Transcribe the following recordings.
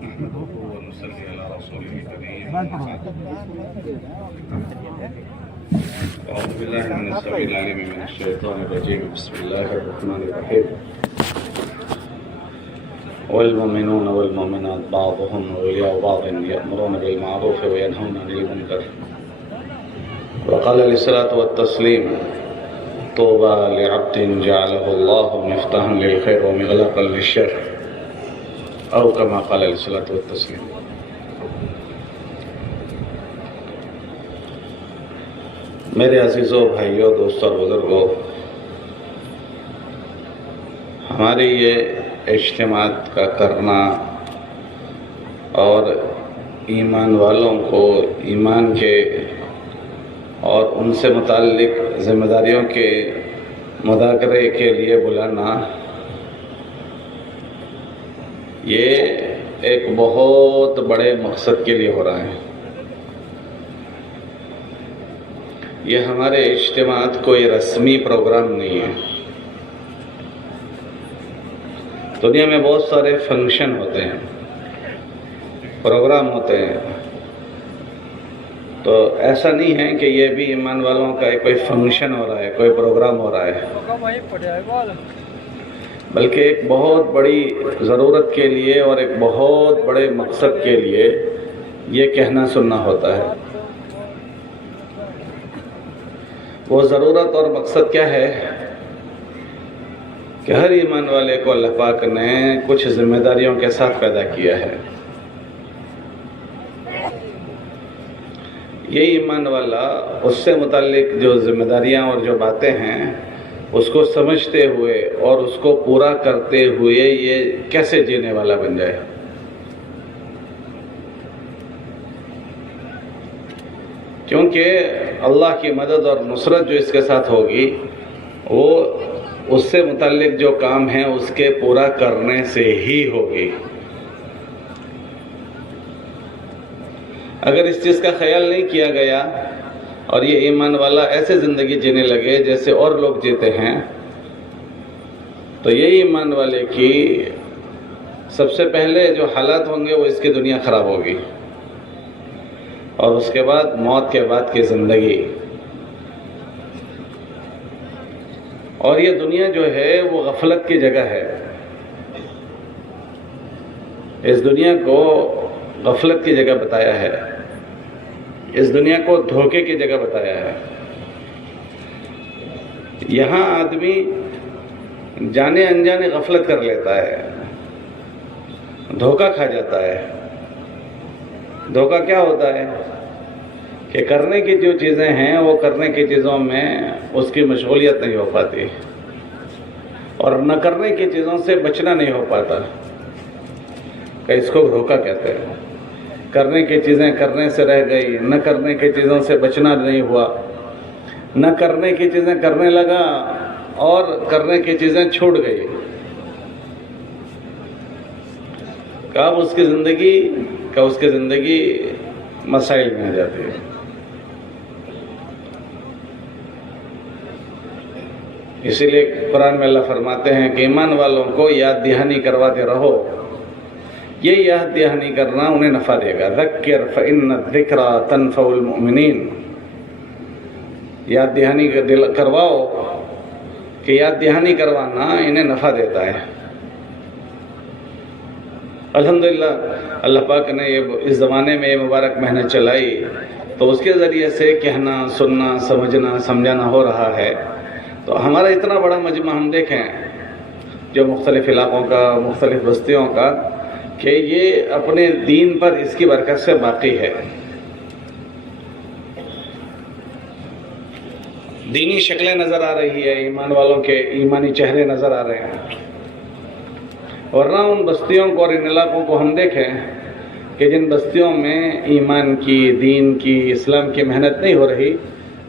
نحمده ونصلي على رسوله الكريم. أعوذ بالله من السميع العليم من الشيطان الرجيم. بسم الله الرحمن الرحيم. والمؤمنون والمؤمنات بعضهم أولياء بعض يأمرون بالمعروف وينهون عن المنكر. وقال الصلاة والتسليم طوبى لعبد جعله الله مفتاحا للخير ومغلقا للشر او كما قال الصلاة والتسليم. میرے عزیزوں، بھائیوں، دوستوں اور بزرگوں، ہماری یہ اجتماعات کا کرنا اور ایمان والوں کو ایمان کے اور ان سے متعلق ذمہ داریوں کے مذاکرے کے لیے بلانا، یہ ایک بہت بڑے مقصد کے لیے ہو رہا ہے. یہ ہمارے اجتماعات کوئی رسمی پروگرام نہیں ہے. دنیا میں بہت سارے فنکشن ہوتے ہیں، پروگرام ہوتے ہیں، تو ایسا نہیں ہے کہ یہ بھی ایمان والوں کا کوئی فنکشن ہو رہا ہے، کوئی پروگرام ہو رہا ہے، بلکہ ایک بہت بڑی ضرورت کے لیے اور ایک بہت بڑے مقصد کے لیے یہ کہنا سننا ہوتا ہے. وہ ضرورت اور مقصد کیا ہے کہ ہر ایمان والے کو اللہ پاک نے کچھ ذمہ داریوں کے ساتھ پیدا کیا ہے. یہ ایمان والا اس سے متعلق جو ذمہ داریاں اور جو باتیں ہیں اس کو سمجھتے ہوئے اور اس کو پورا کرتے ہوئے یہ کیسے جینے والا بن جائے. کیونکہ اللہ کی مدد اور نصرت جو اس کے ساتھ ہوگی وہ اس سے متعلق جو کام ہیں اس کے پورا کرنے سے ہی ہوگی. اگر اس چیز کا خیال نہیں کیا گیا اور یہ ایمان والا ایسے زندگی جینے لگے جیسے اور لوگ جیتے ہیں، تو یہ ایمان والے کی سب سے پہلے جو حالات ہوں گے وہ اس کی دنیا خراب ہوگی، اور اس کے بعد موت کے بعد کی زندگی. اور یہ دنیا جو ہے وہ غفلت کی جگہ ہے. اس دنیا کو غفلت کی جگہ بتایا ہے، اس دنیا کو دھوکے کی جگہ بتایا ہے. یہاں آدمی جانے انجانے غفلت کر لیتا ہے، دھوکہ کھا جاتا ہے. دھوکہ کیا ہوتا ہے کہ کرنے کی جو چیزیں ہیں وہ کرنے کی چیزوں میں اس کی مشغولیت نہیں ہو پاتی، اور نہ کرنے کی چیزوں سے بچنا نہیں ہو پاتا، کہ اس کو دھوکہ کہتے ہیں. کرنے کی چیزیں کرنے سے رہ گئی، نہ کرنے کی چیزوں سے بچنا نہیں ہوا، نہ کرنے کی چیزیں کرنے لگا اور کرنے کی چیزیں چھوٹ گئی. کب اس کی زندگی مسائل میں آ جاتی ہے. اسی لیے قرآن میں اللہ فرماتے ہیں کہ ایمان والوں کو یاد دہانی کرواتے رہو. یہ یاد دہانی کرنا انہیں نفع دے گا. ذکر فإن الذکرى تنفع المؤمنین. یاد دہانی کرواؤ کہ یاد دہانی کروانا انہیں نفع دیتا ہے. الحمدللہ اللہ پاک نے اس زمانے میں یہ مبارک محنت چلائی تو اس کے ذریعے سے کہنا، سننا، سمجھنا، سمجھانا ہو رہا ہے. تو ہمارا اتنا بڑا مجمع ہم دیکھیں جو مختلف علاقوں کا، مختلف بستیوں کا، کہ یہ اپنے دین پر اس کی برکت سے باقی ہے. دینی شکلیں نظر آ رہی ہے، ایمان والوں کے ایمانی چہرے نظر آ رہے ہیں. ورنہ ان بستیوں کو اور ان علاقوں کو ہم دیکھیں کہ جن بستیوں میں ایمان کی، دین کی، اسلام کی محنت نہیں ہو رہی،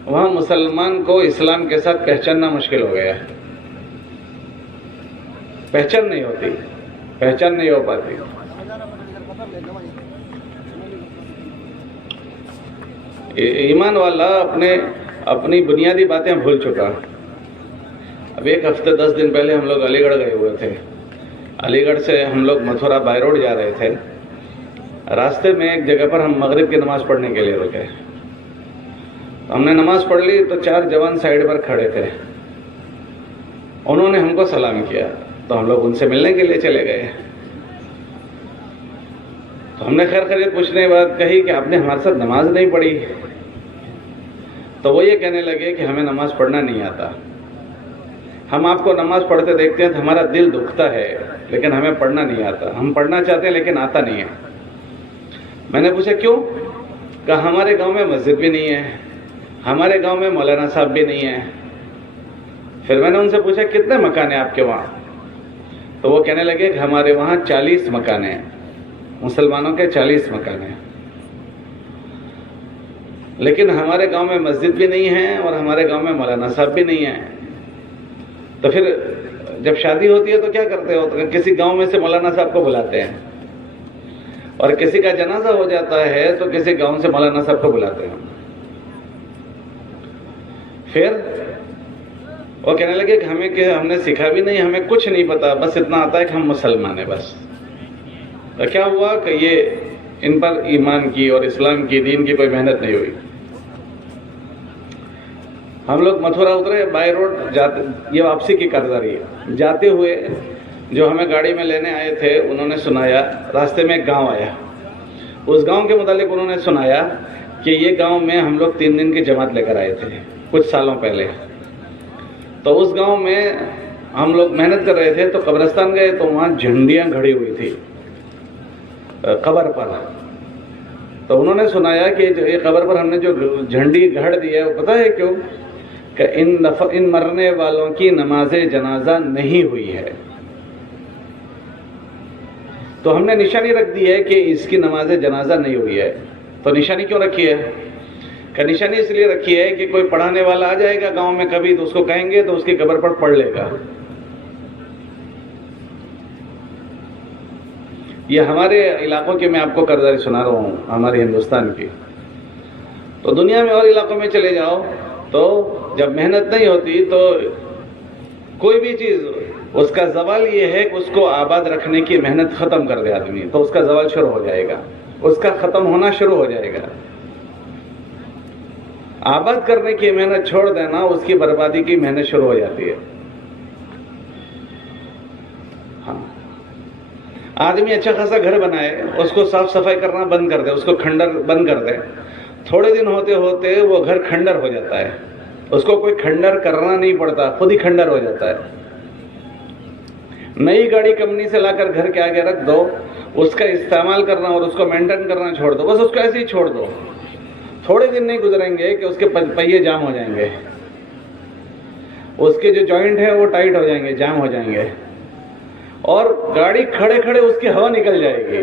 وہاں مسلمان کو اسلام کے ساتھ پہچاننا مشکل ہو گیا ہے. پہچان نہیں ہوتی، پہچان نہیں ہو پاتی. ایمان والا اپنی بنیادی باتیں بھول چکا. اب ایک ہفتے 10 دن پہلے ہم لوگ علی گڑھ گئے ہوئے تھے. علی گڑھ سے ہم لوگ متھرا بائی روڈ جا رہے تھے. راستے میں ایک جگہ پر ہم مغرب کی نماز پڑھنے کے لیے رکے. ہم نے نماز پڑھ لی تو 4 جوان سائڈ پر کھڑے تھے. انہوں نے ہم کو سلام کیا تو ہم لوگ ان سے ملنے کے لیے چلے گئے. تو ہم نے خیر خیریت پوچھنے کے بعد کہی کہ آپ نے ہمارے ساتھ نماز نہیں پڑھی. تو وہ یہ کہنے لگے کہ ہمیں نماز پڑھنا نہیں آتا. ہم آپ کو نماز پڑھتے دیکھتے ہیں تو ہمارا دل دکھتا ہے لیکن ہمیں پڑھنا نہیں آتا. ہم پڑھنا چاہتے ہیں لیکن آتا نہیں ہے. میں نے پوچھا کیوں؟ کہا ہمارے گاؤں میں مسجد بھی نہیں ہے, ہمارے گاؤں میں مولانا صاحب بھی نہیں ہیں. پھر میں نے ان سے پوچھا کتنے مکان ہیں آپ کے وہاں؟ تو وہ کہنے لگے کہ ہمارے وہاں 40 مکان ہیں, مسلمانوں کے 40 مکان ہیں, لیکن ہمارے گاؤں میں مسجد بھی نہیں ہے اور ہمارے گاؤں میں مولانا صاحب بھی نہیں ہیں. تو پھر جب شادی ہوتی ہے تو کیا کرتے ہو؟ تو کسی گاؤں میں سے مولانا صاحب کو بلاتے ہیں, اور کسی کا جنازہ ہو جاتا ہے تو کسی گاؤں سے مولانا صاحب کو بلاتے ہیں. پھر وہ کہنے لگے کہ ہم نے سیکھا بھی نہیں, ہمیں کچھ نہیں پتا, بس اتنا آتا ہے کہ ہم مسلمان ہیں بس. تو کیا ہوا کہ یہ ان پر ایمان کی اور اسلام کی, دین کی کوئی محنت نہیں ہوئی. ہم لوگ متھرا اترے, بائی روڈ جاتے, یہ واپسی کی کارگزاری ہے, جاتے ہوئے جو ہمیں گاڑی میں لینے آئے تھے انہوں نے سنایا, راستے میں ایک گاؤں آیا, اس گاؤں کے متعلق انہوں نے سنایا کہ یہ گاؤں میں ہم لوگ 3 دن کی جماعت لے کر آئے تھے کچھ سالوں پہلے. تو اس گاؤں میں ہم لوگ محنت کر رہے تھے تو قبرستان گئے تو وہاں جھنڈیاں گھڑی ہوئی تھی قبر پر. تو انہوں نے سنایا کہ یہ قبر پر ہم نے جو جھنڈی گھڑ دی ہے وہ پتہ ہے کیوں؟ کہ ان مرنے والوں کی نماز جنازہ نہیں ہوئی ہے. تو ہم نے نشانی رکھ دی ہے کہ اس کی نماز جنازہ نہیں ہوئی ہے. تو نشانی کیوں رکھی ہے؟ کہ نشانی اس لیے رکھی ہے کہ کوئی پڑھانے والا آ جائے گا گاؤں میں کبھی تو اس کو کہیں گے تو اس کی قبر پر پڑھ لے گا. یہ ہمارے علاقوں کی میں آپ کو کارگزاری سنا رہا ہوں, ہمارے ہندوستان کی. تو دنیا میں اور علاقوں میں چلے جاؤ تو جب محنت نہیں ہوتی تو کوئی بھی چیز, اس کا زوال یہ ہے کہ اس کو آباد رکھنے کی محنت ختم کر دے آدمی تو اس کا زوال شروع ہو جائے گا, اس کا ختم ہونا شروع ہو جائے گا. آباد کرنے کی محنت چھوڑ دینا, اس کی بربادی کی محنت شروع ہو جاتی ہے. ہاں, آدمی اچھا خاصا گھر بنائے, اس کو صاف صفائی کرنا بند کر دے, اس کو کھنڈر بند کر دے, تھوڑے دن ہوتے ہوتے وہ گھر کھنڈر ہو جاتا ہے. اس کو کوئی کھنڈر کرنا نہیں پڑتا, خود ہی کھنڈر ہو جاتا ہے. نئی گاڑی کمپنی سے لا کر گھر کے آگے رکھ دو, اس کا استعمال کرنا اور اس کو مینٹین کرنا چھوڑ دو, بس اس کو ایسے ہی چھوڑ دو. تھوڑے دن نہیں گزریں گے کہ اس کے پہیے جام ہو جائیں گے, اس کے جو جوائنٹ ہیں وہ ٹائٹ ہو جائیں گے, جام ہو جائیں گے, اور گاڑی کھڑے کھڑے اس کی ہوا نکل جائے گی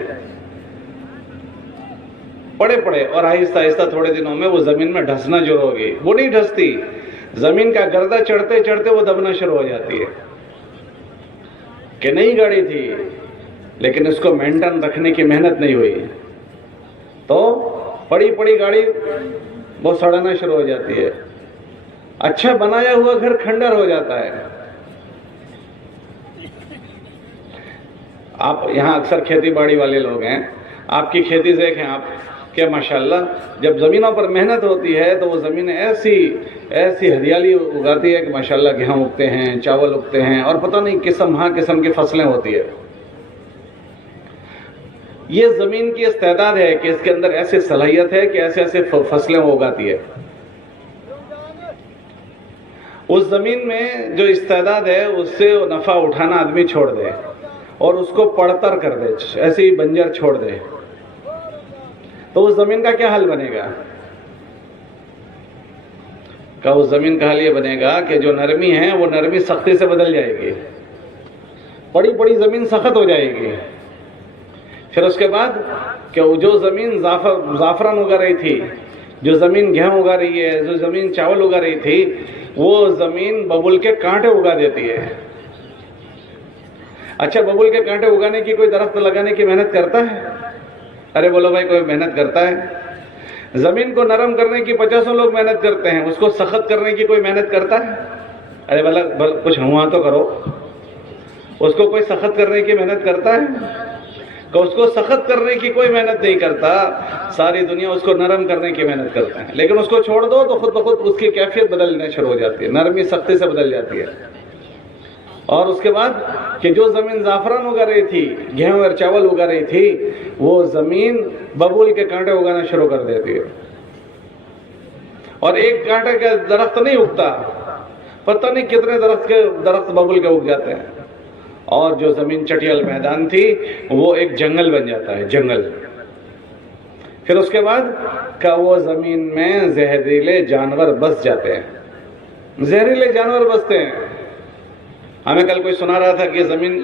پڑے پڑے, اور آہستہ آہستہ تھوڑے دنوں میں وہ زمین میں ڈھسنا شروع ہوگی. وہ نہیں ڈھستی, زمین کا گردہ چڑھتے چڑھتے وہ دبنا شروع ہو جاتی ہے. کہ نئی گاڑی تھی لیکن اس کو مینٹین رکھنے کی محنت نہیں ہوئی تو پڑی پڑی گاڑی وہ سڑنا شروع ہو جاتی ہے. اچھا بنایا ہوا گھر کھنڈر ہو جاتا ہے. آپ یہاں اکثر کھیتی باڑی والے لوگ ہیں, آپ کی کھیتی دیکھیں آپ کہ ماشاءاللہ جب زمینوں پر محنت ہوتی ہے تو وہ زمینیں ایسی ہریالی اگاتی ہے کہ ماشاءاللہ گیہوں اگتے ہیں, چاول اگتے ہیں, اور پتہ نہیں قسم کی فصلیں ہوتی ہے. یہ زمین کی استعداد ہے کہ اس کے اندر ایسی صلاحیت ہے کہ ایسے فصلیں وہ اگاتی ہے. اس زمین میں جو استعداد ہے اس سے نفع اٹھانا آدمی چھوڑ دے اور اس کو پڑتر کر دے, ایسے ہی بنجر چھوڑ دے, تو اس زمین کا کیا حال بنے گا؟ کہ اس زمین کا حال یہ بنے گا کہ جو نرمی ہے وہ نرمی سختی سے بدل جائے گی, بڑی بڑی زمین سخت ہو جائے گی. پھر اس کے بعد کہ جو زمین زعفران اگا رہی تھی, جو زمین گیہوں اگا رہی ہے, جو زمین چاول اگا رہی تھی, وہ زمین ببول کے کانٹے اگا دیتی ہے. اچھا, ببول کے کانٹے اگانے کی کوئی درخت لگانے کی محنت کرتا ہے؟ ارے بولو بھائی, کوئی محنت کرتا ہے؟ زمین کو نرم کرنے کی 50 لوگ محنت کرتے ہیں, اس کو سخت کرنے کی کوئی محنت کرتا ہے؟ ارے بھلا کچھ ہوا تو کرو. اس کو کوئی سخت کرنے کی محنت کرتا ہے؟ کہ اس کو سخت کرنے کی کوئی محنت نہیں کرتا، ساری دنیا اس کو نرم کرنے کی محنت کرتا ہے، لیکن اس کو چھوڑ دو تو خود بخود اس کی کیفیت بدلنا شروع ہو جاتی ہے، نرمی سختی سے بدل جاتی ہے۔ اور اس کے بعد کہ جو زمین زعفران اگا رہی تھی، گیہوں اور چاول اگا رہی تھی، وہ زمین ببول کے کانٹے اگانا شروع کر دیتی ہے، اور ایک کانٹے کا درخت نہیں اگتا، پتہ نہیں کتنے درخت ببول کے اگ جاتے ہیں، اور جو زمین چٹیل میدان تھی وہ ایک جنگل بن جاتا ہے، جنگل۔ پھر اس کے بعد کہ وہ زمین میں زہریلے جانور بس جاتے ہیں، زہریلے جانور بستے ہیں۔ ہمیں کل کوئی سنا رہا تھا کہ زمین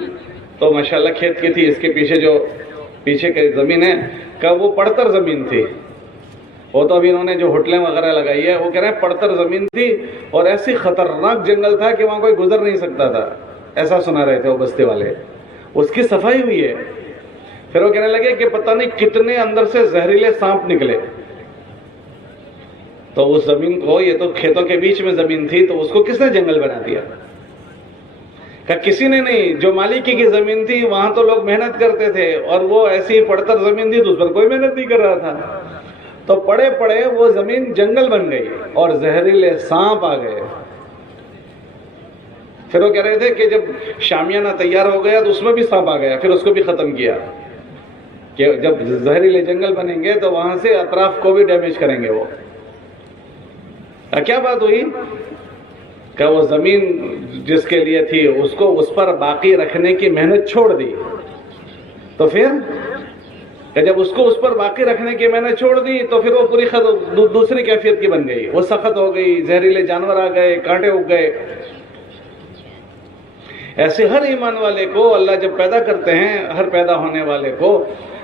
تو ماشاءاللہ کھیت کی تھی، اس کے پیچھے کی زمین ہے کہ وہ پڑتر زمین تھی، وہ تو ابھی انہوں نے جو ہوٹلیں وغیرہ لگائی ہے، وہ کہہ رہے ہیں پڑتر زمین تھی اور ایسی خطرناک جنگل تھا کہ وہاں کوئی گزر نہیں سکتا تھا، ایسا سنا رہے تھے وہ بستی والے۔ اس کی صفائی ہوئی ہے، پھر وہ کہنے لگے کہ پتہ نہیں کتنے اندر سے زہریلے سانپ نکلے۔ تو اس زمین کو، یہ تو کھیتوں کے بیچ میں زمین تھی، تو اس کو کس نے جنگل بنا دیا؟ کہ کسی نے نہیں، جو مالکی کی زمین تھی وہاں تو لوگ محنت کرتے تھے، اور وہ ایسی پڑتر زمین تھی تو اس پر کوئی محنت نہیں کر رہا تھا، تو پڑے پڑے وہ زمین جنگل بن گئی اور زہریلے سانپ آ گئے۔ پھر وہ کہہ رہے تھے کہ جب شامیانہ تیار ہو گیا تو اس میں بھی سانپ آ گیا، پھر اس کو بھی ختم کیا، کہ جب زہریلے جنگل بنیں گے تو وہاں سے اطراف کو بھی ڈیمیج کریں گے وہ۔ کیا بات ہوئی کہ وہ زمین جس کے لیے تھی اس کو اس پر باقی رکھنے کی محنت چھوڑ دی، تو پھر کہ جب اس کو اس پر باقی رکھنے کی محنت چھوڑ دی تو پھر وہ پوری دوسری کیفیت کی بن گئی، وہ سخت ہو گئی، زہریلے جانور آ گئے، کانٹے اگ گئے۔ ایسے ہر ایمان والے کو اللہ جب پیدا کرتے ہیں، ہر پیدا ہونے والے کو،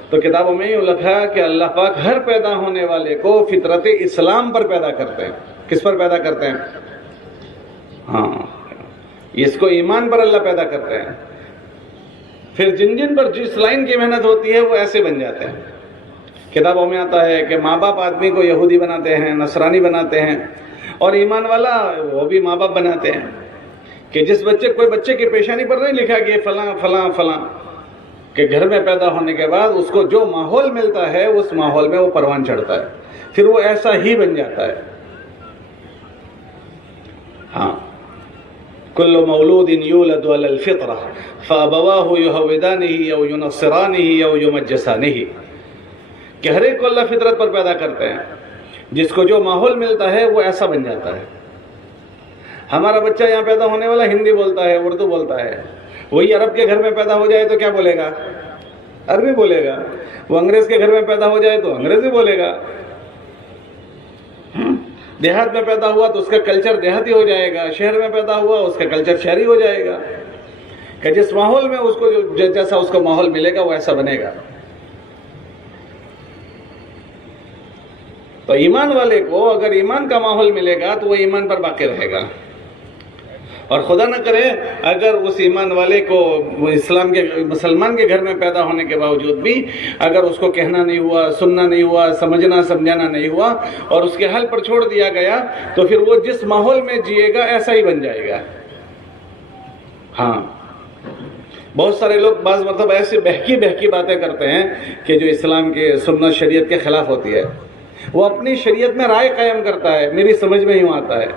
تو کتابوں میں یوں لکھا کہ اللہ پاک ہر پیدا ہونے والے کو فطرت اسلام پر پیدا کرتے ہیں۔ کس پر پیدا کرتے ہیں؟ ہاں، اس کو ایمان پر اللہ پیدا کرتے ہیں۔ پھر جن پر جس لائن کی محنت ہوتی ہے وہ ایسے بن جاتے ہیں۔ کتابوں میں آتا ہے کہ ماں باپ آدمی کو یہودی بناتے ہیں، نصرانی بناتے ہیں، اور ایمان والا وہ بھی ماں باپ بناتے ہیں، کہ جس کوئی بچے کی پیشانی پر نہیں لکھا کہ فلاں فلاں فلاں، کہ گھر میں پیدا ہونے کے بعد اس کو جو ماحول ملتا ہے اس ماحول میں وہ پروان چڑھتا ہے، پھر وہ ایسا ہی بن جاتا ہے۔ ہاں، کل مولود یولد علی الفطرہ فابواہ یہودانہ او ینصرانہ او یمجسانہ، کہ ہر ایک کو اللہ فطرت پر پیدا کرتے ہیں، جس کو جو ماحول ملتا ہے وہ ایسا بن جاتا ہے۔ ہمارا بچہ یہاں پیدا ہونے والا ہندی بولتا ہے، اردو بولتا ہے، وہی عرب کے گھر میں پیدا ہو جائے تو کیا بولے گا؟ عربی بولے گا۔ وہ انگریز کے گھر میں پیدا ہو جائے تو انگریزی بولے گا۔ دیہات میں پیدا ہوا تو اس کا کلچر دیہاتی ہو جائے گا، شہر میں پیدا ہوا اس کا کلچر شہری ہو جائے گا، کہ جس ماحول میں اس کو جیسا اس کو ماحول ملے گا وہ ایسا بنے گا۔ تو ایمان والے کو اگر ایمان کا ماحول ملے گا تو وہ ایمان پر باقی رہے گا، اور خدا نہ کرے اگر اس ایمان والے کو مسلمان کے گھر میں پیدا ہونے کے باوجود بھی اگر اس کو کہنا نہیں ہوا، سننا نہیں ہوا، سمجھنا سمجھانا نہیں ہوا، اور اس کے حل پر چھوڑ دیا گیا، تو پھر وہ جس ماحول میں جیے گا ایسا ہی بن جائے گا۔ ہاں، بہت سارے لوگ بعض مرتبہ ایسی بہکی باتیں کرتے ہیں کہ جو اسلام کے سنت شریعت کے خلاف ہوتی ہے، وہ اپنی شریعت میں رائے قائم کرتا ہے، میری سمجھ میں یوں آتا ہے۔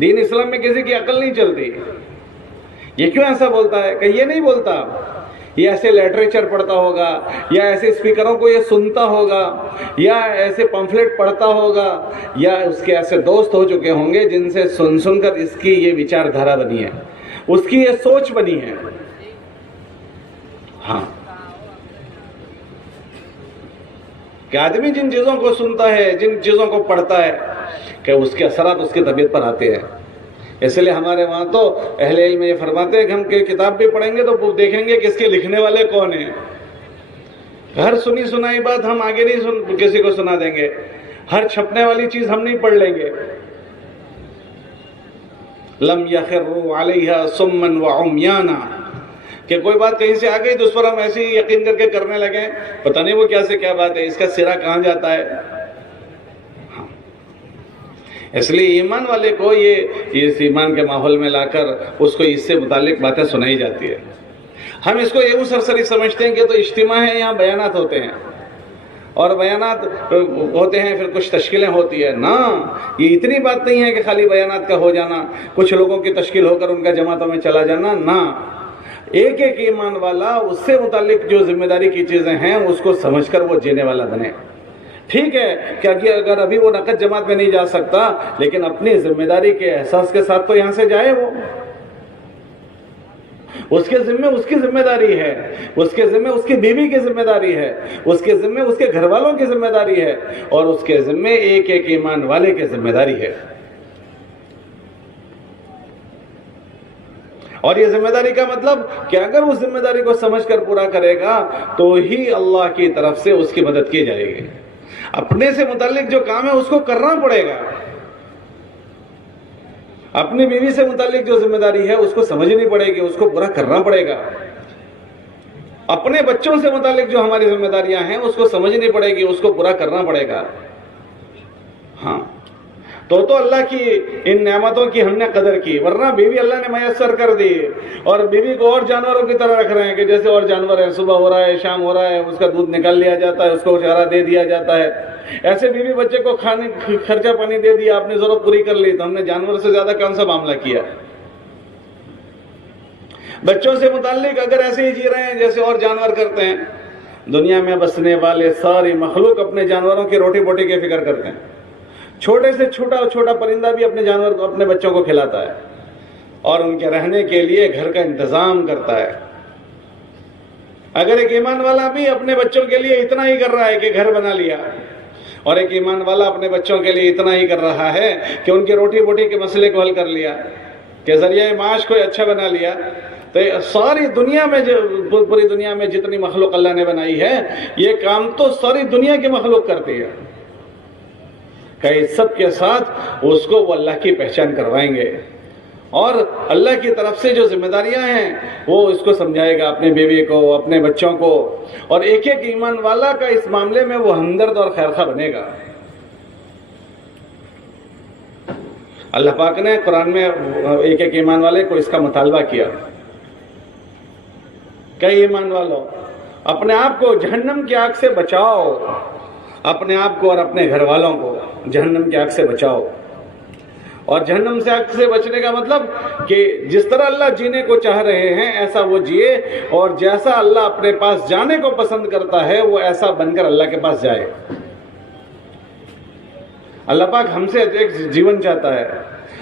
دین اسلام میں کسی کی عقل نہیں چلتی۔ یہ کیوں ایسا بولتا ہے؟ کہ یہ نہیں بولتا، یہ ایسے لٹریچر پڑھتا ہوگا، یا ایسے اسپیکروں کو یہ سنتا ہوگا، یا ایسے پمفلیٹ پڑھتا ہوگا، یا اس کے ایسے دوست ہو چکے ہوں گے جن سے سن کر اس کی یہ وچار دھارا بنی ہے، اس کی یہ سوچ بنی ہے۔ ہاں، کہ آدمی جن چیزوں کو سنتا ہے، جن چیزوں کو پڑھتا ہے، کہ اس کے اثرات اس کی طبیعت پر آتے ہیں۔ اس لیے ہمارے وہاں تو اہل علم یہ فرماتے ہیں کہ ہم کتاب بھی پڑھیں گے تو دیکھیں گے کہ اس کے لکھنے والے کون ہیں۔ ہر سنی سنائی بات ہم آگے نہیں کسی کو سنا دیں گے، ہر چھپنے والی چیز ہم نہیں پڑھ لیں گے۔ لم یخروا علیہا صما وعمیانا، کہ کوئی بات کہیں سے آ گئی تو اس پر ہم ایسے ہی یقین کر کے کرنے لگے، پتہ نہیں وہ کیا سے کیا بات ہے، اس کا سرا کہاں جاتا ہے۔ اس لیے ایمان والے کو یہ اس ایمان کے ماحول میں لا کر اس کو اس سے متعلق باتیں سنائی جاتی ہے۔ ہم اس کو یوں سرسری سمجھتے ہیں کہ تو اجتماع ہے، یہاں بیانات ہوتے ہیں اور بیانات ہوتے ہیں، پھر کچھ تشکیلیں ہوتی ہے نا، یہ اتنی بات نہیں ہے کہ خالی بیانات کا ہو جانا، کچھ لوگوں کی تشکیل ہو کر ان کا جماعتوں میں چلا جانا، نا، ایک ایک ایمان والا اس سے متعلق جو ذمہ داری کی چیزیں ہیں اس کو سمجھ کر وہ جینے والا بنے۔ ٹھیک ہے کہ اگر ابھی وہ نقد جماعت میں نہیں جا سکتا، لیکن اپنی ذمہ داری کے احساس کے ساتھ تو یہاں سے جائے، وہ اس کے ذمہ اس کی ذمہ داری ہے، اس کے ذمہ اس کی بیوی کی ذمہ داری ہے، اس کے ذمہ اس کے گھر والوں کی ذمہ داری ہے، اور اس کے ذمہ ایک ایک ایمان والے کی ذمہ داری ہے۔ اور یہ ذمہ داری کا مطلب کہ اگر اس ذمہ داری کو سمجھ کر پورا کرے گا تو ہی اللہ کی طرف سے اس کی مدد کی جائے گی۔ اپنے سے متعلق جو کام ہے اس کو کرنا پڑے گا، اپنی بیوی سے متعلق جو ذمہ داری ہے اس کو سمجھنی پڑے گی، اس کو پورا کرنا پڑے گا۔ اپنے بچوں سے متعلق جو ہماری ذمہ داریاں ہیں اس کو سمجھنی پڑے گی، اس کو پورا کرنا پڑے گا۔ ہاں تو اللہ کی ان نعمتوں کی ہم نے قدر کی، ورنہ بیوی اللہ نے میسر کر دی، اور بیوی کو اور جانوروں کی طرح رکھ رہے ہیں کہ جیسے اور جانور ہیں، صبح ہو رہا ہے، شام ہو رہا ہے، اس کا دودھ نکال لیا جاتا ہے، اس کو چارہ دے دیا جاتا ہے۔ ایسے بیوی بچے کو کھانے خرچہ پانی دے دیا، اپنی ضرورت پوری کر لی، تو ہم نے جانور سے زیادہ کون سا معاملہ کیا؟ بچوں سے متعلق اگر ایسے ہی جی رہے ہیں جیسے اور جانور کرتے ہیں، دنیا میں بسنے والے ساری مخلوق اپنے جانوروں کی روٹی بوٹی کی فکر کرتے ہیں۔ چھوٹے سے چھوٹا پرندہ بھی اپنے جانور کو، اپنے بچوں کو کھلاتا ہے اور ان کے رہنے کے لیے گھر کا انتظام کرتا ہے۔ اگر ایک ایمان والا بھی اپنے بچوں کے لیے اتنا ہی کر رہا ہے کہ گھر بنا لیا، اور ایک ایمان والا اپنے بچوں کے لیے اتنا ہی کر رہا ہے کہ ان کی روٹی بوٹی کے مسئلے کو حل کر لیا، کہ ذریعہ معاش کو اچھا بنا لیا، تو ساری دنیا میں پوری دنیا میں جتنی مخلوق اللہ نے بنائی ہے، یہ کام تو ساری دنیا کی مخلوق کرتی ہے، کہ سب کے ساتھ اس کو وہ اللہ کی پہچان کروائیں گے، اور اللہ کی طرف سے جو ذمہ داریاں ہیں وہ اس کو سمجھائے گا، اپنے بیوی کو، اپنے بچوں کو، اور ایک ایک ایمان والا کا اس معاملے میں وہ ہمدرد اور خیرخواہ بنے گا۔ اللہ پاک نے قرآن میں ایک ایک ایمان والے کو اس کا مطالبہ کیا۔ کئی ایمان والوں، اپنے آپ کو جہنم کی آگ سے بچاؤ، اپنے آپ کو اور اپنے گھر والوں کو جہنم کی آگ سے بچاؤ۔ اور جہنم سے آگ سے بچنے کا مطلب کہ جس طرح اللہ جینے کو چاہ رہے ہیں ایسا وہ جیے، اور جیسا اللہ اپنے پاس جانے کو پسند کرتا ہے وہ ایسا بن کر اللہ کے پاس جائے۔ اللہ پاک ہم سے ایک جیون چاہتا ہے،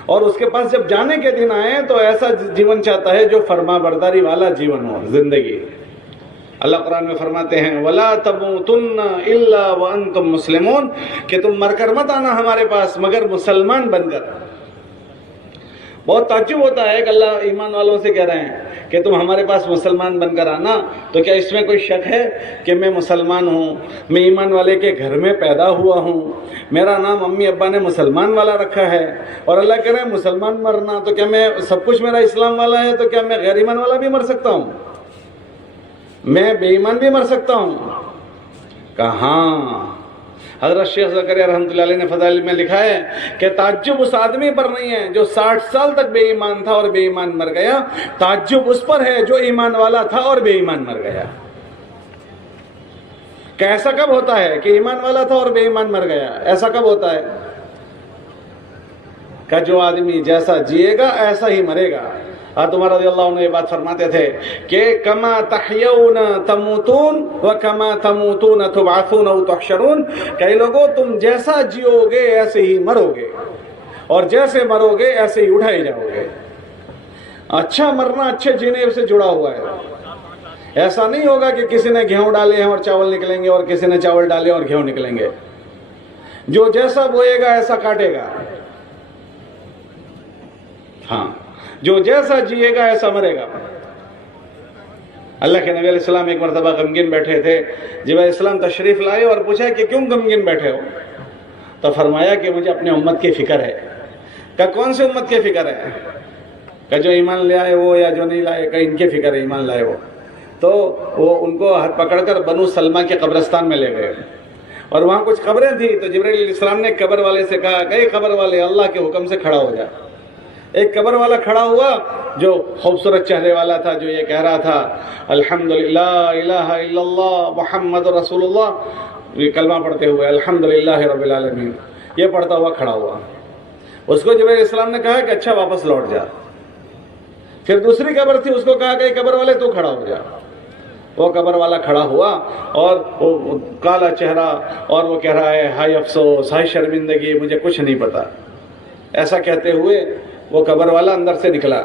اور اس کے پاس جب جانے کے دن آئے تو ایسا جیون چاہتا ہے جو فرما برداری والا جیون ہو، زندگی۔ اللہ قرآن میں فرماتے ہیں وَلَا تَمُوتُنَّ إِلَّا وَأَنْتُمْ مُسْلِمُونَ، کہ تم مر کر مت آنا ہمارے پاس مگر مسلمان بن کر۔ بہت تعجب ہوتا ہے کہ اللہ ایمان والوں سے کہہ رہے ہیں کہ تم ہمارے پاس مسلمان بن کر آنا، تو کیا اس میں کوئی شک ہے کہ میں مسلمان ہوں، میں ایمان والے کے گھر میں پیدا ہوا ہوں، میرا نام امی ابا نے مسلمان والا رکھا ہے، اور اللہ کہہ رہے ہیں مسلمان مرنا، تو کیا میں سب کچھ میرا اسلام والا ہے، تو کیا میں غیر ایمان والا بھی مر سکتا ہوں؟ میں بے ایمان بھی مر سکتا ہوں؟ کہاں؟ حضرت شیخ زکریا رحمۃ اللہ علیہ نے فضائل میں لکھا ہے کہ تعجب اس آدمی پر نہیں ہے جو 60 سال تک بے ایمان تھا اور بے ایمان مر گیا، تعجب اس پر ہے جو ایمان والا تھا اور بے ایمان مر گیا۔ کہ ایسا کب ہوتا ہے کہ ایمان والا تھا اور بے ایمان مر گیا؟ ایسا کب ہوتا ہے کہ جو آدمی جیسا جیے گا ایسا ہی مرے گا۔ عمر رضی اللہ عنہ یہ بات فرماتے تھے کہ کما تحیون تموتون وکما تموتون تبعثون او تحشرون، کئی لوگوں تم جیسا جیو گے ایسے ہی مرو گے، اور جیسے مرو گے ایسے ہی اٹھائے جاؤ گے۔ اچھا مرنا اچھے جینے سے جڑا ہوا ہے۔ ایسا نہیں ہوگا کہ کسی نے گیہوں ڈالے ہیں اور چاول نکلیں گے، اور کسی نے چاول ڈالے اور گیہوں نکلیں گے۔ جو جیسا بوئے گا ایسا کاٹے گا۔ ہاں، جو جیسا جیے گا ایسا مرے گا۔ اللہ کے نبی علیہ السلام ایک مرتبہ غمگین بیٹھے تھے، جب علیہ السلام تشریف لائے اور پوچھا کہ کیوں غمگین بیٹھے ہو، تو فرمایا کہ مجھے اپنے امت کی فکر ہے۔ کہ کون سی امت کی فکر ہے؟ کہ جو ایمان لے آئے وہ یا جو نہیں لائے، کہ ان کی فکر ہے ایمان لائے وہ۔ تو وہ ان کو ہاتھ پکڑ کر بنو سلمہ کے قبرستان میں لے گئے، اور وہاں کچھ قبریں تھیں، تو جبرائیل علیہ السلام نے قبر والے سے کہا کہ اے قبر والے، اللہ کے حکم سے کھڑا ہو جا۔ ایک قبر والا کھڑا ہوا جو خوبصورت چہرے والا تھا، جو یہ کہہ رہا تھا الحمدللہ الہ الا اللہ محمد رسول اللہ، یہ کلمہ پڑھتے ہوئے الحمدللہ رب العالمین، یہ پڑھتا ہوا کھڑا ہوا۔ اس کو جبرائیل السلام نے کہا کہ اچھا واپس لوٹ جا۔ پھر دوسری قبر تھی، اس کو کہا کہ قبر والے تو کھڑا ہو جا۔ وہ قبر والا کھڑا ہوا اور وہ کالا چہرہ، اور وہ کہہ رہا ہے ہائے افسوس، ہائے شرمندگی، مجھے کچھ نہیں پتا۔ ایسا کہتے ہوئے وہ قبر والا اندر سے نکلا،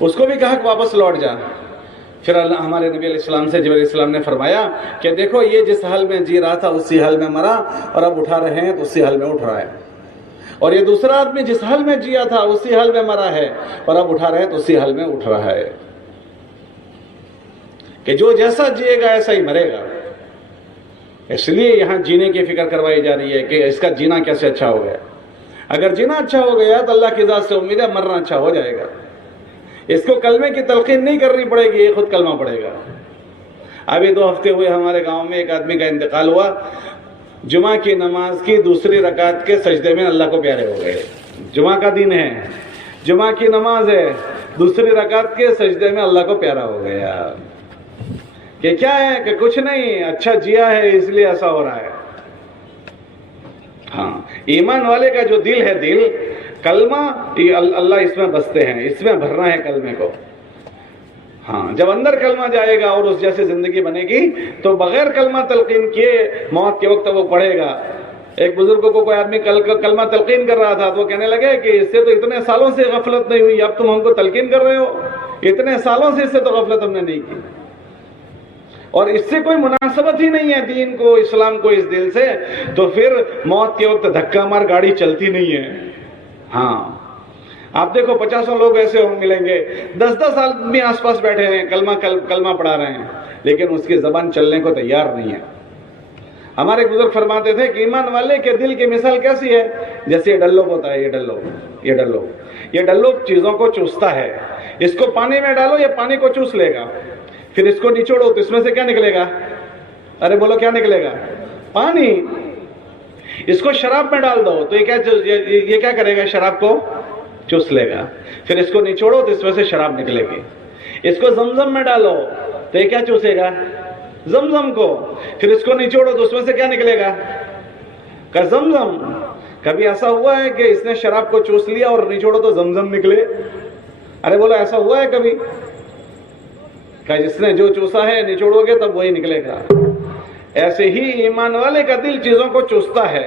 اس کو بھی کہا کہ واپس لوٹ جا۔ پھر ہمارے نبی علیہ السلام سے جبرائیل السلام نے فرمایا کہ دیکھو یہ جس حال میں جی رہا تھا اسی حال میں مرا، اور اب اٹھا رہے ہیں تو اسی حال میں اٹھ رہا ہے، اور یہ دوسرا آدمی جس حال میں جیا تھا اسی حال میں مرا ہے، اور اب اٹھا رہے ہیں تو اسی حال میں اٹھ رہا ہے، کہ جو جیسا جیے گا ایسا ہی مرے گا۔ اس لیے یہاں جینے کی فکر کروائی جا رہی ہے کہ اس کا جینا کیسے اچھا ہو گیا۔ اگر جینا اچھا ہو گیا تو اللہ کی ذات سے امید ہے مرنا اچھا ہو جائے گا۔ اس کو کلمے کی تلقین نہیں کرنی پڑے گی، یہ خود کلمہ پڑے گا۔ ابھی 2 ہفتے ہوئے ہمارے گاؤں میں ایک آدمی کا انتقال ہوا، جمعہ کی نماز کی دوسری رکعت کے سجدے میں اللہ کو پیارے ہو گئے۔ جمعہ کا دن ہے، جمعہ کی نماز ہے، دوسری رکعت کے سجدے میں اللہ کو پیارا ہو گیا۔ کہ کیا ہے کہ کچھ نہیں، اچھا جیا ہے اس لیے ایسا ہو رہا ہے۔ ہاں، ایمان والے کا جو دل ہے، دل کلمہ اللہ اس میں بستے ہیں، اس میں بھرنا ہے کلمے کو۔ ہاں، جب اندر کلمہ جائے گا اور اس جیسے زندگی بنے گی تو بغیر کلمہ تلقین کیے موت کے وقت وہ پڑھے گا۔ ایک بزرگ کو کوئی آدمی کلمہ تلقین کر رہا تھا تو وہ کہنے لگے کہ اس سے تو اتنے سالوں سے غفلت نہیں ہوئی، اب تم ہم کو تلقین کر رہے ہو؟ اتنے سالوں سے اس سے تو غفلت ہم نے نہیں کی، اور اس سے کوئی مناسبت ہی نہیں ہے دین کو، اسلام کو اس دل سے، تو پھر موت کے وقت دھکا مار گاڑی چلتی نہیں ہے۔ ہاں، آپ دیکھو 50 لوگ ایسے ملیں گے، 10 آدمی آس پاس بیٹھے ہیں، کلمہ پڑھا رہے ہیں، لیکن اس کی زبان چلنے کو تیار نہیں ہے۔ ہمارے بزرگ فرماتے تھے کہ ایمان والے کے دل کی مثال کیسی ہے؟ جیسے یہ ڈلوب ہوتا ہے، یہ ڈلوب چیزوں کو چوستا ہے۔ اس کو پانی میں ڈالو، یہ پانی کو چوس لے گا، پھر اس کو نچوڑو تو اس میں سے کیا نکلے گا؟ ارے بولو کیا نکلے گا؟ پانی۔ اس کو شراب میں ڈال دو تو یہ کیا کرے گا؟ شراب کو چوس لے گا، پھر اس کو نچوڑو تو اس میں سے شراب نکلے گی۔ اس کو زمزم میں ڈالو تو یہ کیا چوسے گا؟ زمزم کو، پھر اس کو نچوڑو تو اس میں سے کیا نکلے گا؟ کہ زمزم۔ کبھی ایسا ہوا ہے کہ اس نے شراب کو چوس لیا اور نچوڑو تو زمزم نکلے؟ ارے بولو ایسا ہوا ہے کبھی؟ کہ جس نے جو چوسا ہے نچوڑو گے تب وہی نکلے گا۔ ایسے ہی ایمان والے کا دل چیزوں کو چوستا ہے،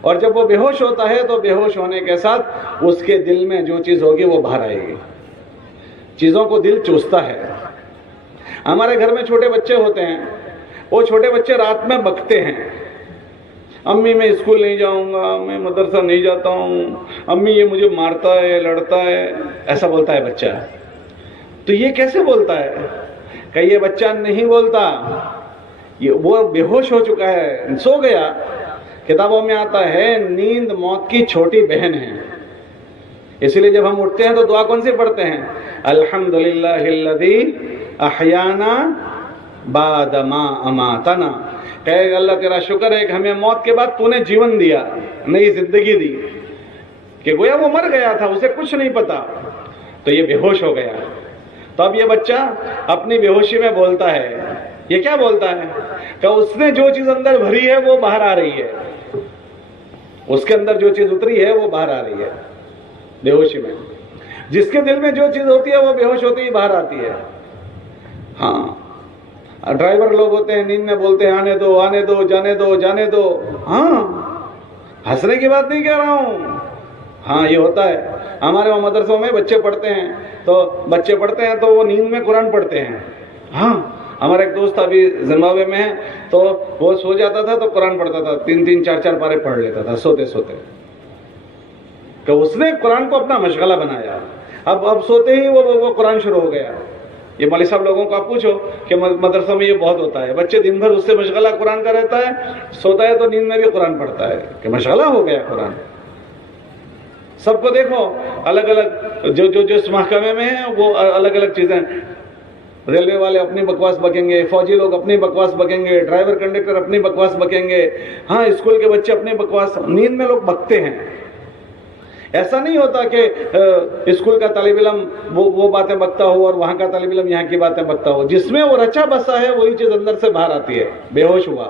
اور جب وہ بے ہوش ہوتا ہے تو بے ہوش ہونے کے ساتھ اس کے دل میں جو چیز ہوگی وہ باہر آئے گی۔ چیزوں کو دل چوستا ہے۔ ہمارے گھر میں چھوٹے بچے ہوتے ہیں، وہ چھوٹے بچے رات میں بکتے ہیں، امی میں اسکول نہیں جاؤں گا، میں مدرسہ نہیں جاتا ہوں، امی یہ مجھے مارتا ہے، لڑتا ہے، ایسا بولتا ہے بچہ۔ تو یہ کیسے بولتا ہے؟ کہ یہ بچہ نہیں بولتا، وہ بے ہوش ہو چکا ہے، سو گیا۔ کتابوں میں آتا ہے نیند موت کی چھوٹی بہن ہے، اس لیے جب ہم اٹھتے ہیں تو دعا کون سی پڑھتے ہیں؟ الحمدللہ الذی احیانا بعد ما اماتنا۔ کہ اللہ تیرا شکر ہے کہ ہمیں موت کے بعد تو نے جیون دیا، نئی زندگی دی۔ کہ گویا وہ مر گیا تھا، اسے کچھ نہیں پتا، تو یہ بے ہوش ہو گیا۔ تو اب یہ بچہ اپنی بے ہوشی میں بولتا ہے، یہ کیا بولتا ہے؟ کہ اس نے جو چیز اندر بھری ہے وہ باہر آ رہی ہے، اس کے اندر جو چیز اتری ہے وہ باہر آ رہی ہے بے ہوشی میں۔ جس کے دل میں جو چیز ہوتی ہے وہ بے ہوش ہوتی ہی باہر آتی ہے۔ ہاں، ڈرائیور لوگ ہوتے ہیں نیند میں بولتے ہیں آنے دو آنے دو، جانے دو جانے دو۔ ہاں، ہنسنے کی بات نہیں کہہ رہا ہوں، ہاں یہ ہوتا ہے۔ ہمارے وہاں مدرسوں میں بچے پڑھتے ہیں تو وہ نیند میں قرآن پڑھتے ہیں۔ ہاں، ہمارا ایک دوست ابھی زمبابوے میں ہے، تو وہ سو جاتا تھا تو قرآن پڑھتا تھا، 3 4 پارے پڑھ لیتا تھا سوتے سوتے۔ کہ اس نے قرآن کو اپنا مشغلہ بنایا، اب سوتے ہی وہ قرآن شروع ہو گیا۔ یہ مولوی صاحب لوگوں کو آپ پوچھو کہ مدرسوں میں یہ بہت ہوتا ہے، بچے دن بھر اس سے مشغلہ قرآن کا رہتا ہے، سوتا ہے تو نیند میں بھی قرآن پڑھتا ہے، کہ مشغلہ ہو گیا قرآن۔ سب کو دیکھو الگ الگ، جو اس محکمے میں ہیں وہ الگ الگ چیزیں، ریلوے والے اپنی بکواس بکیں گے، فوجی لوگ اپنی بکواس بکیں گے، ڈرائیور کنڈکٹر اپنی بکواس بکیں گے، ہاں اسکول کے بچے اپنی بکواس، نیند میں لوگ بکتے ہیں۔ ایسا نہیں ہوتا کہ اسکول کا طالب علم وہ باتیں بکتا ہو اور وہاں کا طالب علم یہاں کی باتیں بکتا ہو. جس میں وہ رچا بسا ہے وہی چیز اندر سے باہر آتی ہے. بے ہوش ہوا.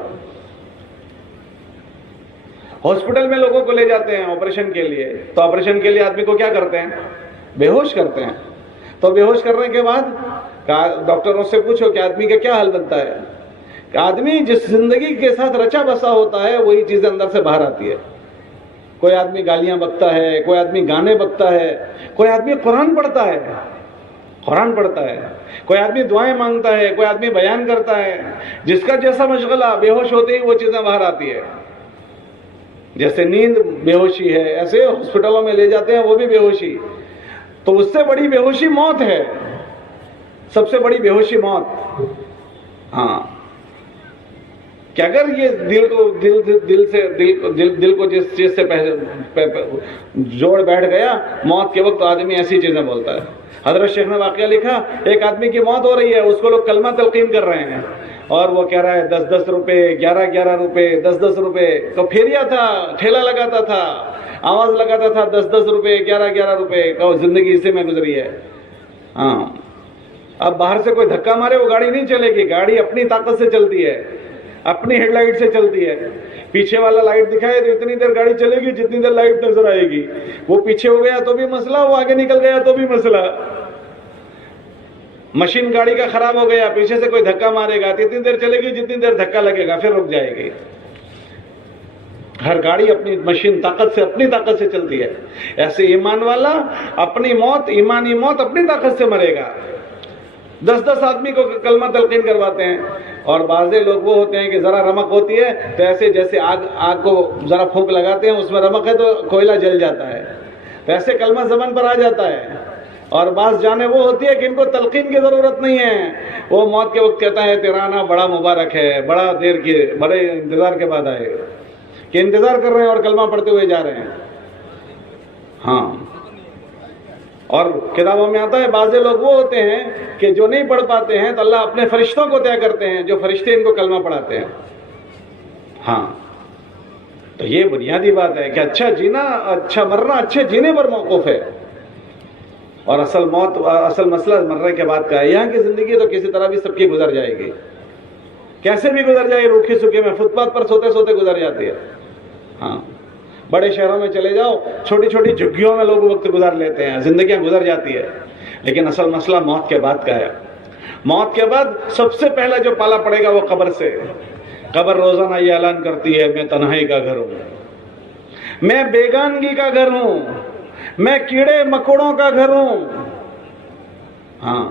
ہاسپٹل میں لوگوں کو لے جاتے ہیں آپریشن کے لیے, تو آپریشن کے لیے آدمی کو کیا کرتے ہیں؟ بے ہوش کرتے ہیں. تو بے ہوش کرنے کے بعد ڈاکٹروں سے پوچھو کہ آدمی کا کیا حل بنتا ہے؟ کہ آدمی جس زندگی کے ساتھ رچا بسا ہوتا ہے وہی چیزیں اندر سے باہر آتی ہے. کوئی آدمی گالیاں بکتا ہے, کوئی آدمی گانے بکتا ہے, کوئی آدمی قرآن پڑھتا ہے, کوئی آدمی دعائیں مانگتا ہے, کوئی آدمی بیان کرتا ہے. جس کا جیسا مشغلہ, بے ہوش ہوتے ہی وہ چیزیں باہر آتی ہے. جیسے نیند بے ہوشی ہے, ایسے ہاسپٹلوں میں لے جاتے ہیں وہ بھی بے ہوشی. تو اس سے بڑی بے ہوشی موت ہے, سب سے بڑی بے ہوشی موت. ہاں, کہ اگر یہ دل کو جس چیز سے جوڑ بیٹھ گیا, موت کے وقت آدمی ایسی چیزیں بولتا ہے. حضرت شیخ نے واقعہ لکھا, ایک آدمی کی موت ہو رہی ہے, اس کو لوگ کلمہ تلقین کر رہے ہیں اور وہ کہہ رہا ہے 10-10 روپے, 11-11 روپے, 10-10 روپے. تو پھیریا تھا, ٹھیلا لگاتا تھا, آواز لگاتا تھا 10-10 روپے, 11-11 روپے. زندگی اسی میں گزری ہے. ہاں, اب باہر سے کوئی دھکا مارے وہ گاڑی نہیں چلے گی. گاڑی اپنی طاقت سے چلتی ہے, اپنی ہیڈ لائٹ سے چلتی ہے. پیچھے والا لائٹ دکھائے تو اتنی دیر گاڑی چلے گی جتنی دیر لائٹ نظر آئے گی. وہ پیچھے ہو گیا تو بھی مسئلہ, وہ آگے نکل گیا تو بھی مسئلہ. مشین گاڑی کا خراب ہو گیا, پیچھے سے کوئی دھکا مارے گا تو اتنی دیر چلے گی جتنی دیر دھکا لگے گا, پھر رک جائے گی. ہر گاڑی اپنی مشین طاقت سے, اپنی طاقت سے چلتی ہے. ایسے ایمان والا اپنی موت, ایمانی موت اپنی طاقت سے مرے گا. 10-10 آدمی کو کلمہ تلقین کرواتے ہیں. اور بعضے لوگ وہ ہوتے ہیں کہ ذرا رمق ہوتی ہے تو ایسے جیسے آگ کو ذرا پھونک لگاتے ہیں, اس میں رمق ہے تو کوئلہ جل جاتا ہے, تو ایسے کلمہ زبان پر آ جاتا ہے. اور بعض جانیں وہ ہوتی ہے کہ ان کو تلقین کی ضرورت نہیں ہے, وہ موت کے وقت کہتا ہے تیرا آنا بڑا مبارک ہے, بڑے انتظار کے بعد آئے, کہ انتظار کر رہے ہیں اور کلمہ پڑھتے ہوئے جا رہے ہیں. ہاں, اور کتابوں میں آتا ہے بعضے لوگ وہ ہوتے ہیں کہ جو نہیں پڑھ پاتے ہیں تو اللہ اپنے فرشتوں کو طے کرتے ہیں, جو فرشتے ان کو کلمہ پڑھاتے ہیں. ہاں, تو یہ بنیادی بات ہے کہ اچھا جینا, اچھا مرنا اچھے جینے پر موقوف ہے. اور اصل مسئلہ مرنے کے بعد کا ہے. یہاں کی زندگی تو کسی طرح بھی سب کی گزر جائے گی, کیسے بھی گزر جائے, روکھی سوکھی میں فٹ پاتھ پر سوتے سوتے گزر جاتی ہے. ہاں, بڑے شہروں میں چلے جاؤ, چھوٹی چھوٹی جھگیوں میں لوگ وقت گزار لیتے ہیں, زندگیاں گزر جاتی ہے. لیکن اصل مسئلہ موت کے بعد کا ہے. موت کے بعد سب سے پہلا جو پالا پڑے گا وہ قبر سے. قبر روزانہ یہ اعلان کرتی ہے, میں تنہائی کا گھر ہوں, میں بیگانگی کا گھر ہوں, میں کیڑے مکوڑوں کا گھر ہوں. ہاں,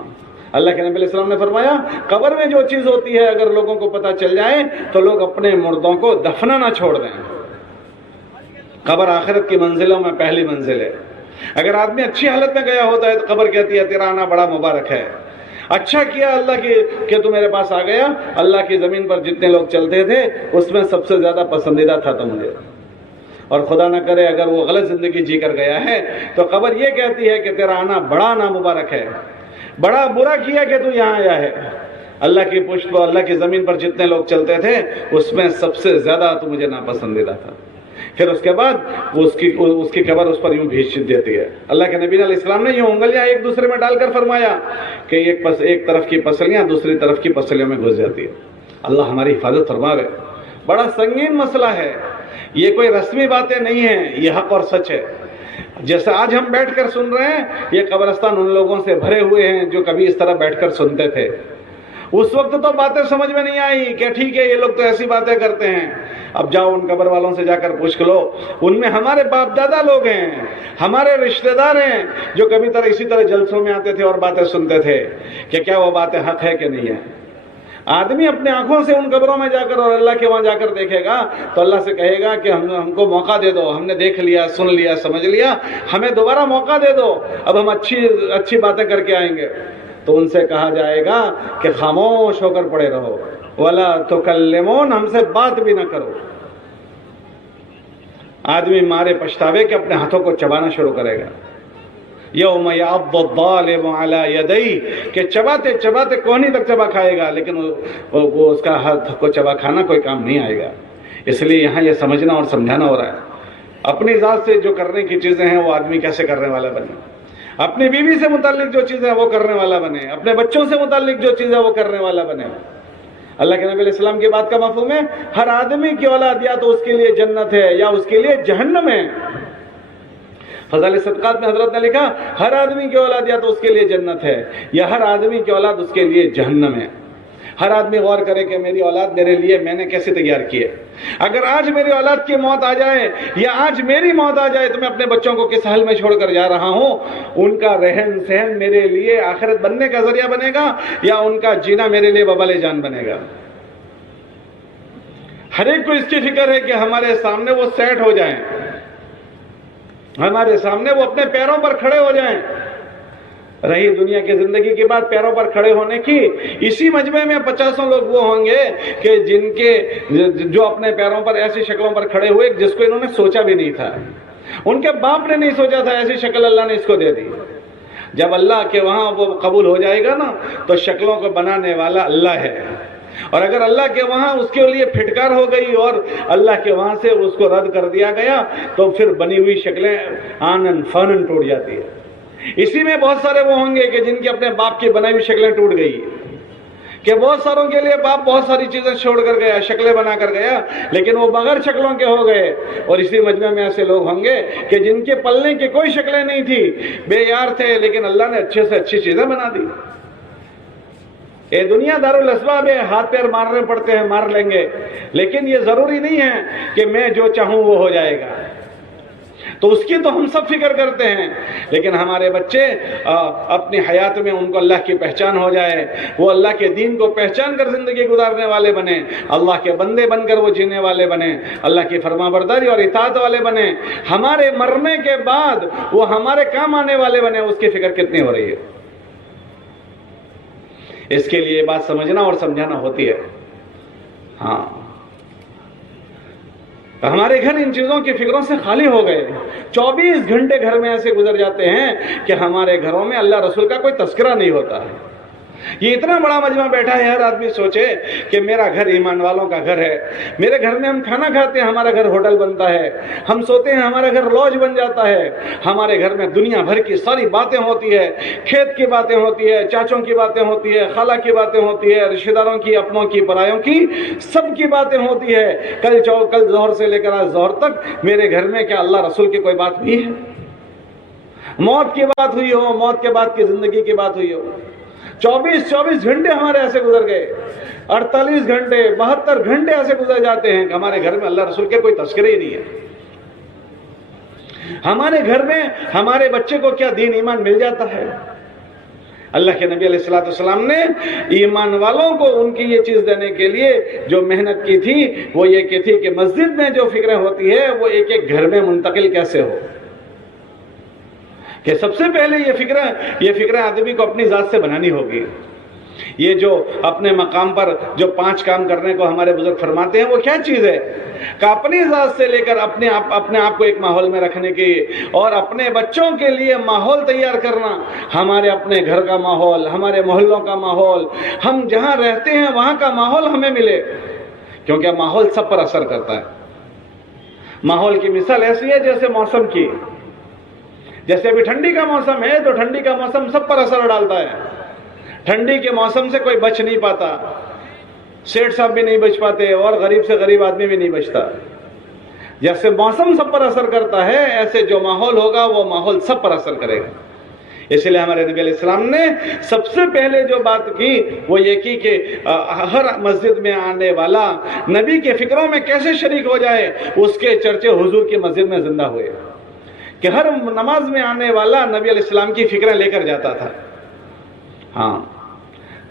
اللہ کے نبی علیہ السلام نے فرمایا قبر میں جو چیز ہوتی ہے اگر لوگوں کو پتہ چل جائے تو لوگ اپنے مردوں کو دفنانا چھوڑ دیں. قبر آخرت کی منزلوں میں پہلی منزل ہے. اگر آدمی اچھی حالت میں گیا ہوتا ہے تو قبر کہتی ہے تیرا آنا بڑا مبارک ہے, اچھا کیا اللہ کی کہ تو میرے پاس آ گیا. اللہ کی زمین پر جتنے لوگ چلتے تھے اس میں سب سے زیادہ پسندیدہ تھا تو مجھے. اور خدا نہ کرے اگر وہ غلط زندگی جی کر گیا ہے تو قبر یہ کہتی ہے کہ تیرا آنا بڑا نامبارک ہے, بڑا برا کیا کہ تو یہاں آیا ہے. اللہ کی پشت پر, اللہ کی زمین پر جتنے لوگ چلتے تھے اس میں سب سے زیادہ تو مجھے ناپسندیدہ تھا. پھر اس کے بعد اس کی قبر اس پر یوں بھیج دیتی ہے. اللہ کے نبی علیہ السلام نے یوں انگلیاں ایک دوسرے میں ڈال کر فرمایا کہ ایک طرف کی پسلیاں دوسری طرف کی پسلیوں میں گھس جاتی ہے. اللہ ہماری حفاظت فرماوے. بڑا سنگین مسئلہ ہے, یہ کوئی رسمی باتیں نہیں ہیں, یہ حق اور سچ ہے. جیسے آج ہم بیٹھ کر سن رہے ہیں, یہ قبرستان ان لوگوں سے بھرے ہوئے ہیں جو کبھی اس طرح بیٹھ کر سنتے تھے. اس وقت تو باتیں سمجھ میں نہیں آئی کہ ٹھیک ہے یہ لوگ تو ایسی باتیں کرتے ہیں. اب جاؤ ان قبر والوں سے جا کر پوچھ لو, ان میں ہمارے باپ دادا لوگ ہیں, ہمارے رشتہ دار ہیں جو کبھی اسی طرح جلسوں میں آتے تھے اور باتیں سنتے تھے کہ کیا وہ باتیں حق ہے کہ نہیں ہے. آدمی اپنے آنکھوں سے ان قبروں میں جا کر اور اللہ کے وہاں جا کر دیکھے گا تو اللہ سے کہے گا کہ ہم کو موقع دے دو, ہم نے دیکھ لیا, سن لیا, سمجھ لیا, ہمیں دوبارہ موقع دے دو, اب ہم اچھی باتیں کر کے آئیں گے. تو ان سے کہا جائے گا کہ خاموش ہو کر پڑے رہو, وَلَا تُكَلِّمُونَ, ہم سے بات بھی نہ کرو. آدمی مارے پچھتاوے کہ اپنے ہاتھوں کو چبانا شروع کرے گا. یوم یعض الظالم علی یدیہ, کہ چباتے چباتے کوہنی تک چبا کھائے گا لیکن وہ اس کا ہاتھ کو چبا کھانا کوئی کام نہیں آئے گا. اس لیے یہاں یہ سمجھنا اور سمجھانا ہو رہا ہے اپنی ذات سے جو کرنے کی چیزیں ہیں وہ آدمی کیسے کرنے والا بنے، اپنی بیوی سے متعلق جو چیزیں وہ کرنے والا بنے، اپنے بچوں سے متعلق جو چیزیں وہ کرنے والا بنے۔ اللہ کے نبی علیہ السلام کی بات کا مفہوم ہے ہر آدمی کی اولاد یا تو اس کے لیے جنت ہے یا اس کے لیے جہنم ہے۔ فضائل صدقات میں حضرت نے لکھا ہر آدمی کی اولاد یا تو اس کے لیے جنت ہے یا ہر آدمی کی اولاد اس کے لیے جہنم ہے۔ ہر آدمی غور کرے کہ میری اولاد میرے لیے میں نے کیسے تیار کی ہے۔ اگر آج میری اولاد کی موت آ جائے یا آج میری موت آ جائے تو میں اپنے بچوں کو کس حال میں چھوڑ کر جا رہا ہوں، ان کا رہن سہن میرے لیے آخرت بننے کا ذریعہ بنے گا یا ان کا جینا میرے لیے وبال جان بنے گا۔ ہر ایک کو اس کی فکر ہے کہ ہمارے سامنے وہ سیٹ ہو جائیں، ہمارے سامنے وہ اپنے پیروں پر کھڑے ہو جائیں۔ رہی دنیا کی زندگی کی بات پیروں پر کھڑے ہونے کی، اسی مجمع میں 50 لوگ وہ ہوں گے کہ جو اپنے پیروں پر ایسی شکلوں پر کھڑے ہوئے جس کو انہوں نے سوچا بھی نہیں تھا، ان کے باپ نے نہیں سوچا تھا ایسی شکل اللہ نے اس کو دے دی۔ جب اللہ کے وہاں وہ قبول ہو جائے گا نا تو شکلوں کو بنانے والا اللہ ہے، اور اگر اللہ کے وہاں اس کے لیے پھٹکار ہو گئی اور اللہ کے وہاں سے اس کو رد کر دیا گیا تو پھر بنی ہوئی شکلیں آنن فانن ٹوٹ جاتی ہے۔ اسی میں بہت سارے وہ ہوں گے کہ جن کی اپنے باپ کی بنائی ہوئی شکلیں ٹوٹ گئی، کہ بہت ساروں کے لیے باپ بہت ساری چیزیں چھوڑ کر گیا، شکلیں بنا کر گیا، لیکن وہ بغیر شکلوں کے ہو گئے۔ اور اسی مجمع میں ایسے لوگ ہوں گے کہ جن کے پلنے کی کوئی شکلیں نہیں تھی، بے یار تھے، لیکن اللہ نے اچھے سے اچھی چیزیں بنا دی۔ اے دنیا دارالاسباب ہے، ہاتھ پیر مارنے پڑتے ہیں، مار لیں گے، لیکن یہ ضروری نہیں ہے کہ میں جو چاہوں وہ ہو جائے گا۔ تو اس کی تو ہم سب فکر کرتے ہیں، لیکن ہمارے بچے اپنی حیات میں ان کو اللہ کی پہچان ہو جائے، وہ اللہ کے دین کو پہچان کر زندگی گزارنے والے بنے، اللہ کے بندے بن کر وہ جینے والے بنے، اللہ کی فرما برداری اور اطاعت والے بنے، ہمارے مرنے کے بعد وہ ہمارے کام آنے والے بنے۔ اس کی فکر کتنی ہو رہی ہے؟ اس کے لیے بات سمجھنا اور سمجھانا ہوتی ہے۔ ہاں، ہمارے گھر ان چیزوں کی فکروں سے خالی ہو گئے۔ 24 گھنٹے گھر میں ایسے گزر جاتے ہیں کہ ہمارے گھروں میں اللہ رسول کا کوئی تذکرہ نہیں ہوتا ہے۔ یہ اتنا بڑا مجمع بیٹھا ہے، ہر آدمی سوچے کہ میرا گھر ایمان والوں کا گھر ہے، میرے گھر میں ہم کھانا کھاتے ہیں، ہمارا گھر ہوٹل بنتا ہے، ہم سوتے ہیں، ہمارا گھر لاج بن جاتا ہے، ہمارے گھر میں دنیا بھر کی ساری باتیں ہوتی ہے، کھیت کی باتیں ہوتی ہے، چاچوں کی باتیں ہوتی ہے، خالہ کی باتیں ہوتی ہے، رشتہ داروں کی، اپنوں کی، پرایوں کی، سب کی باتیں ہوتی ہے۔ کل ظہر سے لے کر آج ظہر تک میرے گھر میں کیا اللہ رسول کی کوئی بات ہوئی ہے؟ موت کی بات ہوئی ہو، موت کے بعد کی زندگی کی بات ہوئی ہو؟ 24 گھنٹے ہمارے ایسے گزر گئے، 48 گھنٹے 72 گھنٹے ایسے گزر جاتے ہیں کہ ہمارے گھر میں اللہ رسول کے کوئی تذکرے ہی نہیں ہے۔ ہمارے گھر میں ہمارے بچے کو کیا دین ایمان مل جاتا ہے؟ اللہ کے نبی علیہ الصلوۃ والسلام نے ایمان والوں کو ان کی یہ چیز دینے کے لیے جو محنت کی تھی وہ یہ کہ تھی کہ مسجد میں جو فکریں ہوتی ہے وہ ایک ایک گھر میں منتقل کیسے ہو، کہ سب سے پہلے یہ فکریں آدمی کو اپنی ذات سے بنانی ہوگی۔ یہ جو اپنے مقام پر جو 5 کام کرنے کو ہمارے بزرگ فرماتے ہیں وہ کیا چیز ہے کہ اپنی ذات سے لے کر اپنے آپ کو ایک ماحول میں رکھنے کی اور اپنے بچوں کے لیے ماحول تیار کرنا، ہمارے اپنے گھر کا ماحول، ہمارے محلوں کا ماحول، ہم جہاں رہتے ہیں وہاں کا ماحول ہمیں ملے، کیونکہ ماحول سب پر اثر کرتا ہے۔ ماحول کی مثال ایسی ہے جیسے موسم کی، جیسے ابھی ٹھنڈی کا موسم ہے تو ٹھنڈی کا موسم سب پر اثر ڈالتا ہے، ٹھنڈی کے موسم سے کوئی بچ نہیں پاتا، سیٹ صاحب بھی نہیں بچ پاتے اور غریب سے غریب آدمی بھی نہیں بچتا۔ جیسے موسم سب پر اثر کرتا ہے ایسے جو ماحول ہوگا وہ ماحول سب پر اثر کرے گا۔ اس لیے ہمارے نبی علیہ السلام نے سب سے پہلے جو بات کی وہ یہ کی کہ ہر مسجد میں آنے والا نبی کے فکروں میں کیسے شریک ہو جائے، اس کے چرچے حضور کی مسجد میں زندہ ہوئے، کہ ہر نماز میں آنے والا نبی علیہ السلام کی فکریں لے کر جاتا تھا۔ ہاں،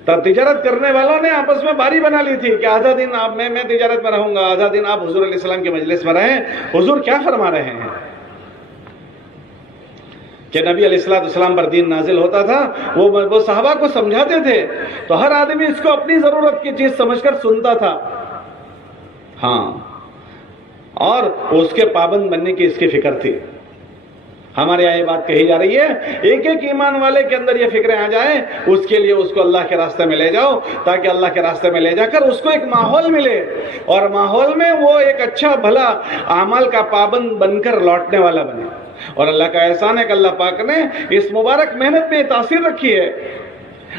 تب تجارت کرنے والوں نے آپس میں باری بنا لی تھی کہ آدھا دن میں تجارت میں رہوں گا، آدھا دن آپ حضور علیہ السلام کی مجلس میں رہیں۔ حضور کیا فرما رہے ہیں کہ نبی علیہ السلام پر دین نازل ہوتا تھا، وہ صحابہ کو سمجھاتے تھے تو ہر آدمی اس کو اپنی ضرورت کی چیز سمجھ کر سنتا تھا۔ ہاں، اور اس کے پابند بننے کی اس کی فکر تھی۔ ہمارے یہاں یہ بات کہی جا رہی ہے ایک ایک ایمان والے کے اندر یہ فکریں آ جائیں، اس کے لیے اس کو اللہ کے راستے میں لے جاؤ، تاکہ اللہ کے راستے میں لے جا کر اس کو ایک ماحول ملے، اور ماحول میں وہ ایک اچھا بھلا اعمال کا پابند بن کر لوٹنے والا بنے۔ اور اللہ کا احسان ہے کہ اللہ پاک نے اس مبارک محنت میں تاثیر رکھی ہے۔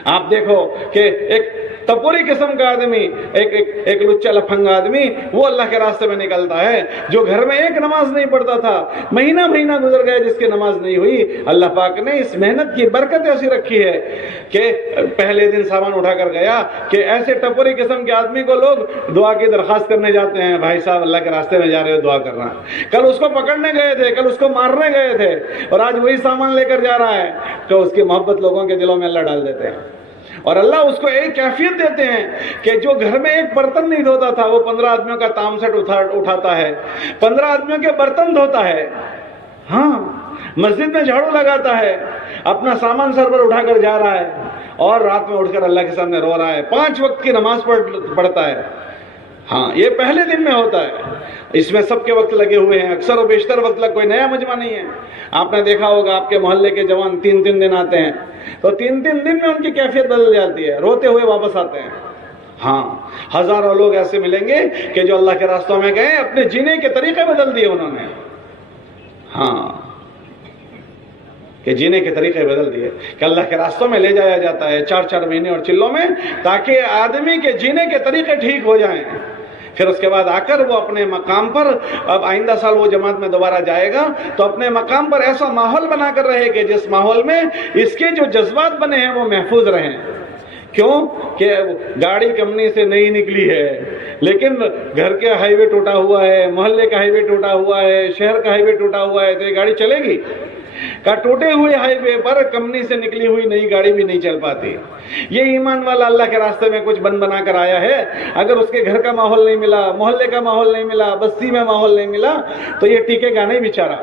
آپ دیکھو کہ ایک تپوری قسم کا آدمی، ایک لچا لفنگ آدمی، وہ اللہ کے راستے میں نکلتا ہے، جو گھر میں ایک نماز نہیں پڑھتا تھا، مہینہ گزر گئے جس کی نماز نہیں ہوئی۔ اللہ پاک نے اس محنت کی برکت ایسی رکھی ہے کہ پہلے دن سامان اٹھا کر گیا کہ ایسے ٹپوری قسم کے آدمی کو لوگ دعا کی درخواست کرنے جاتے ہیں، بھائی صاحب اللہ کے راستے میں جا رہے ہو، دعا کرنا۔ کل اس کو پکڑنے گئے تھے، کل اس کو مارنے گئے تھے، اور آج وہی سامان لے کر جا رہا ہے، تو اس کی محبت لوگوں کے دلوں میں اللہ ڈال دیتے ہیں۔ اور اللہ اس کو ایک کیفیت دیتے ہیں کہ جو گھر میں ایک برتن نہیں دھوتا تھا، وہ 15 آدمیوں کا تام سیٹ اٹھاتا ہے، 15 آدمیوں کے برتن دھوتا ہے، ہاں مسجد میں جھاڑو لگاتا ہے، اپنا سامان سر پر اٹھا کر جا رہا ہے، اور رات میں اٹھ کر اللہ کے سامنے رو رہا ہے، 5 وقت کی نماز پڑھتا ہے۔ ہاں یہ پہلے دن میں ہوتا ہے، اس میں سب کے وقت لگے ہوئے ہیں، اکثر و بیشتر وقت کوئی نیا مجمع نہیں ہے۔ آپ نے دیکھا ہوگا آپ کے محلے کے جوان 3 دن آتے ہیں، تو 3 دن میں ان کی کیفیت بدل جاتی ہے، روتے ہوئے واپس آتے ہیں۔ ہاں ہزاروں لوگ ایسے ملیں گے کہ جو اللہ کے راستوں میں گئے، اپنے جینے کے طریقے بدل دیے انہوں نے، ہاں کہ جینے کے طریقے بدل دیے، کہ اللہ کے راستوں میں لے جایا جاتا ہے 4 مہینے اور چلوں میں، تاکہ آدمی کے جینے کے طریقے ٹھیک ہو جائیں۔ پھر اس کے بعد آ کر وہ اپنے مقام پر، اب آئندہ سال وہ جماعت میں دوبارہ جائے گا تو اپنے مقام پر ایسا ماحول بنا کر رہے کہ جس ماحول میں اس کے جو جذبات بنے ہیں وہ محفوظ رہیں۔ کیوں کہ گاڑی کمپنی سے نہیں نکلی ہے، لیکن گھر کے ہائی وے ٹوٹا ہوا ہے، محلے کا ہائی وے ٹوٹا ہوا ہے، شہر کا ہائی وے ٹوٹا ہوا ہے، تو یہ گاڑی چلے گی؟ کا ٹوٹے ہوئے ہائی وے پر کمپنی سے نکلی ہوئی نئی گاڑی بھی نہیں چل پاتی۔ یہ ایمان والا اللہ کے راستے میں کچھ بنا کر آیا ہے، اگر اس کے گھر کا ماحول نہیں ملا، محلے کا ماحول نہیں ملا، بستی میں ماحول نہیں ملا، تو یہ ٹکے گا نہیں بیچارہ۔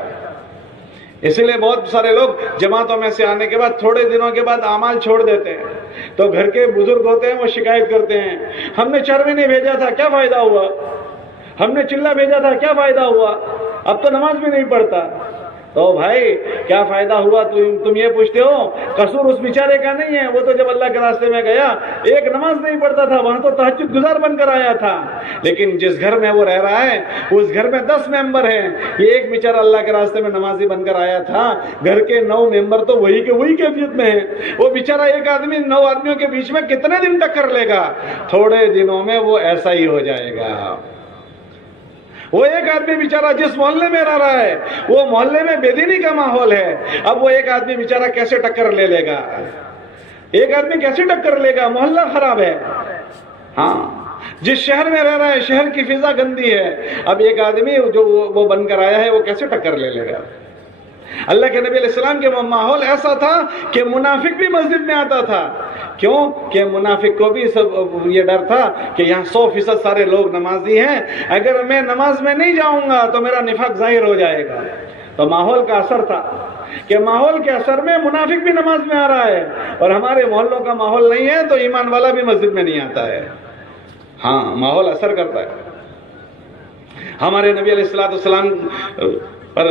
اسی لیے بہت سارے لوگ جماعتوں میں سے آنے کے بعد تھوڑے دنوں کے بعد اعمال چھوڑ دیتے ہیں، تو گھر کے بزرگ ہوتے ہیں وہ شکایت کرتے ہیں، ہم نے چربی نہیں بھیجا تھا کیا فائدہ ہوا، ہم نے چلہ بھیجا تھا کیا فائدہ ہوا، اب تو نماز بھی نہیں پڑھتا۔ تو بھائی کیا فائدہ ہوا تم یہ پوچھتے ہو؟ قصور اس بیچارے کا نہیں ہے، وہ تو جب اللہ کے راستے میں گیا ایک نماز نہیں پڑھتا تھا، وہاں تو تہجد گزار بن کر آیا تھا، لیکن جس گھر میں وہ رہ رہا ہے اس گھر میں 10 ممبر ہیں، یہ ایک بیچارہ اللہ کے راستے میں نمازی بن کر آیا تھا، گھر کے 9 ممبر تو وہی کے وہی کیفیت میں ہیں۔ وہ بیچارہ ایک آدمی 9 آدمیوں کے بیچ میں کتنے دن تک کر لے گا؟ تھوڑے دنوں میں وہ ایسا ہی ہو جائے گا۔ وہ ایک آدمی بیچارہ جس محلے میں رہ رہا ہے وہ محلے میں بے دینی کا ماحول ہے، اب وہ ایک آدمی بیچارہ کیسے ٹکر لے گا؟ ایک آدمی کیسے ٹکر لے گا؟ محلہ خراب ہے۔ ہاں جس شہر میں رہ رہا ہے شہر کی فضا گندی ہے، اب ایک آدمی جو وہ بن کر آیا ہے وہ کیسے ٹکر لے گا؟ اللہ کے نبی علیہ السلام کے ماحول ایسا تھا کہ منافق بھی مسجد میں آتا تھا۔ کیوں کہ منافق کو بھی سب یہ ڈر تھا کہ یہاں 100% سارے لوگ نمازی ہیں، اگر میں نماز میں نہیں جاؤں گا تو میرا نفاق ظاہر ہو جائے گا۔ تو ماحول کا اثر تھا کہ ماحول کے اثر میں منافق بھی نماز میں آ رہا ہے، اور ہمارے محلوں کا ماحول نہیں ہے تو ایمان والا بھی مسجد میں نہیں آتا ہے۔ ہاں ماحول اثر کرتا ہے۔ ہمارے نبی علیہ السلام پر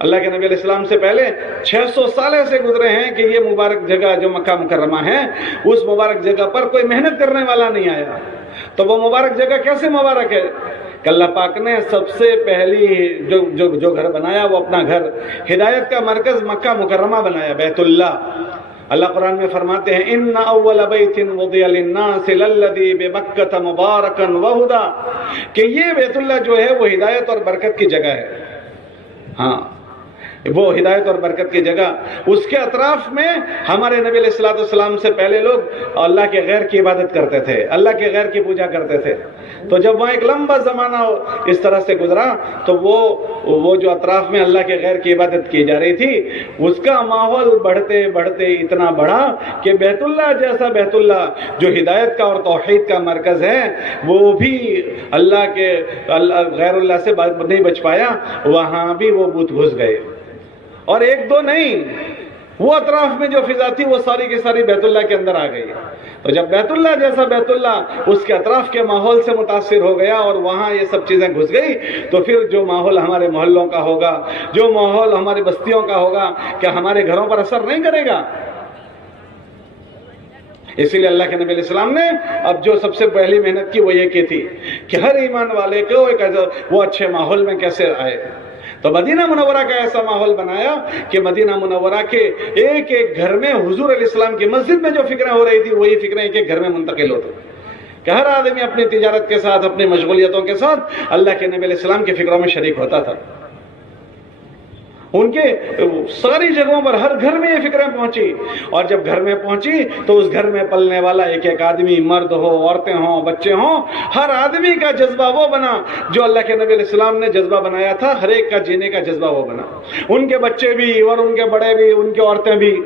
اللہ کے نبی علیہ السلام سے پہلے 600 سال سے گزرے ہیں کہ یہ مبارک جگہ جو مکہ مکرمہ ہے اس مبارک جگہ پر کوئی محنت کرنے والا نہیں آیا۔ تو وہ مبارک جگہ کیسے مبارک ہے کہ اللہ پاک نے سب سے پہلی جو گھر بنایا وہ اپنا گھر، ہدایت کا مرکز مکہ مکرمہ بنایا، بیت اللہ۔ اللہ قرآن میں فرماتے ہیں ان اول بیت وضع للناس للذی بمکہ مبارکا وہدی، کہ یہ بیت اللہ جو ہے وہ ہدایت اور برکت کی جگہ ہے۔ ہاں وہ ہدایت اور برکت کی جگہ، اس کے اطراف میں ہمارے نبی علیہ السلام سے پہلے لوگ اللہ کے غیر کی عبادت کرتے تھے، اللہ کے غیر کی پوجا کرتے تھے۔ تو جب وہاں ایک لمبا زمانہ اس طرح سے گزرا تو وہ جو اطراف میں اللہ کے غیر کی عبادت کی جا رہی تھی اس کا ماحول بڑھتے بڑھتے اتنا بڑھا کہ بیت اللہ جیسا بیت اللہ جو ہدایت کا اور توحید کا مرکز ہے وہ بھی اللہ کے غیر اللہ سے نہیں بچ پایا، وہاں بھی وہ بت گھس گئے۔ اور 1 2 نہیں، وہ اطراف میں جو فضا تھی وہ ساری کی ساری بیت اللہ کے اندر آ گئی۔ تو جب بیت اللہ جیسا بیت اللہ اس کے اطراف کے ماحول سے متاثر ہو گیا اور وہاں یہ سب چیزیں گھس گئی، تو پھر جو ماحول ہمارے محلوں کا ہوگا، جو ماحول ہماری بستیوں کا ہوگا، کیا ہمارے گھروں پر اثر نہیں کرے گا؟ اسی لیے اللہ کے نبی علیہ السلام نے اب جو سب سے پہلی محنت کی وہ یہ کی تھی کہ ہر ایمان والے کو وہ اچھے ماحول میں کیسے آئے. تو مدینہ منورہ کا ایسا ماحول بنایا کہ مدینہ منورہ کے ایک ایک گھر میں حضور علیہ السلام کی مسجد میں جو فکریں ہو رہی تھی وہی فکریں ایک ایک گھر میں منتقل ہوتی کہ ہر آدمی اپنی تجارت کے ساتھ، اپنی مشغولیتوں کے ساتھ اللہ کے نبی علیہ السلام کی فکروں میں شریک ہوتا تھا. ان کے ساری جگہوں پر ہر گھر میں یہ فکریں پہنچی، اور جب گھر میں پہنچی تو اس گھر میں پلنے والا ایک ایک آدمی، مرد ہو، عورتیں ہوں، بچے ہوں، ہر آدمی کا جذبہ وہ بنا جو اللہ کے نبی علیہ السلام نے جذبہ بنایا تھا. ہر ایک کا جینے کا جذبہ وہ بنا، ان کے بچے بھی اور ان کے بڑے بھی، ان کی عورتیں بھی،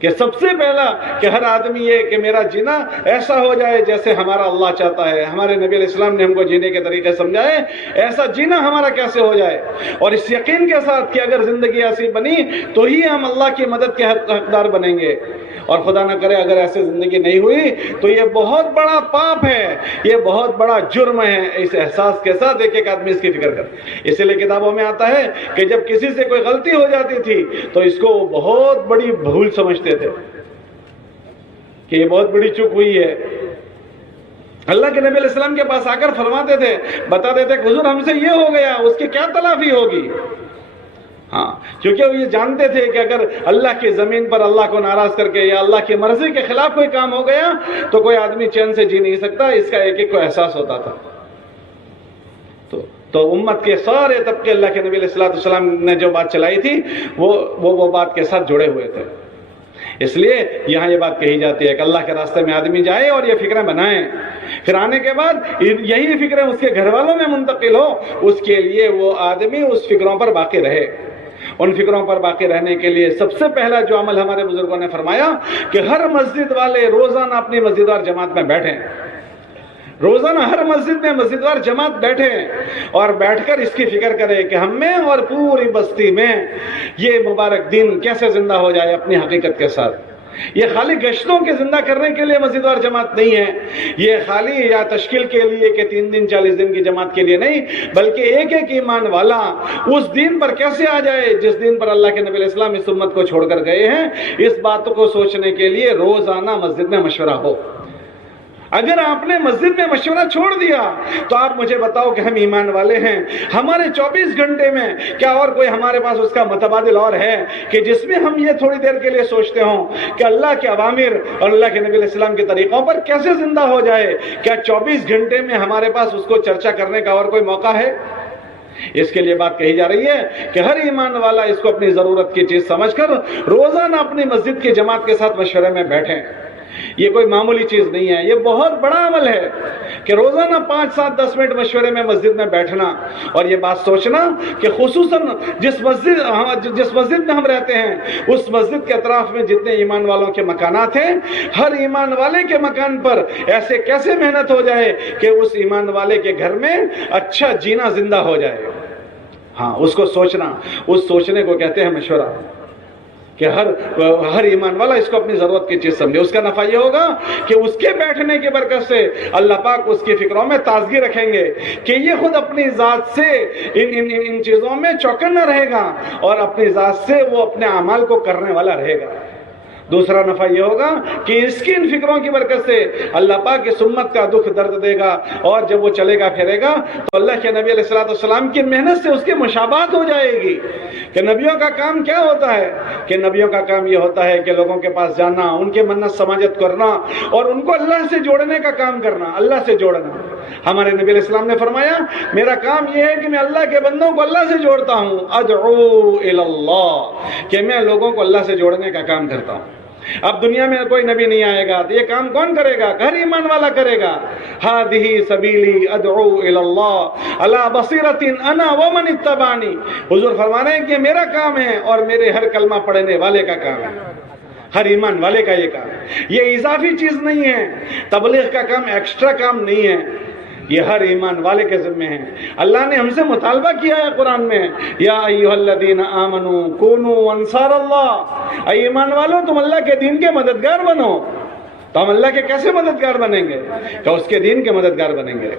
کہ سب سے پہلا کہ ہر آدمی یہ کہ میرا جینا ایسا ہو جائے جیسے ہمارا اللہ چاہتا ہے، ہمارے نبی علیہ السلام نے ہم کو جینے کے طریقے سمجھائے، ایسا جینا ہمارا کیسے ہو جائے. اور اس یقین کے ساتھ کہ اگر زندگی ایسی بنی تو ہی ہم اللہ کی مدد کے حقدار بنیں گے، اور خدا نہ کرے اگر ایسے زندگی نہیں ہوئی تو یہ بہت بڑا پاپ ہے، یہ بہت بڑا جرم ہے. اس احساس کے ساتھ ایک ایک آدمی اس کی فکر کرے. اسی لیے کتابوں میں آتا ہے کہ جب کسی سے کوئی غلطی ہو جاتی تھی تو اس کو بہت بڑی بھول سمجھتے تھے کہ یہ بہت بڑی چوک ہوئی ہے. اللہ کے نبی علیہ السلام کے پاس آ کر فرماتے تھے، بتا دیتے کہ حضور ہم سے یہ ہو گیا، اس کی کیا تلافی ہوگی؟ ہاں، کیونکہ وہ یہ جانتے تھے کہ اگر اللہ کی زمین پر اللہ کو ناراض کر کے یا اللہ کی مرضی کے خلاف کوئی کام ہو گیا تو کوئی آدمی چین سے جی نہیں سکتا. اس کا ایک ایک کو احساس ہوتا تھا. تو امت کے سارے طبقے اللہ کے نبی علیہ السلام نے جو بات چلائی تھی وہ بات کے ساتھ جڑے ہوئے تھے. اس لیے یہاں یہ بات کہی جاتی ہے کہ اللہ کے راستے میں آدمی جائے اور یہ فکریں بنائیں، پھر آنے کے بعد یہی فکریں اس کے گھر والوں میں منتقل ہو، اس کے لیے وہ آدمی اس فکروں پر باقی رہے. ان فکروں پر باقی رہنے کے لیے سب سے پہلا جو عمل ہمارے بزرگوں نے فرمایا کہ ہر مسجد والے روزانہ اپنی مسجد وار جماعت میں بیٹھیں. روزانہ ہر مسجد میں مسجد وار جماعت بیٹھیں اور بیٹھ کر اس کی فکر کریں کہ ہم میں اور پوری بستی میں یہ مبارک دن کیسے زندہ ہو جائے اپنی حقیقت کے ساتھ. یہ خالی گشتوں کے زندہ کرنے کے لیے مسجد وار جماعت نہیں ہے، یہ خالی یا تشکیل کے لیے کہ 3 دن 40 دن کی جماعت کے لیے نہیں، بلکہ ایک ایک ایمان والا اس دن پر کیسے آ جائے جس دن پر اللہ کے نبی علیہ السلام اس امت کو چھوڑ کر گئے ہیں. اس بات کو سوچنے کے لیے روزانہ مسجد میں مشورہ ہو. اگر آپ نے مسجد میں مشورہ چھوڑ دیا تو آپ مجھے بتاؤ کہ ہم ایمان والے ہیں، ہمارے 24 گھنٹے میں کیا اور کوئی ہمارے پاس اس کا متبادل اور ہے کہ جس میں ہم یہ تھوڑی دیر کے لیے سوچتے ہوں کہ اللہ کے اوامر اور اللہ کے نبی علیہ السلام کے طریقوں پر کیسے زندہ ہو جائے؟ کیا 24 گھنٹے میں ہمارے پاس اس کو چرچا کرنے کا اور کوئی موقع ہے؟ اس کے لیے بات کہی جا رہی ہے کہ ہر ایمان والا اس کو اپنی ضرورت کی چیز سمجھ کر روزانہ اپنی مسجد کی جماعت کے ساتھ مشورے میں بیٹھیں. یہ کوئی معمولی چیز نہیں ہے، یہ بہت بڑا عمل ہے کہ روزانہ 5 7 10 منٹ مشورے میں مسجد میں بیٹھنا اور یہ بات سوچنا کہ خصوصاً جس مسجد میں ہم رہتے ہیں اس مسجد کے اطراف میں جتنے ایمان والوں کے مکانات ہیں، ہر ایمان والے کے مکان پر ایسے کیسے محنت ہو جائے کہ اس ایمان والے کے گھر میں اچھا جینا زندہ ہو جائے. ہاں، اس کو سوچنا، اس سوچنے کو کہتے ہیں مشورہ، کہ ہر ایمان والا اس کو اپنی ضرورت کی چیز سمجھے. اس کا نفع یہ ہوگا کہ اس کے بیٹھنے کی برکت سے اللہ پاک اس کی فکروں میں تازگی رکھیں گے کہ یہ خود اپنی ذات سے ان چیزوں میں چوکنا رہے گا اور اپنی ذات سے وہ اپنے اعمال کو کرنے والا رہے گا. دوسرا نفع یہ ہوگا کہ اس کی ان فکروں کی برکت سے اللہ پاک اس امت کا دکھ درد دے گا، اور جب وہ چلے گا پھرے گا تو اللہ کے نبی علیہ السلام کی محنت سے اس کی مشابہت ہو جائے گی. کہ نبیوں کا کام کیا ہوتا ہے؟ کہ نبیوں کا کام یہ ہوتا ہے کہ لوگوں کے پاس جانا، ان کے منت سماجت کرنا اور ان کو اللہ سے جوڑنے کا کام کرنا، اللہ سے جوڑنا. ہمارے نبی علیہ السلام نے فرمایا میرا کام یہ ہے کہ میں اللہ کے بندوں کو اللہ سے جوڑتا ہوں، ادعو الی اللہ، کہ میں لوگوں کو اللہ سے جوڑنے کا کام کرتا ہوں. اب دنیا میں کوئی نبی نہیں آئے گا تو یہ کام کون کرے گا؟ ہر ایمان والا کرے گا. ہذہ سبیلی ادعو الی اللہ علی بصیرۃ انا ومن اتبعنی. حضور فرما رہے ہیں کہ میرا کام ہے اور میرے ہر کلمہ پڑھنے والے کا کام ہے، ہر ایمان والے کا یہ کام ہے. یہ اضافی چیز نہیں ہے، تبلیغ کا کام ایکسٹرا کام نہیں ہے، یہ ہر ایمان والے کے ذمہ ہے. اللہ نے ہم سے مطالبہ کیا ہے قرآن میں، یا ایھا الذین آمنوا کونوا انصار اللہ، اے ایمان والو تم اللہ کے دین کے مددگار بنو. تو ہم اللہ کے کیسے مددگار بنیں گے؟ کہ اس کے دین کے مددگار بنیں گے۔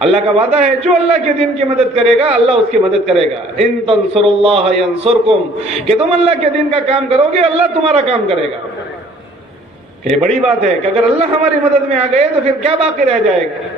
اللہ کا وعدہ ہے جو اللہ کے دین کی مدد کرے گا اللہ اس کی مدد کرے گا۔ ان تنصروا اللہ ینصرکم، کہ تم اللہ کے دین کا کام کرو گے اللہ تمہارا کام کرے گا۔ یہ بڑی بات ہے کہ اگر اللہ ہماری مدد میں آ گئے تو پھر کیا باقی رہ جائے گا؟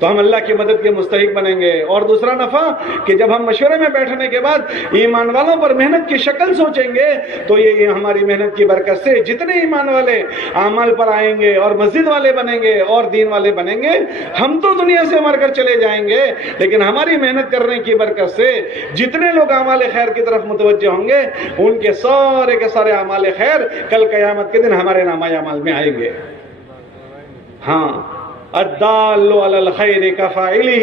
تو ہم اللہ کی مدد کے مستحق بنیں گے۔ اور دوسرا نفع کہ جب ہم مشورے میں بیٹھنے کے بعد ایمان والوں پر محنت کی شکل سوچیں گے تو یہ ہماری محنت کی برکت سے جتنے ایمان والے اعمال پر آئیں گے اور مسجد والے بنیں گے اور دین والے بنیں گے، ہم تو دنیا سے مر کر چلے جائیں گے لیکن ہماری محنت کرنے کی برکت سے جتنے لوگ اعمال خیر کی طرف متوجہ ہوں گے ان کے سارے اعمال خیر کل قیامت کے دن ہمارے نامہ اعمال میں آئیں گے۔ ہاں، الدال علی الخیر کفاعلہ،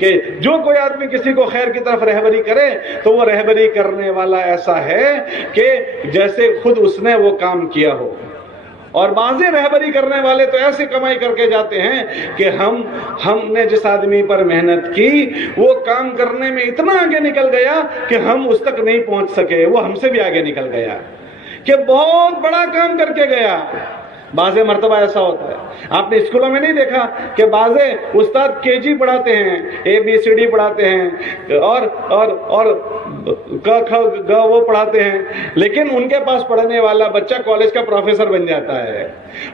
کہ جو کوئی آدمی کسی کو خیر کی طرف رہبری کرے تو وہ رہبری کرنے والا ایسا ہے کہ جیسے خود اس نے وہ کام کیا ہو۔ اور بعض رہبری کرنے والے تو ایسے کمائی کر کے جاتے ہیں کہ ہم نے جس آدمی پر محنت کی وہ کام کرنے میں اتنا آگے نکل گیا کہ ہم اس تک نہیں پہنچ سکے، وہ ہم سے بھی آگے نکل گیا کہ بہت بڑا کام کر کے گیا۔ بعض مرتبہ ایسا ہوتا ہے، آپ نے اسکولوں میں نہیں دیکھا کہ بعض استاد کے جی پڑھاتے ہیں، اے بی سی ڈی پڑھاتے ہیں اور ک کھ گ وہ پڑھاتے ہیں، لیکن ان کے پاس پڑھنے والا بچہ کالج کا پروفیسر بن جاتا ہے۔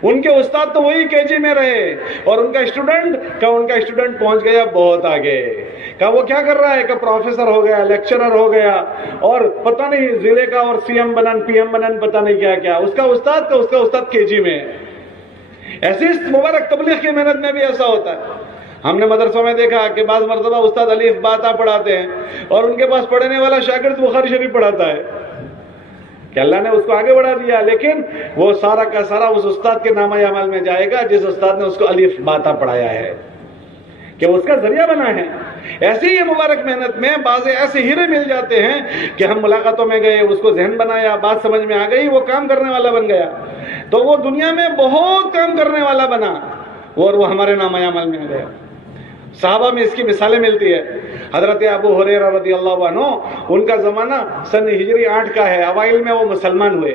ان کے استاد تو وہی کے جی میں رہے اور ان کا اسٹوڈنٹ پہنچ گیا بہت آگے، کہ وہ کیا کر رہا ہے کہ پروفیسر ہو گیا، لیکچرر ہو گیا اور پتہ نہیں ضلع کا اور سی ایم بنن پی ایم بنن پتہ نہیں کیا کیا، اس کا استاد کے جی میں۔ ایسی مبارک تبلیغ کی محنت میں بھی ایسا ہوتا ہے۔ ہم نے مدرسوں میں دیکھا کہ بعض مرتبہ استاد الف با تا پڑھاتے ہیں اور ان کے پاس پڑھنے والا شاگرد بخاری شریف پڑھاتا ہے کہ اللہ نے اس کو آگے بڑھا دیا، لیکن وہ سارا کا سارا اس استاد کے نامہ اعمال میں جائے گا جس استاد نے اس کو الف با تا پڑھایا ہے، کہ وہ اس کا ذریعہ بنا ہے۔ ایسی ہی مبارک محنت میں بعض ایسے ہیرے مل جاتے ہیں کہ ہم ملاقاتوں میں گئے، اس کو ذہن بنایا، بات سمجھ میں آ گئی، وہ کام کرنے والا بن گیا، تو وہ دنیا میں بہت کام کرنے والا بنا اور وہ ہمارے نامہ اعمال میں آ گیا۔ صحابہ میں اس کی مثالیں ملتی ہے۔ حضرت ابو ہریرہ رضی اللہ عنہ، ان کا زمانہ سن ہجری 8 کا ہے، اوائل میں وہ مسلمان ہوئے۔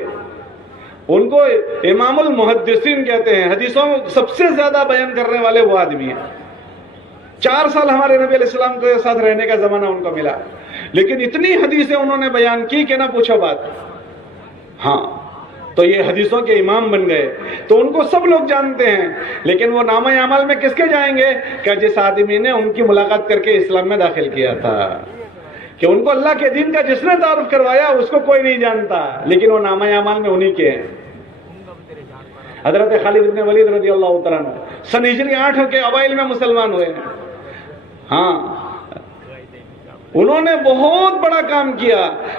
ان کو امام المحدثین کہتے ہیں، حدیثوں میں سب سے زیادہ بیان کرنے والے وہ آدمی ہیں۔ 4 سال ہمارے نبی علیہ السلام کے ساتھ رہنے کا زمانہ ان کو ملا، لیکن اتنی حدیثیں انہوں نے بیان کی کہ نہ پوچھو بات۔ ہاں، تو یہ حدیثوں کے امام بن گئے، تو ان کو سب لوگ جانتے ہیں، لیکن وہ نامہ اعمال میں کس کے جائیں گے؟ کہ جس آدمی نے ان کی ملاقات کر کے اسلام میں داخل کیا تھا، کہ ان کو اللہ کے دین کا جس نے تعارف کروایا اس کو کوئی نہیں جانتا، لیکن وہ نامہ اعمال میں انہی کے ہیں۔ حضرت خالد بن ولید رضی اللہ تعالیٰ عنہ سن ہجری 8 کے اوائل میں مسلمان ہوئے ہیں۔ ہاں، انہوں نے بہت بڑا کام کیا،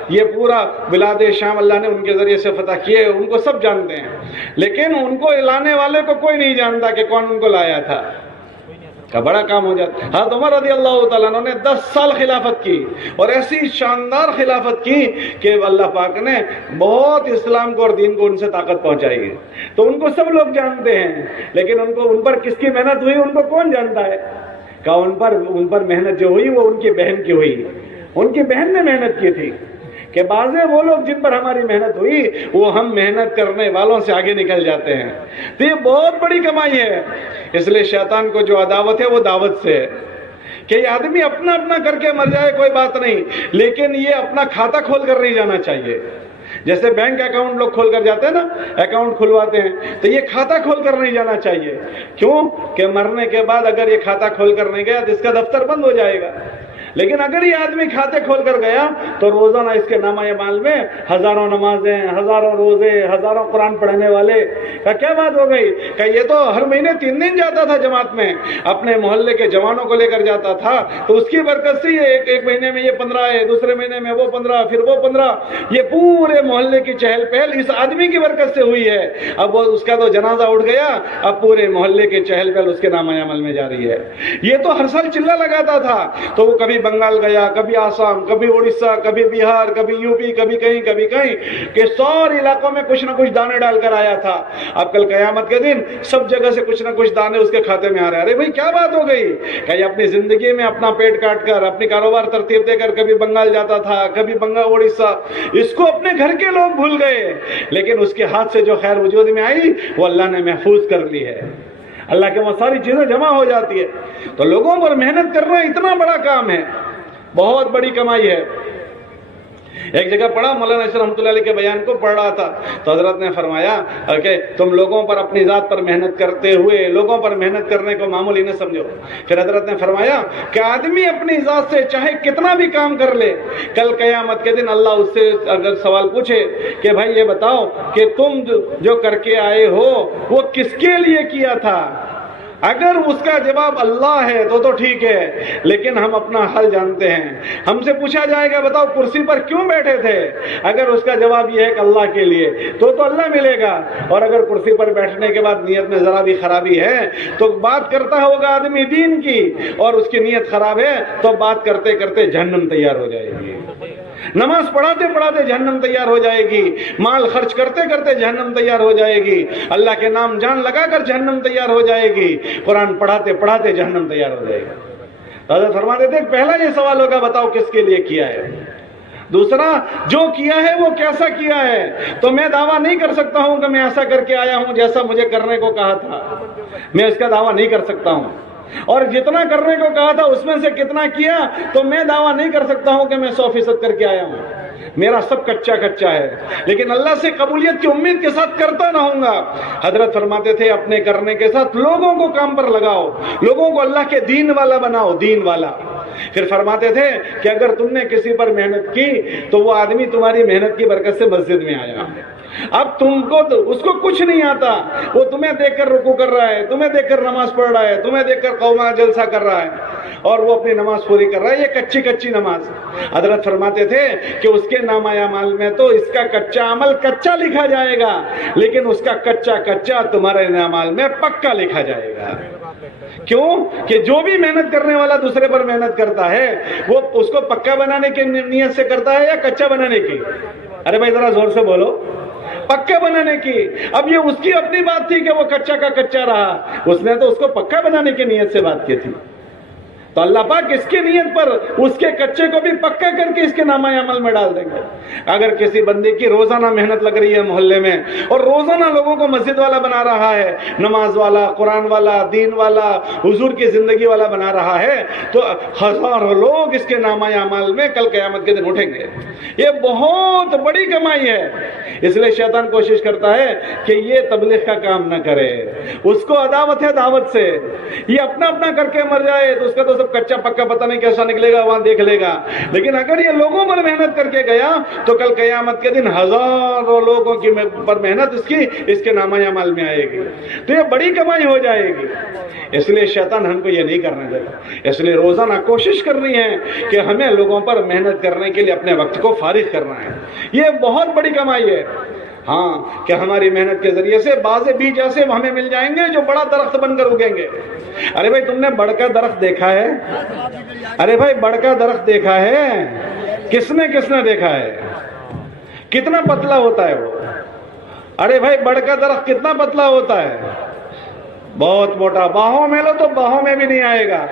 یہ پورا بلاد شام اللہ نے ان کے ذریعے سے فتح کیے، ان کو سب جانتے ہیں، لیکن ان کو لانے والے کو کوئی نہیں جانتا کہ کون ان کو لایا تھا، کا بڑا کام ہو جاتا۔ حضرت عمر رضی اللہ تعالیٰ عنہ نے 10 سال خلافت کی اور ایسی شاندار خلافت کی کہ اللہ پاک نے بہت اسلام کو اور دین کو ان سے طاقت پہنچائی ہے، تو ان کو سب لوگ جانتے ہیں، لیکن ان پر کس کی محنت ہوئی ان کو کون جانتا ہے؟ کہ ان پر محنت جو ہوئی وہ ان کی بہن کی ہوئی، ان کی بہن نے محنت کی تھی، کہ بعضے وہ لوگ جن پر ہماری محنت ہوئی وہ ہم محنت کرنے والوں سے آگے نکل جاتے ہیں، تو یہ بہت بڑی کمائی ہے۔ اس لیے شیطان کو جو عداوت ہے وہ دعوت سے ہے کہ یہ آدمی اپنا کر کے مر جائے کوئی بات نہیں، لیکن یہ اپنا کھاتا کھول کر نہیں جانا چاہیے۔ جیسے بینک اکاؤنٹ لوگ کھول کر جاتے ہیں نا، اکاؤنٹ کھلواتے ہیں، تو یہ کھاتا کھول کر نہیں جانا چاہیے۔ کیوں؟ کہ مرنے کے بعد اگر یہ کھاتا کھول کر نہیں گیا تو اس کا دفتر بند ہو جائے گا، لیکن اگر یہ آدمی کھاتے کھول کر گیا تو روزانہ اس کے نامہ اعمال میں ہزاروں نمازیں، ہزاروں روزے، ہزاروں قرآن پڑھنے والے۔ کیا بات ہو گئی کہ یہ تو ہر مہینے 3 دن جاتا تھا جماعت میں، اپنے محلے کے جوانوں کو لے کر جاتا تھا، تو اس کی برکت سے یہ ایک مہینے میں یہ 15 ہے، دوسرے مہینے میں وہ 15، پھر وہ 15، یہ پورے محلے کی چہل پہل اس آدمی کی برکت سے ہوئی ہے۔ اب وہ اس کا تو جنازہ اٹھ گیا، اب پورے محلے کے چہل پہل اس کے نامہ عمل میں جا رہی ہے۔ یہ تو ہر سال چلہ لگاتا تھا، تو وہ کبھی بنگال گیا، کبھی آسام، کبھی اڑیسہ، کبھی بہار، کبھی یو پی، کبھی کہیں کہ سارے علاقوں میں کچھ نہ کچھ دانے ڈال کر آیا تھا۔ اب کل قیامت کے دن سب جگہ سے کچھ نہ کچھ دانے اس کے کھاتے میں آ رہے ہیں۔ ارے بھائی کیا بات ہو گئی کہ یہ اپنی زندگی میں اپنا پیٹ کاٹ کر، اپنی کاروبار ترتیب دے کر کبھی بنگال جاتا تھا، کبھی بنگال اڑیسہ، اس کو اپنے گھر کے لوگ بھول گئے، لیکن اس کے ہاتھ سے جو خیر وجود میں آئی وہ اللہ نے محفوظ کر لی ہے۔ اللہ کے وہ ساری چیزیں جمع ہو جاتی ہے۔ تو لوگوں پر محنت کرنا اتنا بڑا کام ہے، بہت بڑی کمائی ہے۔ ایک جگہ پڑھا، مولانا اشرف رحمۃ اللہ علیہ کے بیان کو پڑھ رہا تھا تو حضرت نے فرمایا کہ تم لوگوں پر اپنی ذات پر محنت کرتے ہوئے لوگوں پر محنت کرنے کو معمولی نہ سمجھو۔ پھر حضرت نے فرمایا کہ آدمی اپنی ذات سے چاہے کتنا بھی کام کر لے، کل قیامت کے دن اللہ اس سے اگر سوال پوچھے کہ بھائی یہ بتاؤ کہ تم جو کر کے آئے ہو وہ کس کے لیے کیا تھا، اگر اس کا جواب اللہ ہے تو ٹھیک ہے، لیکن ہم اپنا حل جانتے ہیں۔ ہم سے پوچھا جائے گا بتاؤ کرسی پر کیوں بیٹھے تھے، اگر اس کا جواب یہ ہے کہ اللہ کے لیے تو اللہ ملے گا، اور اگر کرسی پر بیٹھنے کے بعد نیت میں ذرا بھی خرابی ہے تو بات کرتا ہوگا آدمی دین کی اور اس کی نیت خراب ہے تو بات کرتے کرتے جہنم تیار ہو جائے گی، نماز پڑھاتے پڑھاتے جہنم تیار ہو جائے گی، مال خرچ کرتے کرتے جہنم تیار ہو جائے گی، اللہ کے نام جان لگا کر جہنم تیار ہو جائے گی، قرآن پڑھاتے پڑھاتے جہنم تیار ہو جائے گی۔ حضرت فرماتے تھے پہلا یہ سوال ہوگا بتاؤ کس کے لیے کیا ہے، دوسرا جو کیا ہے وہ کیسا کیا ہے۔ تو میں دعویٰ نہیں کر سکتا ہوں کہ میں ایسا کر کے آیا ہوں جیسا مجھے کرنے کو کہا تھا، میں اس کا دعویٰ نہیں کر سکتا ہوں، اور جتنا کرنے کو کہا تھا اس میں سے کتنا کیا تو میں دعویٰ نہیں کر سکتا ہوں کہ میں 100% کر کے آیا ہوں، میرا سب کچا کچا ہے، لیکن اللہ سے قبولیت کی امید کے ساتھ کرتا رہوں گا۔ حضرت فرماتے تھے اپنے کرنے کے ساتھ لوگوں کو کام پر لگاؤ، لوگوں کو اللہ کے دین والا بناؤ، دین والا۔ پھر فرماتے تھے کہ اگر تم نے کسی پر محنت کی تو وہ آدمی تمہاری محنت کی برکت سے مسجد میں آیا، اب تم کو اس کو کچھ نہیں آتا، وہ تمہیں دیکھ کر رکوع کر رہا ہے، تمہیں دیکھ کر نماز پڑھ رہا ہے، تمہیں دیکھ کر قوما جلسہ کر رہا ہے اور وہ اپنی نماز پوری کر رہا ہے، یہ کچی کچی نماز۔ حضرت فرماتے تھے کہ اس کے نامہ اعمال میں تو اس کا کچا عمل کچا لکھا جائے گا، لیکن اس کا کچا کچا تمہارے اعمال میں پکا لکھا جائے گا۔ کیوں کہ جو بھی محنت کرنے والا دوسرے پر محنت کرتا ہے وہ اس کو پکا بنانے کی نیت سے کرتا ہے یا کچا بنانے کی؟ ارے بھائی ذرا زور سے بولو، پکا بنانے کی۔ اب یہ اس کی اپنی بات تھی کہ وہ کچا کا کچا رہا، اس نے تو اس کو پکا بنانے کی نیت سے بات کی تھی، تو اللہ پاک اس کی نیت پر اس کے کچے کو بھی پکا کر کے اس کے نامہ عمل میں ڈال دیں گے۔ اگر کسی بندے کی روزانہ محنت لگ رہی ہے محلے میں اور روزانہ لوگوں کو مسجد والا بنا رہا ہے، نماز والا، قرآن والا، دین والا، حضور کی زندگی والا بنا رہا ہے، تو ہزاروں لوگ اس کے نامہ عمل میں کل قیامت کے دن اٹھیں گے۔ یہ بہت بڑی کمائی ہے، اس لیے شیطان کوشش کرتا ہے کہ یہ تبلیغ کا کام نہ کرے، اس کو عداوت ہے دعوت سے، یہ اپنا اپنا کر کے مر جائے تو اس کا تو سب کچا پکا پتہ نہیں کیسا نکلے گا، وہاں دیکھ لے گا، لیکن اگر یہ لوگوں پر محنت کر کے گیا تو کل قیامت کے دن ہزاروں لوگوں کی پر محنت اس کے نامہ اعمال میں آئے گی، تو یہ بڑی کمائی ہو جائے گی۔ اس لیے شیطان ہم کو یہ نہیں کرنے دے گا، اس لیے روزانہ کوشش کرنی ہے کہ ہمیں لوگوں پر محنت کرنے کے لیے اپنے وقت کو فارغ کرنا ہے، یہ بہت بڑی کمائی ہے۔ ہاں کہ ہماری محنت کے ذریعے سے بعض بیج ایسے ہمیں مل جائیں گے جو بڑا درخت بن کر اگیں گے۔ ارے بھائی تم نے بڑ کا درخت دیکھا ہے؟ ارے بھائی بڑ کا درخت دیکھا ہے؟ کس نے دیکھا ہے؟ کتنا پتلا ہوتا ہے وہ؟ ارے بھائی بڑ کا درخت کتنا پتلا ہوتا ہے؟ بہت موٹا، باہوں میں لو تو باہوں میں بھی نہیں آئے گا،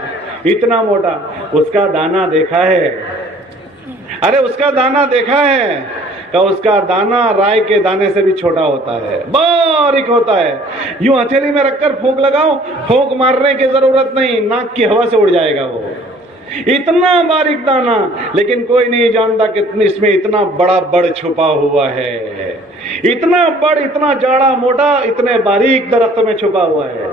اتنا موٹا۔ اس کا دانہ دیکھا ہے؟ ارے اس کا دانہ دیکھا ہے کہ اس کا دانہ رائے کے دانے سے بھی چھوٹا ہوتا ہے، باریک ہوتا ہے، یوں ہتھیلی میں رکھ کر پھونک لگاؤ، پھونک مارنے کی ضرورت نہیں، ناک کی ہوا سے اڑ جائے گا وہ، اتنا باریک دانہ، لیکن کوئی نہیں جانتا کہ اس میں اتنا بڑا بڑ چھپا ہوا ہے، اتنا بڑ، اتنا جاڑا موٹا، اتنے باریک درخت میں چھپا ہوا ہے۔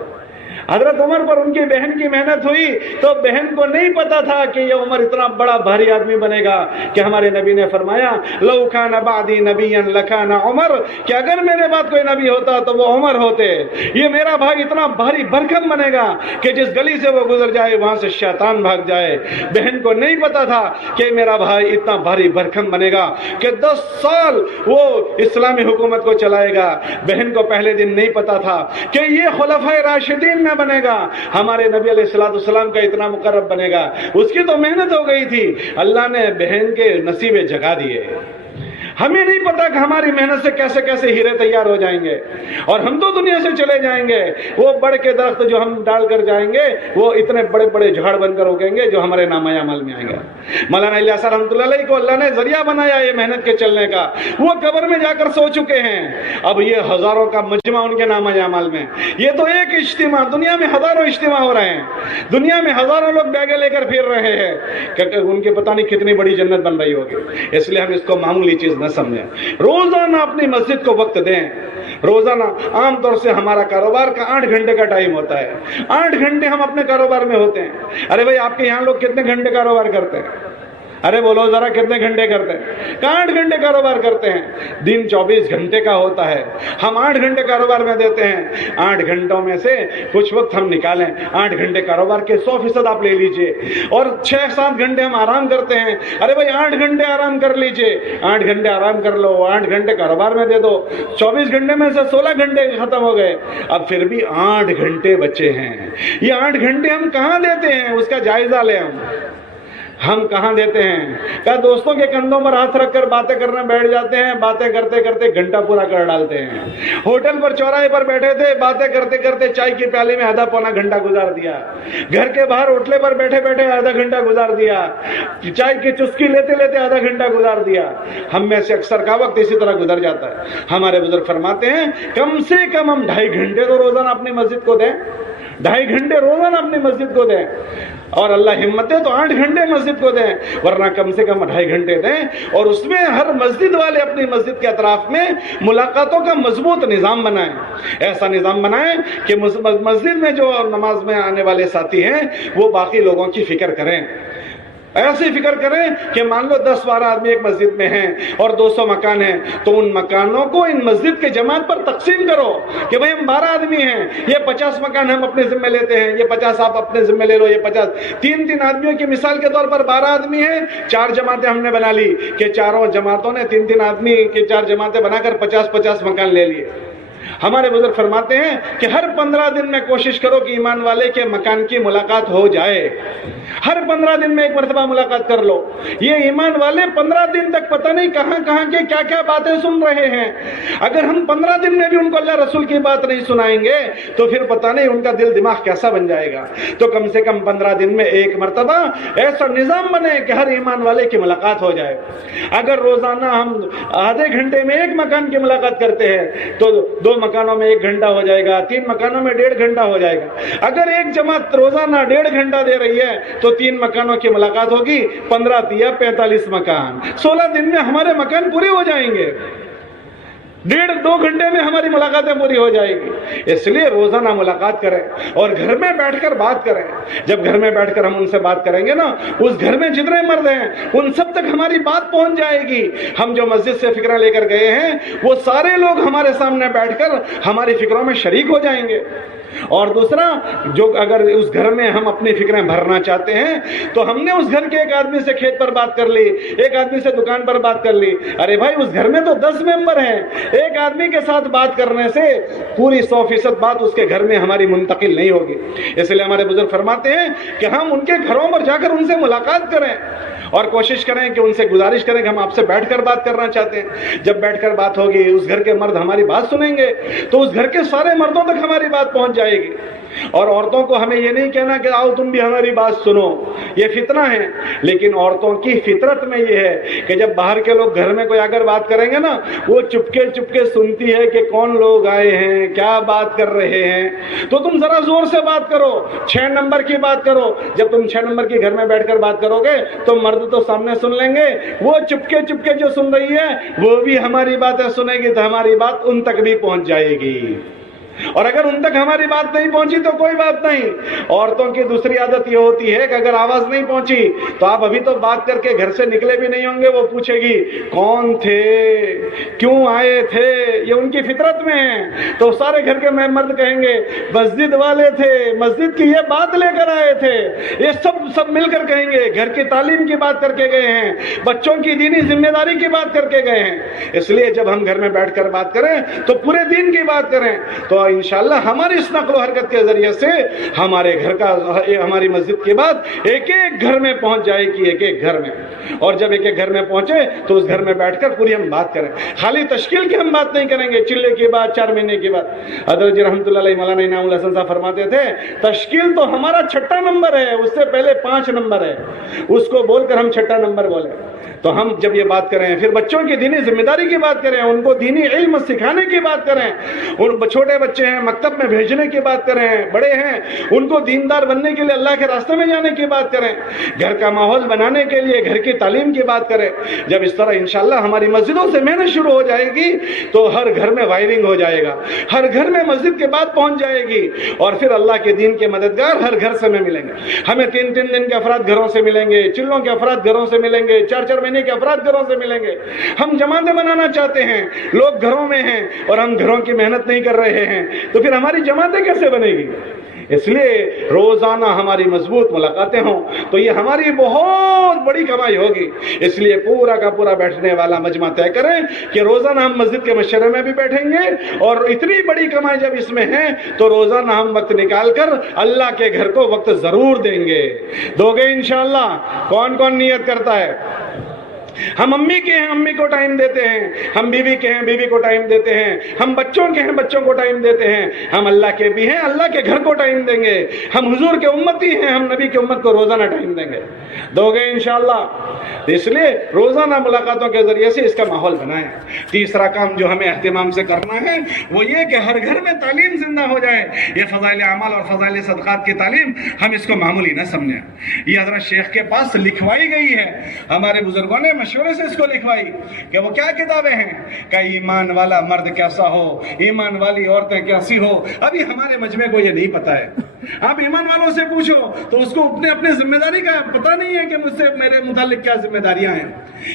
حضرت عمر پر ان کی بہن کی محنت ہوئی تو بہن کو نہیں پتا تھا کہ یہ عمر اتنا بڑا بھاری آدمی بنے گا، کہ ہمارے نبی نے فرمایا لو کان بعدی نبیا لکان عمر، کہ اگر میرے بعد کوئی نبی ہوتا تو وہ عمر ہوتے، یہ میرا بھائی اتنا بھاری بھرکم بنے گا کہ جس گلی سے وہ گزر جائے وہاں سے شیطان بھاگ جائے۔ بہن کو نہیں پتا تھا کہ میرا بھائی اتنا بھاری بھرکم بنے گا کہ 10 سال وہ اسلامی حکومت کو چلائے گا۔ بہن کو پہلے دن نہیں پتا تھا کہ یہ خلفائے راشدین میں بنے گا, ہمارے نبی علیہ السلام کا اتنا مقرب بنے گا. اس کی تو محنت ہو گئی تھی, اللہ نے بہن کے نصیبے جگا دیے. ہمیں نہیں پتا کہ ہماری محنت سے کیسے کیسے ہیرے تیار ہو جائیں گے, اور ہم تو دنیا سے چلے جائیں گے. وہ بڑ کے درخت جو ہم ڈال کر جائیں گے وہ اتنے بڑے بڑے جھاڑ بن کر اگیں گے جو ہمارے نامہ اعمال میں آئیں گے. مولانا الیاس رحمۃ اللہ علیہ کو اللہ نے ذریعہ بنایا یہ محنت کے چلنے کا. وہ قبر میں جا کر سو چکے ہیں, اب یہ ہزاروں کا مجمع ان کے نامہ اعمال میں. یہ تو ایک اجتماع, دنیا میں ہزاروں اجتماع ہو رہے ہیں, دنیا میں ہزاروں لوگ بیگے لے کر پھر رہے ہیں کہ ان کی پتہ نہیں کتنی بڑی جنت بن رہی ہوگی. اس لیے ہم اس کو معمولی چیز نہ سمجھیں. روزانہ اپنی مسجد کو وقت دیں. روزانہ عام طور سے ہمارا کاروبار کا 8 گھنٹے کا ٹائم ہوتا ہے, 8 گھنٹے ہم اپنے کاروبار میں ہوتے ہیں. ارے بھائی آپ کے یہاں لوگ کتنے گھنٹے کاروبار کرتے ہیں؟ ارے بولو ذرا, کتنے گھنٹے کرتے ہیں؟ 8 گھنٹے کاروبار کرتے ہیں. دن 24 گھنٹے کا ہوتا ہے, ہم 8 گھنٹے کاروبار میں دیتے ہیں. 8 گھنٹوں میں سے کچھ وقت ہم نکالیں. 8 گھنٹے کاروبار کے 100% آپ لے لیجئے, اور 6-7 گھنٹے ہم آرام کرتے ہیں. ارے بھائی 8 گھنٹے آرام کر لیجئے, 8 گھنٹے آرام کر لو, 8 گھنٹے کاروبار میں دے دو. 24 گھنٹے میں سے 16 گھنٹے ختم ہو گئے, اب پھر بھی 8 گھنٹے بچے ہیں. یہ 8 گھنٹے ہم کہاں دیتے ہیں, اس کا جائزہ لیں. ہم کہاں دیتے ہیں؟ کیا دوستوں کے کندھوں پر ہاتھ رکھ کر باتیں کرنے بیٹھ جاتے ہیں, باتیں کرتے کرتے گھنٹہ پورا کر ڈالتے ہیں. ہوٹل پر چوراہے پر بیٹھے تھے, باتیں کرتے کرتے چائے کی پیالے میں آدھا پونا گھنٹہ گزار دیا. گھر کے باہر ہوٹلے پر بیٹھے بیٹھے آدھا گھنٹہ گزار دیا. چائے کی چسکی لیتے لیتے آدھا گھنٹہ گزار دیا. ہم میں سے اکثر کا وقت اسی طرح گزر جاتا ہے. ہمارے بزرگ فرماتے ہیں کم سے کم ہم 2.5 گھنٹے تو روزانہ اپنی مسجد کو دیں. 2.5 گھنٹے روزانہ اپنی مسجد کو دیں, اور اللہ ہمت دے تو 8 گھنٹے مسجد کو دیں, ورنہ کم سے کم 2.5 گھنٹے دیں. اور اس میں ہر مسجد والے اپنی مسجد کے اطراف میں ملاقاتوں کا مضبوط نظام بنائیں. ایسا نظام بنائیں کہ مسجد میں جو نماز میں آنے والے ساتھی ہیں وہ باقی لوگوں کی فکر کریں. ایسی فکر کریں کہ مان لو 10-12 آدمی ایک مسجد میں ہیں اور 200 مکان ہیں, تو ان مکانوں کو ان مسجد کے جماعت پر تقسیم کرو کہ بھئی ہم 12 آدمی ہیں, یہ 50 مکان ہم اپنے ذمہ لیتے ہیں, یہ 50 آپ اپنے ذمہ لے لو, یہ 50. 3 آدمیوں کی مثال کے طور پر 12 آدمی ہیں, 4 جماعتیں ہم نے بنا لی کہ چاروں جماعتوں نے 3 آدمی کی 4 جماعتیں بنا کر 50 مکان لے لیے. ہمارے بزرگ فرماتے ہیں کہ ہر 15 دن میں کوشش کرو کہ ایمان والے کے مکان کی ملاقات ہو جائے. ہر 15 دن میں ایک مرتبہ ملاقات کر لو. یہ ایمان والے 15 دن تک پتہ نہیں کہاں کہاں کے کیا کیا باتیں سن رہے ہیں. اگر ہم 15 دن میں بھی ان کو اللہ رسول کی بات نہیں سنائیں گے تو پھر پتہ نہیں ان کا دل دماغ کیسا بن جائے گا. تو کم سے کم 15 دن میں ایک مرتبہ ایسا نظام بنے کہ ہر ایمان والے کی ملاقات ہو جائے. اگر روزانہ ہم آدھے گھنٹے میں ایک مکان کی ملاقات کرتے ہیں تو 2 مکانوں میں 1 گھنٹہ ہو جائے گا, 3 مکانوں میں 1.5 گھنٹہ ہو جائے گا. اگر ایک جماعت روزانہ 1.5 گھنٹہ دے رہی ہے تو 3 مکانوں کی ملاقات ہوگی, 15 × 45 مکان, 16 دن میں ہمارے مکان پورے ہو جائیں گے. 1.5-2 گھنٹے میں ہماری ملاقاتیں پوری ہو جائے گی. اس لیے روزانہ ملاقات کریں اور گھر میں بیٹھ کر بات کریں. جب گھر میں بیٹھ کر ہم ان سے بات کریں گے نا, اس گھر میں جتنے مرد ہیں ان سب تک ہماری بات پہنچ جائے گی. ہم جو مسجد سے فکریں لے کر گئے ہیں وہ سارے لوگ ہمارے سامنے بیٹھ کر ہماری فکروں میں شریک ہو جائیں گے. اور دوسرا, جو اگر اس گھر میں ہم اپنی فکریں بھرنا چاہتے ہیں تو ہم نے اس گھر کے ایک آدمی سے کھیت پر بات کر لی, ایک آدمی سے دکان پر بات کر لی. ارے بھائی اس گھر میں تو 10 ممبر ہیں, ایک آدمی کے ساتھ بات کرنے سے پوری 100% بات اس کے گھر میں ہماری منتقل نہیں ہوگی. اس لیے ہمارے بزرگ فرماتے ہیں کہ ہم ان کے گھروں پر جا کر ان سے ملاقات کریں اور کوشش کریں کہ ان سے گزارش کریں کہ ہم آپ سے بیٹھ کر بات کرنا چاہتے ہیں. جب بیٹھ کر بات ہوگی, اس گھر کے مرد ہماری بات سنیں گے تو اس گھر کے سارے مردوں تک ہماری بات پہنچ جائے گی. اور عورتوں کو ہمیں یہ نہیں کہنا کہ آؤ تم بھی ہماری بات سنو, یہ فتنہ ہے. لیکن عورتوں کی فطرت میں یہ ہے کہ جب باہر کے لوگ گھر میں کوئی اگر بات کریں گے نا, وہ چپکے سنتی ہے کہ کون لوگ آئے ہیں, کیا بات کر رہے ہیں. تو تم ذرا زور سے بات کرو, 6 نمبر کی بات کرو. جب تم 6 نمبر کی گھر میں بیٹھ کر بات کرو گے تو مرد تو سامنے سن لیں گے, وہ چپکے جو سن رہی ہے وہ بھی ہماری باتیں سنے گی تو ہماری بات ان تک بھی پہنچ جائے گی. اور اگر ان تک ہماری بات نہیں پہنچی تو کوئی بات نہیں. عورتوں کی دوسری عادت یہ ہوتی ہے کہ اگر آواز نہیں پہنچی تو آپ ابھی تو بات کر کے گھر سے نکلے بھی نہیں ہوں گے, وہ پوچھے گی کون تھے, کیوں آئے تھے. یہ ان کی فطرت میں ہے. تو سارے گھر کے مرد کہیں گے مسجد والے تھے, مسجد کی یہ بات لے کر آئے تھے. یہ سب مل کر کہیں گے گھر کی تعلیم کی بات کر کے گئے ہیں, بچوں کی دینی ذمہ داری کی بات کر کے گئے ہیں. اس لیے جب ہم گھر میں بیٹھ کر بات کریں تو پورے دین کی بات کریں. تو اور انشاءاللہ ہماری اس نقل و حرکت کے ذریعے سے ہمارے گھر کا ہماری مسجد کے بعد ایک ایک گھر میں پہنچ جائے گی، ایک ایک گھر میں. اور جب ایک ایک گھر میں پہنچے تو اس گھر میں بیٹھ کر پوری ہم بات کریں. خالی تشکیل کی ہم بات نہیں کریں گے چلے کے بعد 4 مہینے کے بعد. حضرت جی رحمۃ اللہ علیہ مولانا انعام الحسن صاحب فرماتے تھے تشکیل تو ہمارا 6واں نمبر ہے، اس سے پہلے 5 نمبر ہے، اس کو بول کر ہم 6واں نمبر بولے. تو ہم جب یہ بات کریں پھر بچوں کی دینی ذمہ داری کی بات کریں، ان کو دینی علم سکھانے کی بات کریں، ان چھوٹے بچے ہیں مکتب میں بھیجنے کی بات کریں، بڑے ہیں ان کو دیندار بننے کے لیے اللہ کے راستے میں جانے کی بات کریں، گھر کا ماحول بنانے کے لیے گھر کی تعلیم کی بات کریں. جب اس طرح انشاءاللہ ہماری مسجدوں سے محنت شروع ہو جائے گی تو ہر گھر میں وائرنگ ہو جائے گا، ہر گھر میں مسجد کے بعد پہنچ جائے گی، اور پھر اللہ کے دین کے مددگار ہر گھر سے ملیں گے. ہمیں 3 دن کے افراد گھروں سے ملیں گے، چلوں کے افراد گھروں سے ملیں گے، 4 مہینے کے افراد گھروں سے ملیں گے. ہم جماعتیں بنانا چاہتے ہیں، لوگ گھروں میں ہیں اور ہم گھروں کی محنت نہیں کر رہے ہیں، تو پھر ہماری جماعتیں کیسے بنے گی؟ اس لیے روزانہ ہماری مضبوط ملاقاتیں ہوں تو یہ ہماری بہت بڑی کمائی ہوگی. اس لیے پورا کا پورا بیٹھنے والا مجمع طے کریں کہ روزانہ ہم مسجد کے مشورے میں بھی بیٹھیں گے، اور اتنی بڑی کمائی جب اس میں ہے تو روزانہ ہم وقت نکال کر اللہ کے گھر کو وقت ضرور دیں گے. دو گے انشاءاللہ؟ کون کون نیت کرتا ہے؟ ہم امی کے ہیں امی کو ٹائم دیتے ہیں، ہم بیوی کے ہیں بیوی کو ٹائم دیتے ہیں، ہم بچوں کے ہیں بچوں کو ٹائم دیتے ہیں، ہم اللہ کے بھی ہیں اللہ کے گھر کو ٹائم دیں گے، ہم حضور کے امتی ہیں ہم نبی کی امت کو روزانہ ٹائم دیں گے. دو گے انشاءاللہ؟ اس لیے روزانہ ملاقاتوں کے ذریعے سے اس کا ماحول بنائیں. تیسرا کام جو ہمیں اہتمام سے کرنا ہے وہ یہ کہ ہر گھر میں تعلیم زندہ ہو جائے. یہ فضائل اعمال اور فضائل صدقات کی تعلیم ہم اس کو معمولی نہ سمجھیں. یہ حضرت شیخ کے پاس لکھوائی گئی ہے، ہمارے بزرگوں نے مشورے سے اس کو لکھوائی کہ وہ کیا کتابیں ہیں کہ ایمان والا مرد کیسا ہو، ایمان والی عورتیں کیسی ہو. ابھی ہمارے مجمع کو یہ نہیں پتا ہے. آپ ایمان والوں سے پوچھو تو اس کو اپنے ذمہ داری کا پتہ نہیں ہے کہ مجھ سے میرے متعلق کیا ذمہ داریاں ہیں.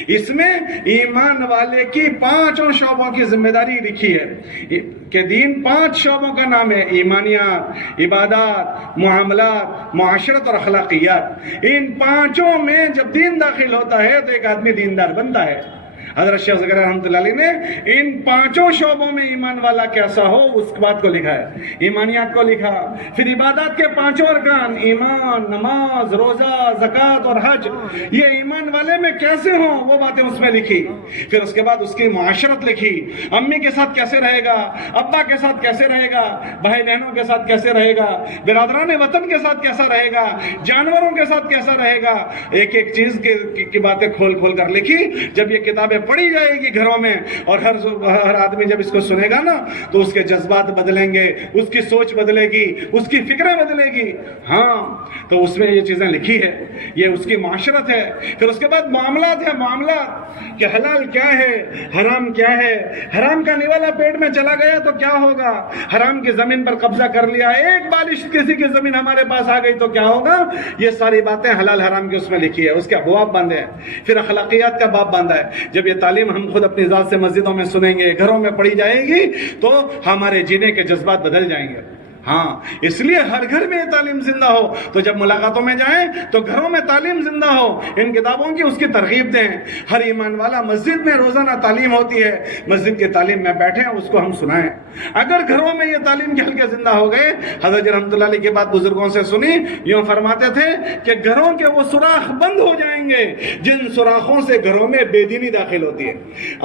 اس میں ایمان والے کی 5 شعبوں کی ذمہ داری لکھی ہے کہ دین 5 شعبوں کا نام ہے: ایمانیات، عبادات، معاملات، معاشرت اور اخلاقیات. ان 5 میں جب دین داخل ہوتا ہے تو ایک آدمی دیندار بنتا ہے. حضرت شیخ زکریا رحمۃ اللہ علیہ نے ان 5 شعبوں میں ایمان والا کیسا ہو اس بات کو لکھا ہے. ایمانیات کو لکھا، پھر عبادات کے 5 ارکان ایمان، نماز، روزہ، زکوٰۃ اور حج، یہ ایمان والے میں کیسے ہوں وہ باتیں اس میں لکھی. پھر اس کے بعد اس کی معاشرت لکھی، امی کے ساتھ کیسے رہے گا، ابا کے ساتھ کیسے رہے گا، بھائی بہنوں کے ساتھ کیسے رہے گا، برادران وطن کے ساتھ کیسا رہے گا، جانوروں کے ساتھ کیسا رہے گا. ایک ایک چیز کی باتیں کھول کھول کر لکھی. جب یہ کتابیں پڑھی جائے گی گھروں میں اور ہر آدمی جب اس کو سنے گا نا تو اس کے جذبات بدلیں گے، اس کی سوچ بدلے گی، اس کی فکریں بدلے گی. ہاں تو اس میں یہ چیزیں لکھی ہے، یہ اس کی معاشرت ہے. پھر اس کے بعد معاملات ہے، معاملات کہ حلال کیا ہے، حرام کیا ہے، حرام کا نوالا پیٹ میں چلا گیا تو کیا ہوگا، حرام کی زمین پر قبضہ کر لیا، ایک بالش کسی کی زمین ہمارے پاس آ گئی تو کیا ہوگا. یہ ساری باتیں حلال حرام کی اس میں لکھی ہے، اس کے ابواب باندھے ہیں. پھر اخلاقیات کا باب باندھا ہے. جب یہ تعلیم ہم خود اپنی ذات سے مسجدوں میں سنیں گے، گھروں میں پڑھی جائے گی تو ہمارے جینے کے جذبات بدل جائیں گے. ہاں اس لیے ہر گھر میں یہ تعلیم زندہ ہو. تو جب ملاقاتوں میں جائیں تو گھروں میں تعلیم زندہ ہو، ان کتابوں کی اس کی ترغیب دیں. ہر ایمان والا مسجد میں روزانہ تعلیم ہوتی ہے، مسجد کی تعلیم میں بیٹھیں اس کو ہم سنائیں. اگر گھروں میں یہ تعلیم کے حلقے زندہ ہو گئے، حضرت رحمۃ اللہ علیہ کی بات بزرگوں سے سنی، یوں فرماتے تھے کہ گھروں کے وہ سوراخ بند ہو جائیں گے جن سوراخوں سے گھروں میں بے دینی داخل ہوتی ہے.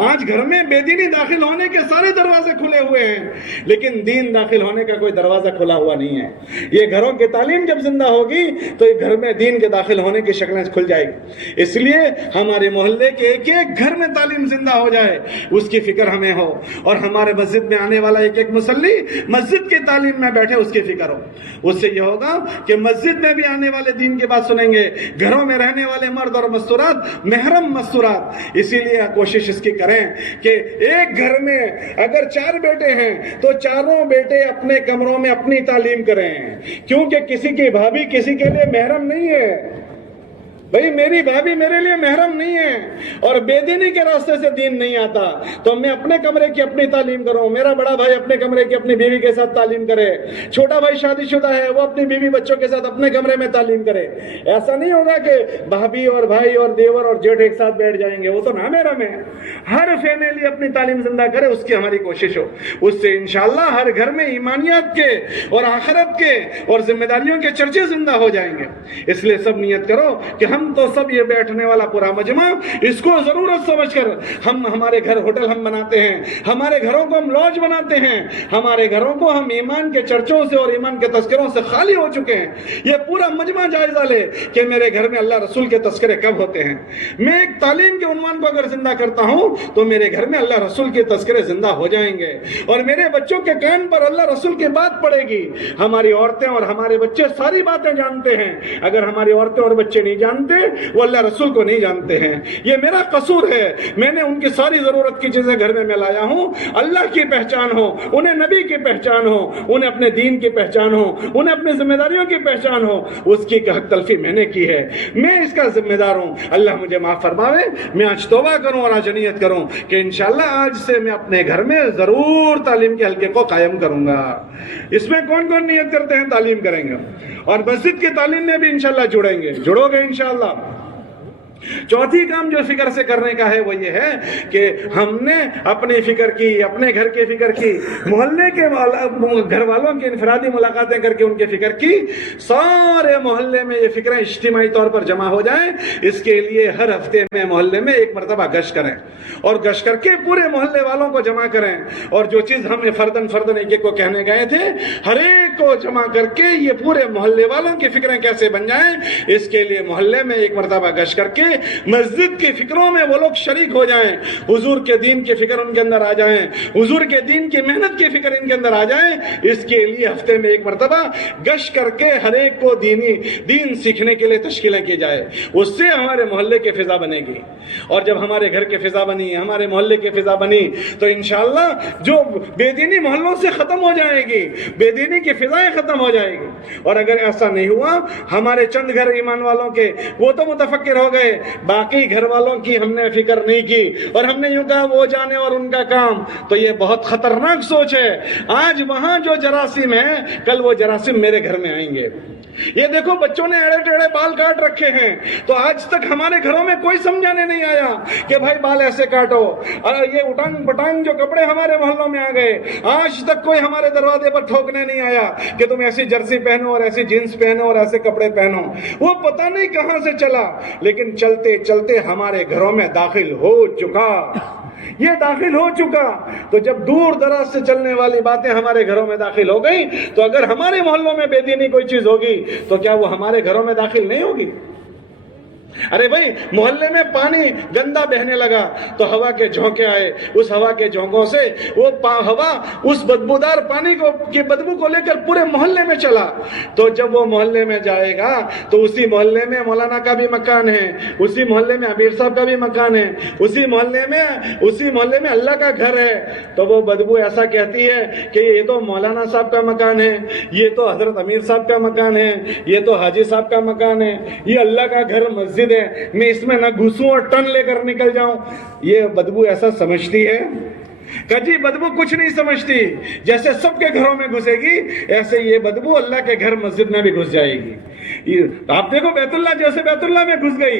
آج گھر میں بے دینی داخل ہونے کے سارے دروازے کھلے ہوئے ہیں، لیکن دین داخل ہونے کا کوئی دروازہ کھلا ہوا نہیں ہے. یہ گھروں کی تعلیم جب زندہ ہوگی تو یہ گھر میں دین کے داخل ہونے کی شکلیں کھل جائے گی. اس لیے ہمارے محلے کے ایک ایک گھر میں تعلیم زندہ ہو جائے اس کی فکر ہمیں ہو، اور ہمارے مسجد میں آنے والا ایک ایک مصلی مسجد کی تعلیم میں بیٹھے اس کی فکر ہو. اس سے یہ ہوگا کہ مسجد میں بھی آنے والے دین کی بات سنیں گے، گھروں میں رہنے والے مرد اور مستورات محرم مستورات. اسی لیے کوشش اس کی کریں کہ ایک گھر میں اگر 4 بیٹے ہیں تو چاروں بیٹے اپنے کمروں میں اپنی تعلیم کریں، کیونکہ کسی کی بھابھی کسی کے لیے محرم نہیں ہے. بھائی میری بھابھی میرے لیے محرم نہیں ہے اور بے دینی کے راستے سے دین نہیں آتا تو میں اپنے کمرے کی اپنی تعلیم کروں، میرا بڑا بھائی اپنے کمرے کی اپنی بیوی کے ساتھ تعلیم کرے، چھوٹا بھائی شادی شدہ ہے وہ اپنی بیوی بچوں کے ساتھ اپنے کمرے میں تعلیم کرے۔ ایسا نہیں ہوگا کہ بھابھی اور بھائی اور دیور اور جیٹھ ایک ساتھ بیٹھ جائیں گے، وہ تو نہ میرا میں۔ ہر فیملی اپنی تعلیم زندہ کرے، اس کی ہماری کوشش ہو، اس سے انشاءاللہ ہر گھر میں ایمانیات کے اور آخرت کے اور ذمہ داریوں کے چرچے زندہ ہو جائیں گے۔ اس لیے سب نیت کرو کہ ہم تو سب یہ بیٹھنے والا پورا مجمع اس کو ضرورت سمجھ کر ہم ہمارے گھر ہوٹل ہم بناتے ہیں، ہمارے گھروں کو ہم لاج بناتے ہیں، ہمارے گھروں کو ہم ایمان کے چرچوں سے اور ایمان کے تذکروں سے خالی ہو چکے ہیں۔ یہ پورا مجمع جائزہ لے کہ میرے گھر میں اللہ رسول کے تذکرے کب ہوتے ہیں۔ میں ایک تعلیم کے عنوان کو اگر زندہ کرتا ہوں تو میرے گھر میں اللہ رسول کے تذکرے زندہ ہو جائیں گے اور میرے بچوں کے کان پر اللہ رسول کی بات پڑے گی۔ ہماری عورتیں اور ہمارے بچے ساری باتیں جانتے ہیں، اگر ہماری عورتیں اور بچے نہیں جانتے وہ اللہ رسول کو نہیں جانتے ہیں۔ یہ میرا قصور ہے، میں نے ان کی ساری ضرورت کی چیزیں گھر میں لایا ہوں۔ اللہ کی پہچان ہو، انہیں نبی کی پہچان ہو، انہیں اپنے دین کی پہچان ہو، انہیں اپنی ذمہ داریوں کی پہچان ہو، اس کی حق تلفی میں نے کی ہے، میں اس کا ذمہ دار ہوں۔ اللہ مجھے معاف فرماوے، میں آج توبہ کروں اور آج نیت کروں کہ انشاءاللہ آج سے میں اپنے گھر میں ضرور تعلیم کے حلقے کو قائم کروں گا۔ اس میں کون کون نیت کرتے ہیں تعلیم کریں گے اور مسجد کی تعلیم میں بھی انشاءاللہ جڑیں گے، جڑو گے انشاءاللہ۔ چوتھی کام جو فکر سے کرنے کا ہے وہ یہ ہے کہ ہم نے اپنی فکر کی، اپنے گھر کی فکر کی، محلے کے گھر والوں کی انفرادی ملاقاتیں کر کے ان کی فکر کی، سارے محلے میں یہ فکریں اجتماعی طور پر جمع ہو جائیں۔ اس کے لیے ہر ہفتے میں محلے میں ایک مرتبہ گشت کریں اور گشت کر کے پورے محلے والوں کو جمع کریں اور جو چیز ہمیں فردن ایک ایک کو کہنے گئے تھے ہر ایک کو جمع کر کے یہ پورے محلے والوں کی فکریں کیسے بن جائیں، اس کے لیے محلے میں ایک مرتبہ گشت کر کے مسجد کی فکروں میں وہ لوگ شریک ہو جائیں، حضور کے دین کی فکر ان کے اندر آ جائیں، حضور کے دین کی محنت کی فکر ان کے اندر آ جائیں۔ اس کے لیے ہفتے میں ایک مرتبہ گشت کر کے ہر ایک کو دین سیکھنے کے لیے تشکیلیں کی جائے، اس سے ہمارے محلے کی فضا بنے گی۔ اور جب ہمارے گھر کی فضا بنی، ہمارے محلے کی فضا بنی تو انشاءاللہ جو بے دینی محلوں سے ختم ہو جائے گی، بے دینی کی فضائیں ختم ہو جائے گی۔ اور اگر ایسا نہیں ہوا، ہمارے چند گھر ایمان والوں کے وہ تو متفکر ہو گئے، باقی گھر والوں کی ہم نے فکر نہیں کی اور ہم نے یوں کہا وہ جانے اور ان کا کام، تو یہ بہت خطرناک سوچ ہے۔ آج وہاں جو جراثیم ہیں کل وہ جراثیم میرے گھر میں آئیں گے۔ یہ دیکھو بچوں نے ایڑے ٹیڑے بال کاٹ رکھے ہیں تو آج تک ہمارے گھروں میں کوئی سمجھانے نہیں آیا کہ بھائی بال ایسے کاٹو، اور یہ اٹانگ پٹانگ جو کپڑے ہمارے محلوں میں آ گئے، آج تک کوئی ہمارے دروازے پر ٹھوکنے نہیں آیا کہ تم ایسی جرسی پہنو اور ایسی جینس پہنو اور ایسے کپڑے پہنو۔ وہ پتہ نہیں کہاں سے چلا، لیکن چلتے چلتے ہمارے گھروں میں داخل ہو چکا، یہ داخل ہو چکا۔ تو جب دور دراز سے چلنے والی باتیں ہمارے گھروں میں داخل ہو گئی تو اگر ہمارے محلوں میں بے دینی کوئی چیز ہوگی تو کیا وہ ہمارے گھروں میں داخل نہیں ہوگی؟ ارے بھائی محلے میں پانی گندا بہنے لگا تو ہوا کے جھونکے آئے، اس ہوا کے جھونکوں سے وہ ہوا اس بدبودار پانی کی بدبو کو لے کر پورے محلے میں چلا، تو جب وہ محلے میں جائے گا تو اسی محلے میں مولانا کا بھی مکان ہے، اسی محلے میں امیر صاحب کا بھی مکان ہے، اسی محلے میں اللہ کا گھر ہے، تو وہ بدبو ایسا کہتی ہے کہ یہ تو مولانا صاحب کا مکان ہے، یہ تو حضرت امیر صاحب کا مکان ہے، یہ تو حاجی صاحب کا مکان ہے، یہ اللہ کا گھر مسجد ہے، میں اس میں نہ گھسوں اور ٹن لے کر نکل جاؤں۔ یہ بدبو ایسا سمجھتی ہے کہ جی بدبو کچھ نہیں سمجھتی، جیسے سب کے گھروں میں گھسے گی ایسے یہ بدبو اللہ کے گھر مسجد میں بھی گھس جائے گی۔ آپ دیکھو بیت اللہ جیسے بیت اللہ میں گھس گئی،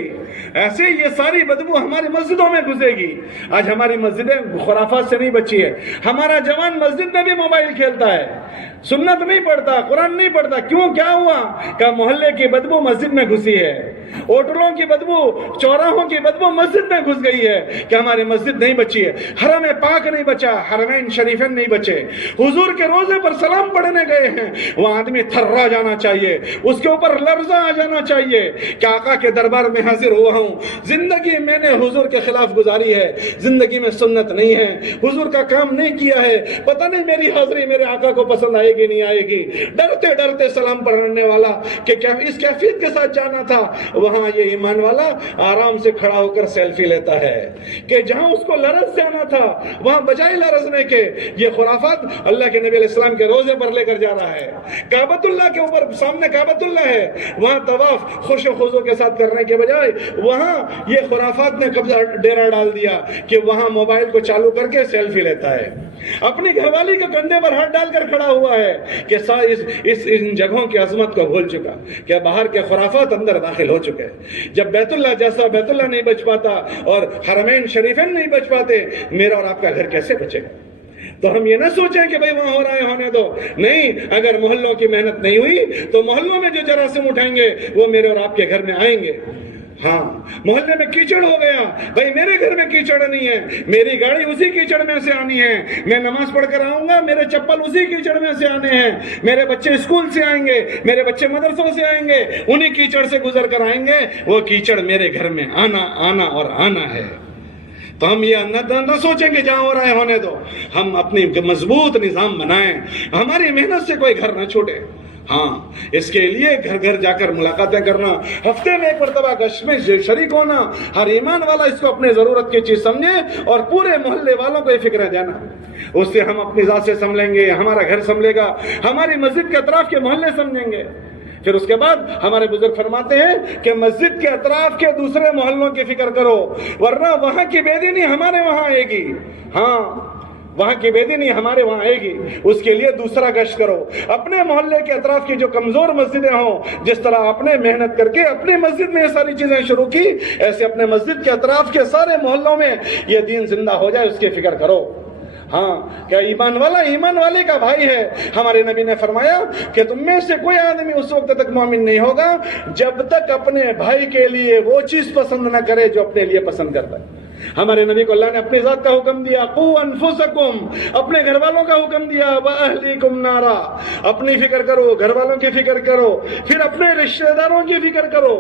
ایسے یہ ساری بدبو ہماری مسجدوں میں گھسے گی۔ آج ہماری مسجدیں خرافات سے نہیں بچی ہے، ہمارا جوان مسجد میں بھی موبائل کھیلتا ہے، سنت نہیں پڑھتا، قرآن نہیں پڑھتا۔ کیوں؟ کیا ہوا کہ محلے کی بدبو مسجد میں گھسی ہے، ہوٹلوں کی بدبو، چوراہوں کی بدبو مسجد میں گھس گئی ہے کہ ہماری مسجد نہیں بچی ہے، حرم پاک نہیں بچا، حرمین شریفین نہیں بچے۔ حضور کے روزے پر سلام پڑھنے گئے ہیں، وہ آدمی تھرا جانا چاہیے، اس کے اوپر لرزہ آ جانا چاہیے کہ آقا کے دربار میں حاضر ہوا ہوں، زندگی میں نے حضور کے خلاف گزاری ہے، زندگی میں سنت نہیں ہے، حضور کا کام نہیں کیا ہے، پتہ نہیں میری حاضری میرے آقا کو پسند آئے گی نہیں آئے گی۔ ڈرتے ڈرتے سلام پڑھنے والا کہ اس کیفیت کے ساتھ جانا تھا، وہاں یہ ایمان والا آرام سے کھڑا ہو کر سیلفی لیتا ہے کہ جہاں اس کو لرز جانا تھا وہاں بجائے لرزنے کے یہ خرافات اللہ کے نبی علیہ السلام کے روزے پر لے کر جا رہا ہے۔ کعبۃ اللہ کے اوپر سامنے کعبۃ اللہ ہے، وہاں طواف خوش و خضو کے ساتھ کرنے کے بجائے وہاں یہ خرافات نے قبضہ ڈیرا ڈال دیا کہ وہاں موبائل کو چالو کر کے سیلفی لیتا ہے، اپنی گھر والی کے کندھے پر ہاتھ ڈال کر کھڑا ہوا ہے کہ ان جگہوں کی عظمت کو بھول چکا کہ باہر کے خرافات اندر داخل ہو چکے. جب بیت اللہ جیسا بیت اللہ نہیں بچ پاتا اور حرمین شریفین نہیں بچ پاتے، میرا اور آپ کا گھر کیسے بچے گا؟ تو ہم یہ نہ سوچیں کہ بھئی وہاں ہو رہا ہے ہونے دو. نہیں، اگر محلوں کی محنت نہیں ہوئی تو محلوں میں جو جراثیم اٹھائیں گے وہ میرے اور آپ کے گھر میں آئیں گے. ہاں، محلے میں کیچڑ ہو گیا، بھئی میرے گھر میں کیچڑ نہیں ہے، میری گاڑی اسی کیچڑ میں سے آنی ہے، میں نماز پڑھ کر آؤں گا، میرے چپل اسی کیچڑ میں سے آنے ہیں، میرے بچے اسکول سے آئیں گے، میرے بچے مدرسوں سے آئیں گے، انہی کیچڑ سے گزر کر آئیں گے. وہ کیچڑ میرے گھر میں آنا اور آنا ہے. تو ہم یہ نہ سوچیں کہ جہاں ہو رہا ہے ہونے دو، ہم اپنی مضبوط نظام بنائیں، ہماری محنت سے کوئی گھر نہ چھوٹے. ہاں، اس کے لیے گھر گھر جا کر ملاقاتیں کرنا، ہفتے میں ایک مرتبہ گشت میں شریک ہونا، ہر ایمان والا اس کو اپنے ضرورت کی چیز سمجھے اور پورے محلے والوں کو یہ فکر دینا. اس سے ہم اپنی ذات سے سنبھلیں گے، ہمارا گھر سنبھلے گا، ہماری مسجد کے اطراف کے محلے سمجھیں گے. پھر اس کے بعد ہمارے بزرگ فرماتے ہیں کہ مسجد کے اطراف کے دوسرے محلوں کی فکر کرو، ورنہ وہاں کی بے دینی ہمارے وہاں آئے گی. ہاں، وہاں کی بے دینی ہمارے وہاں آئے گی. اس کے لیے دوسرا گشت کرو. اپنے محلے کے اطراف کی جو کمزور مسجدیں ہوں، جس طرح آپ نے محنت کر کے اپنی مسجد میں یہ ساری چیزیں شروع کی، ایسے اپنے مسجد کے اطراف کے سارے محلوں میں یہ دین زندہ ہو جائے، اس کی فکر کرو. ہاں، کیا ایمان والا ایمان والے کا بھائی ہے. ہمارے نبی نے فرمایا کہ تم میں سے کوئی آدمی اس وقت تک مومن نہیں ہوگا جب تک اپنے بھائی کے لیے وہ چیز پسند نہ کرے جو اپنے لیے پسند کرتا ہے. ہمارے نبی کو اللہ نے اپنی ذات کا حکم دیا، قو انفسکم، اپنے گھر والوں کا حکم دیا، واہلیکم نارا، اپنی فکر کرو، گھر والوں کی فکر کرو، پھر اپنے رشتہ داروں کی فکر کرو.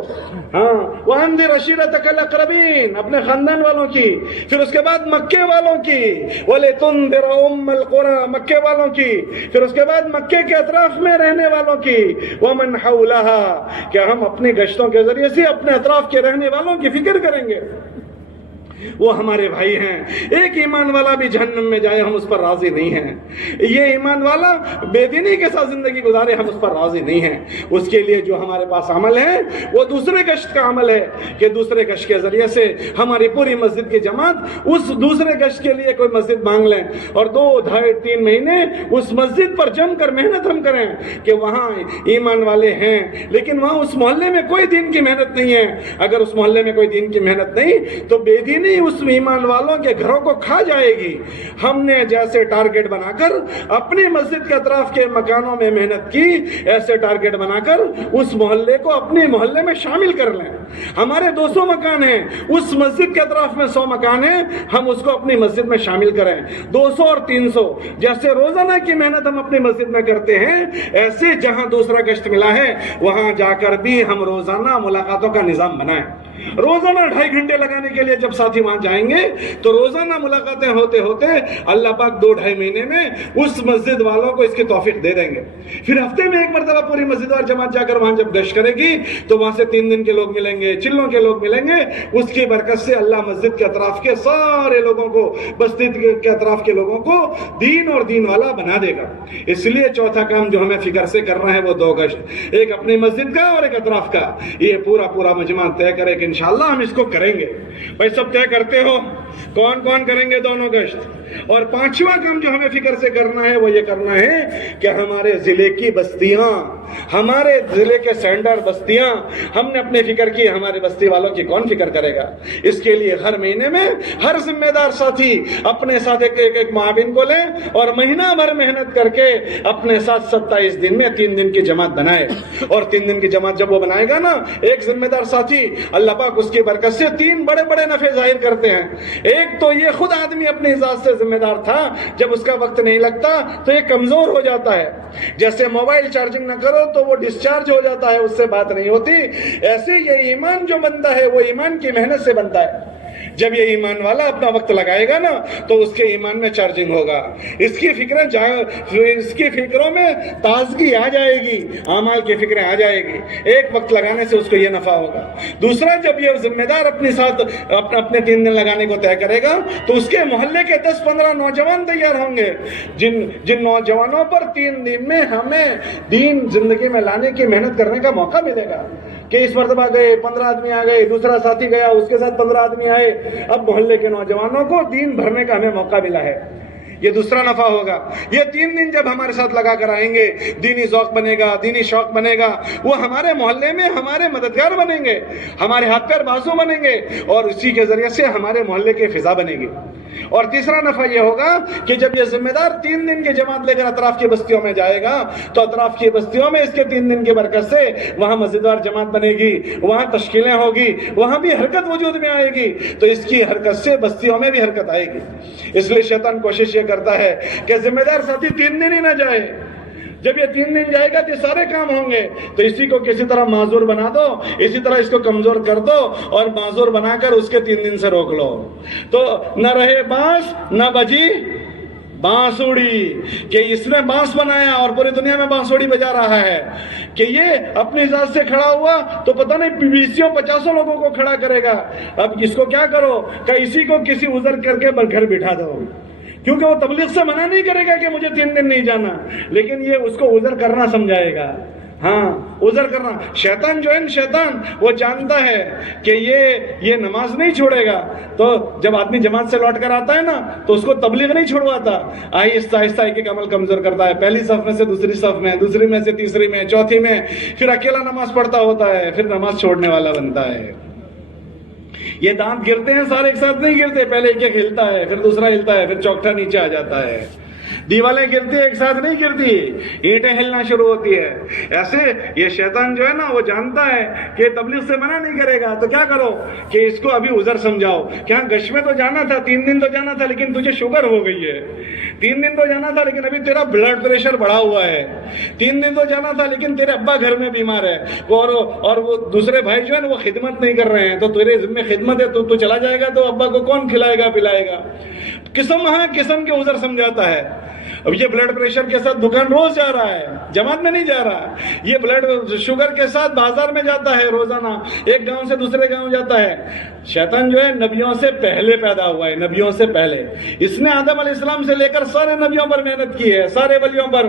ہاں، وانذر عشیرتک الاقربین، اپنے خاندان والوں کی، پھر اس کے بعد مکے والوں کی، ولتنذر ام القری، مکے والوں کی، پھر اس کے بعد مکے کے اطراف میں رہنے والوں کی، ومن حولها، کہ ہم اپنی گشتوں کے ذریعے سے اپنے اطراف کے رہنے والوں کی فکر کریں گے. وہ ہمارے بھائی ہیں. ایک ایمان والا بھی جہنم میں جائے ہم اس پر راضی نہیں ہیں. یہ ایمان والا بے دینی کے ساتھ زندگی گزارے ہم اس پر راضی نہیں ہیں. اس کے لیے جو ہمارے پاس عمل ہے وہ دوسرے گشت کا عمل ہے کہ دوسرے گشت کے ذریعے سے ہماری پوری مسجد کی جماعت اس دوسرے گشت کے لیے کوئی مسجد مانگ لیں اور 2, 2.5, 3 مہینے اس مسجد پر جم کر محنت ہم کریں کہ وہاں ایمان والے ہیں لیکن وہاں اس محلے میں کوئی دین کی محنت نہیں ہے. اگر اس محلے میں کوئی دین کی محنت نہیں تو بے دینی اس ایمان والوں کے گھروں کو کھا جائے گی. ہم نے جیسے ٹارگٹ بنا کر اپنی مسجد کے اطراف کے مکانوں میں محنت کی، ایسے ٹارگٹ بنا کر اس محلے کو اپنے محلے میں شامل کر لیں. ہمارے 200 مکان ہیں، اس مسجد کے اطراف میں 100 مکان ہیں، ہم اس کو اپنی مسجد میں شامل کریں. 200 اور 300 جیسے روزانہ کی محنت ہم اپنی مسجد میں کرتے ہیں، ایسے جہاں دوسرا گشت ملا ہے وہاں جا کر بھی ہم روزانہ ملاقاتوں کا نظام بنائیں. روزانہ 2.5 گھنٹے لگانے کے لیے جب ساتھی وہاں جائیں گے تو روزانہ ملاقاتیں ہوتے ہوتے اللہ پاک 2-2.5 مہینے میں اس مسجد والوں کو اس کی توفیق دے دیں گے. پھر ہفتے میں ایک مرتبہ پوری مسجد اور جماعت جا کر وہاں جب گشت کرے گی تو وہاں سے 3 دن کے لوگ ملیں گے، چلوں کے لوگ ملیں گے. اس کی برکت سے اللہ مسجد کے اطراف کے سارے لوگوں کو، بستی کے اطراف کے لوگوں کو دین اور دین والا بنا دے گا. اس لیے چوتھا کام جو ہمیں فکر سے کرنا ہے وہ 2 گشت، ایک اپنی مسجد کا اور ایک اطراف کا. یہ پورا مجمع طے کرے کہ انشاءاللہ ہم اس کو کریں گے. بھائی سب طے کرتے ہو کون کون کریں گے دونوں گشت؟ اور 5واں کام جو ہمیں فکر سے کرنا ہے وہ یہ کرنا ہے کہ ہمارے ضلع کی بستیاں، ہمارے ضلع کے سینٹر بستیاں، ہم نے اپنی فکر کی، ہمارے بستی والوں کی کون فکر کرے گا؟ اس کے لیے ہر مہینے میں ہر ذمہ دار ساتھی اپنے ساتھ ایک معاون کو لیں اور مہینہ بھر محنت کر کے اپنے ساتھ 27 دن میں 3 دن کی جماعت بنائے. اور 3 دن کی جماعت جب وہ بنائے گا نا، ایک ذمہ دار ساتھی، اللہ پاک اس کی برکت سے 3 بڑے نفع ظاہر کرتے ہیں. ایک تو یہ خود آدمی اپنی ذات سے ذمہ دار تھا، جب اس کا وقت نہیں لگتا تو یہ کمزور ہو جاتا ہے. جیسے موبائل چارجنگ نہ کرو تو وہ ڈسچارج ہو جاتا ہے، اس سے بات نہیں ہوتی. ایسے یہ ایمان جو بنتا ہے وہ ایمان کی محنت سے بنتا ہے. جب یہ ایمان والا اپنا وقت لگائے گا نا تو اس کے ایمان میں چارجنگ ہوگا، اس کی فکروں میں تازگی آ جائے گی، اعمال کی فکریں آ جائے گی، ایک وقت لگانے سے اس کو یہ نفع ہوگا۔ دوسرا، جب یہ ذمہ دار اپنے ساتھ اپنے 3 دن لگانے کو طے کرے گا تو اس کے محلے کے 10-15 نوجوان تیار ہوں گے، جن نوجوانوں پر 3 دن میں ہمیں دین زندگی میں لانے کی محنت کرنے کا موقع ملے گا کہ اس مرتبہ گئے 15 آدمی آ گئے، دوسرا ساتھی گیا اس کے ساتھ 15 آدمی آئے، اب محلے کے نوجوانوں کو دین بھرنے کا ہمیں موقع ملا ہے، یہ دوسرا نفع ہوگا۔ یہ 3 دن جب ہمارے ساتھ لگا کر آئیں گے، دینی ذوق بنے گا، دینی شوق بنے گا، وہ ہمارے محلے میں ہمارے مددگار بنیں گے، ہمارے ہاتھ پیر بازو بنیں گے، اور اسی کے ذریعے سے ہمارے محلے کی فضا بنے گی۔ اور تیسرا نفع یہ ہوگا کہ جب یہ ذمہ دار 3 دن کی جماعت لے کر اطراف کی بستیوں میں جائے گا تو اطراف کی بستیوں میں اس کے 3 دن کی برکت سے وہاں مسجدوار جماعت بنے گی، وہاں تشکیلیں ہوگی، وہاں بھی حرکت وجود میں آئے گی، تو اس کی حرکت سے بستیوں میں بھی حرکت آئے گی۔ اس لیے شیطان کوشش یہ کرتا ہے کہ ذمہ دار ساتھی 3 دن ہی نہ جائے، جب یہ 3 دن جائے گا تو سارے کام ہوں گے، تو اسی کو کسی طرح معذور بنا دو، اسی طرح اس کو کمزور کر دو اور معذور بنا کر اس کے 3 دن سے روک لو، تو نہ رہے بانس نہ بجی بانسوڑی، کہ اس نے بانس بنایا اور پوری دنیا میں بانسوڑی بجا رہا ہے، کہ یہ اپنی ذات سے کھڑا ہوا تو پتہ نہیں 20-50 لوگوں کو کھڑا کرے گا۔ اب اس کو کیا کرو کہ اسی کو کسی عذر کر کے گھر بٹھا دو، کیونکہ وہ تبلیغ سے منع نہیں کرے گا کہ مجھے 3 دن نہیں جانا، لیکن یہ اس کو عذر کرنا سمجھائے گا۔ ہاں، عذر کرنا۔ شیطان جو ہے شیطان وہ جانتا ہے کہ یہ نماز نہیں چھوڑے گا، تو جب آدمی جماعت سے لوٹ کر آتا ہے نا تو اس کو تبلیغ نہیں چھوڑواتا، آہستہ آہستہ ایک عمل کمزور کرتا ہے، پہلی صف میں سے دوسری صف میں، دوسری میں سے تیسری میں، چوتھی میں، پھر اکیلا نماز پڑھتا ہوتا ہے، پھر نماز چھوڑنے والا بنتا ہے۔ یہ دانت گرتے ہیں سارے ایک ساتھ نہیں گرتے، پہلے ایک ہلتا ہے، پھر دوسرا ہلتا ہے، پھر چوکٹا نیچے آ جاتا ہے۔ دیوالیں گرتی ایک ساتھ نہیں گرتی، اینٹیں ہلنا شروع ہوتی ہے۔ ایسے یہ شیطان جو ہے نا وہ جانتا ہے کہ تبلیغ سے منع نہیں کرے گا، تو کیا کرو کہ اس کو ابھی عذر سمجھاؤ کہ ہاں گش میں تو جانا تھا، 3 دن تو جانا تھا، لیکن تجھے شوگر ہو گئی ہے، 3 دن تو جانا تھا لیکن ابھی تیرا بلڈ پریشر بڑھا ہوا ہے، 3 دن تو جانا تھا لیکن تیرے ابا گھر میں بیمار ہے، اور وہ دوسرے بھائی جو ہے نا وہ خدمت نہیں کر رہے ہیں، تو تیرے ذمہ خدمت ہے، تو چلا جائے گا تو ابا کو کون کھلائے گا پلائے گا؟ قسم کے عذر سمجھاتا ہے۔ اب یہ بلڈ پریشر کے ساتھ دکان روز جا رہا ہے، جماعت میں نہیں جا رہا، یہ بلڈ شوگر کے ساتھ بازار میں جاتا ہے، روزانہ ایک گاؤں سے دوسرے گاؤں جاتا ہے۔ شیطان جو ہے نبیوں سے پہلے پیدا ہوا ہے، نبیوں سے پہلے اس نے آدم علیہ السلام سے لے کر سارے نبیوں پر محنت کی ہے، سارے ولیوں پر،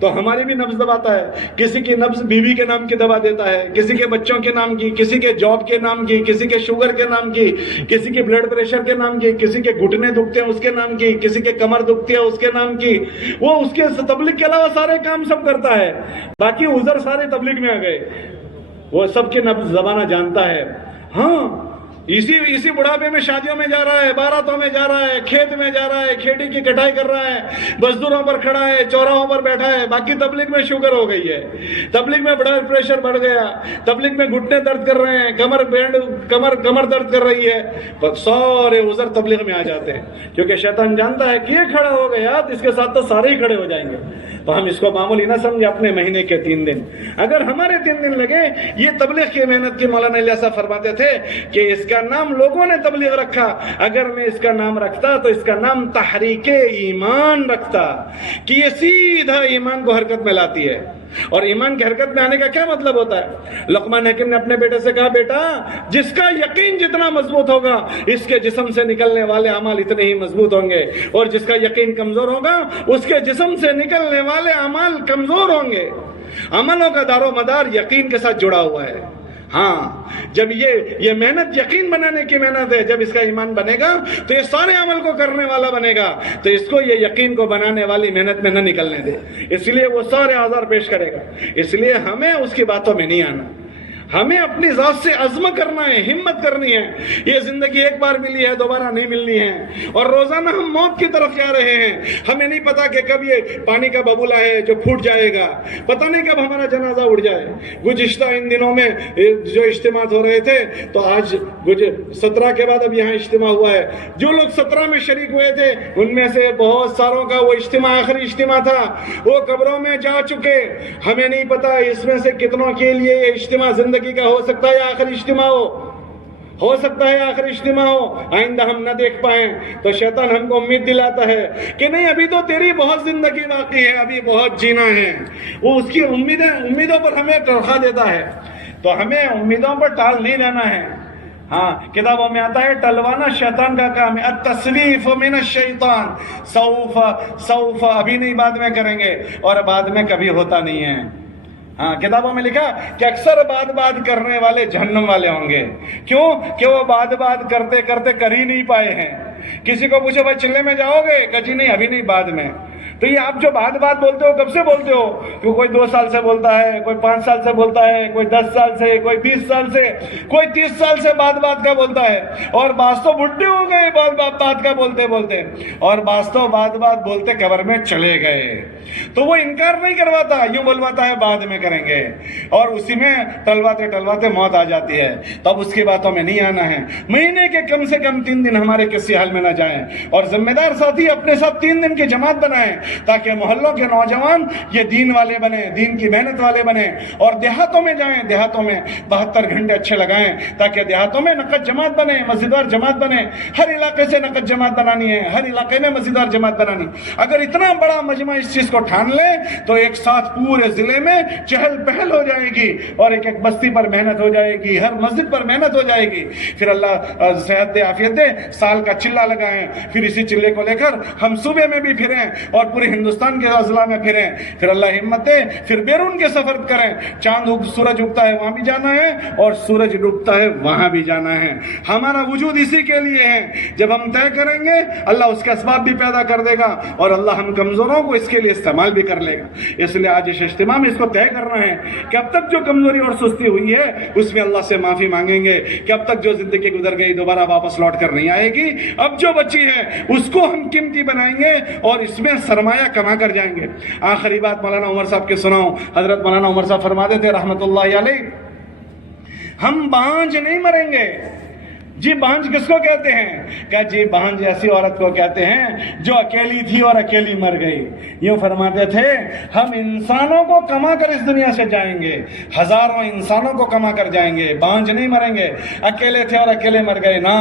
تو ہماری بھی نبض دباتا ہے، کسی کی نبض بیوی کے نام کی دبا دیتا ہے، کسی کے بچوں کے نام کی، کسی کے جاب کے نام کی، کسی کے شوگر کے نام کی، کسی کے بلڈ پریشر کے نام کی، کسی کے گھٹنے دکھتے ہیں اس کے نام کی، کسی کے کمر دکھتی ہے اس کے نام کی، وہ اس کے تبلیغ کے علاوہ سارے کام سب کرتا ہے، باقی عذر سارے تبلیغ میں آ گئے، وہ سب کے نبض زبانہ جانتا ہے۔ ہاں، اسی بڑھاپے میں شادیوں میں جا رہا ہے، باراتوں میں جا رہا ہے، کھیت میں جا رہا ہے، کھیتی کی کٹائی کر رہا ہے، مزدوروں پر کھڑا ہے، چوراہوں پر بیٹھا ہے، باقی تبلیغ میں شوگر ہو گئی ہے، تبلیغ میں بلڈ پریشر بڑھ گیا، تبلیغ میں گھٹنے درد کر رہے ہیں، کمر درد کر رہی ہے، سارے عذر تبلیغ میں آ جاتے ہیں، کیونکہ شیطان جانتا ہے کہ یہ کھڑا ہو گیا تو اس کے ساتھ تو سارے ہی کھڑے ہو جائیں گے، تو ہم اس کو معمولی نہ سمجھے، اپنے مہینے کے 3 دن، اگر ہمارے 3 دن لگے، یہ تبلیغ کی محنت کی مولانا الیاس صاحب فرماتے تھے کہ اس کا نام لوگوں نے تبلیغ رکھا، اگر میں اس کا نام رکھتا تو اس کا نام تحریک ایمان رکھتا، کہ یہ سیدھا ایمان کو حرکت میں لاتی ہے۔ اور ایمان کی حرکت میں آنے کا کیا مطلب ہوتا ہے؟ لقمان حکیم نے اپنے بیٹے سے کہا، بیٹا جس کا یقین جتنا مضبوط ہوگا اس کے جسم سے نکلنے والے اعمال اتنے ہی مضبوط ہوں گے، اور جس کا یقین کمزور ہوگا اس کے جسم سے نکلنے والے اعمال کمزور ہوں گے۔ عملوں کا دار و مدار یقین کے ساتھ جڑا ہوا ہے۔ ہاں، جب یہ محنت یقین بنانے کی محنت ہے، جب اس کا ایمان بنے گا تو یہ سارے عمل کو کرنے والا بنے گا، تو اس کو یہ یقین کو بنانے والی محنت میں نہ نکلنے دے، اس لیے وہ سارے آزار پیش کرے گا۔ اس لیے ہمیں اس کی باتوں میں نہیں آنا، ہمیں اپنی ذات سے عزم کرنا ہے، ہمت کرنی ہے۔ یہ زندگی ایک بار ملی ہے، دوبارہ نہیں ملنی ہے، اور روزانہ ہم موت کی طرف جا رہے ہیں۔ ہمیں نہیں پتا کہ کب یہ پانی کا ببولا ہے جو پھوٹ جائے گا، پتہ نہیں کب ہمارا جنازہ اڑ جائے۔ گزشتہ ان دنوں میں جو اجتماعات ہو رہے تھے، تو آج 17 کے بعد اب یہاں اجتماع ہوا ہے، جو لوگ 17 میں شریک ہوئے تھے ان میں سے بہت ساروں کا وہ اجتماع آخری اجتماع تھا، وہ قبروں میں جا چکے۔ ہمیں نہیں پتا اس میں سے کتنوں کے لیے یہ اجتماع زندگی کا ہو سکتا ہے یا آخری اجتماع ہو۔ ہو سکتا ہے آخری اجتماع ہو، آئندہ ہم نہ دیکھ پائیں، تو شیطان ہم کو امید دلاتا ہے کہ نہیں ابھی تو تیری بہت زندگی باقی ہے، ابھی بہت جینا ہے، وہ اس کی امیدوں پر ہمیں ٹرخا دیتا ہے، تو ہمیں امیدوں پر ٹال نہیں لینا ہے۔ ہاں کتابوں میں آتا ہے ٹلوانا شیطان کا کام ہے، التسویف من الشیطان، سوف ابھی نہیں بعد میں کریں گے، اور بعد میں کبھی ہوتا نہیں ہے۔ ہاں کتابوں میں لکھا کہ اکثر بات کرنے والے جہنم والے ہوں گے، کیوں کہ وہ بات کرتے کرتے کر ہی نہیں پائے ہیں۔ کسی کو پوچھو بھائی چلے میں جاؤ گے، کہ جی نہیں ابھی نہیں بعد میں۔ تو یہ آپ جو بات بولتے ہو کب سے بولتے ہو؟ کہ کوئی 2 سال سے بولتا ہے، کوئی 5 سال سے بولتا ہے، کوئی 10 سال سے، کوئی 20 سال سے، کوئی 30 سال سے بات کا بولتا ہے، اور بعض تو بڈھے ہو گئے بات کا بولتے، اور بعض تو بات بولتے قبر میں چلے گئے۔ تو وہ انکار نہیں کرواتا، یوں بلواتا ہے بعد میں کریں گے، اور اسی میں ٹلواتے موت آ جاتی ہے۔ تب اس کی باتوں میں نہیں آنا ہے۔ مہینے کے کم سے کم 3 دن ہمارے کسی حال میں نہ جائیں، اور ذمہ دار ساتھی اپنے ساتھ 3 دن کی جماعت بنائیں، تاکہ محلوں کے نوجوان یہ دین والے بنیں، دین کی محنت والے بنیں، اور دیہاتوں میں جائیں، دیہاتوں میں 72 گھنٹے اچھے لگائیں، تاکہ دیہاتوں میں نقد جماعت بنے، مسجدوار جماعت بنے۔ ہر علاقے سے نقد جماعت بنانی ہے، ہر علاقے میں مسجدوار جماعت بنانی۔ اگر اتنا بڑا مجمع اس چیز کو ٹھان لے تو ایک ساتھ پورے ضلع میں چہل پہل ہو جائے گی، اور ایک بستی پر محنت ہو جائے گی، ہر مسجد پر محنت ہو جائے گی۔ پھر اللہ صحت دے، عافیت دے، سال کا چلہ لگائیں، پھر اسی چلے کو لے کر ہم صوبے میں بھی پھریں اور پورے ہندوستان کے اضلاع میں پھریں، پھر اللہ ہمت دے، پھر بیرون کے سفر کریں۔ چاند سورج اگتا ہے وہاں بھی جانا ہے، اور سورج ڈوبتا ہے وہاں بھی جانا ہے۔ ہمارا وجود اسی کے لیے ہے۔ جب ہم طے کریں گے اللہ اس کے اسباب بھی پیدا کر دے گا، اور اللہ ہم کمزوروں کو اس کے لیے استعمال بھی کر لے گا۔ اس لیے آج اس اجتماع میں اس کو طے کرنا ہے کہ اب تک جو کمزوری اور سستی ہوئی ہے اس میں اللہ سے معافی مانگیں گے، کہ اب تک جو زندگی گزر گئی دوبارہ واپس لوٹ کر نہیں آئے گی، اب جو بچی ہے اس کو ہم قیمتی بنائیں گے، اور اس میں سرمایہ کما کر جائیں گے۔ آخری بات مولانا عمر صاحب کے سناؤں۔ حضرت مولانا عمر صاحب فرماتے تھے رحمت اللہ علیہ، ہم بانجھ نہیں مریں گے۔ جی بانجھ کس کو کہتے ہیں؟ کہ جی بانجھ ایسی عورت کو کہتے ہیں جو اکیلی تھی اور اکیلی مر گئی۔ یوں فرماتے تھے ہم انسانوں کو کما کر اس دنیا سے جائیں گے، ہزاروں انسانوں کو کما کر جائیں گے، بانجھ نہیں مریں گے۔ اکیلے تھے اور اکیلے مر گئے نا،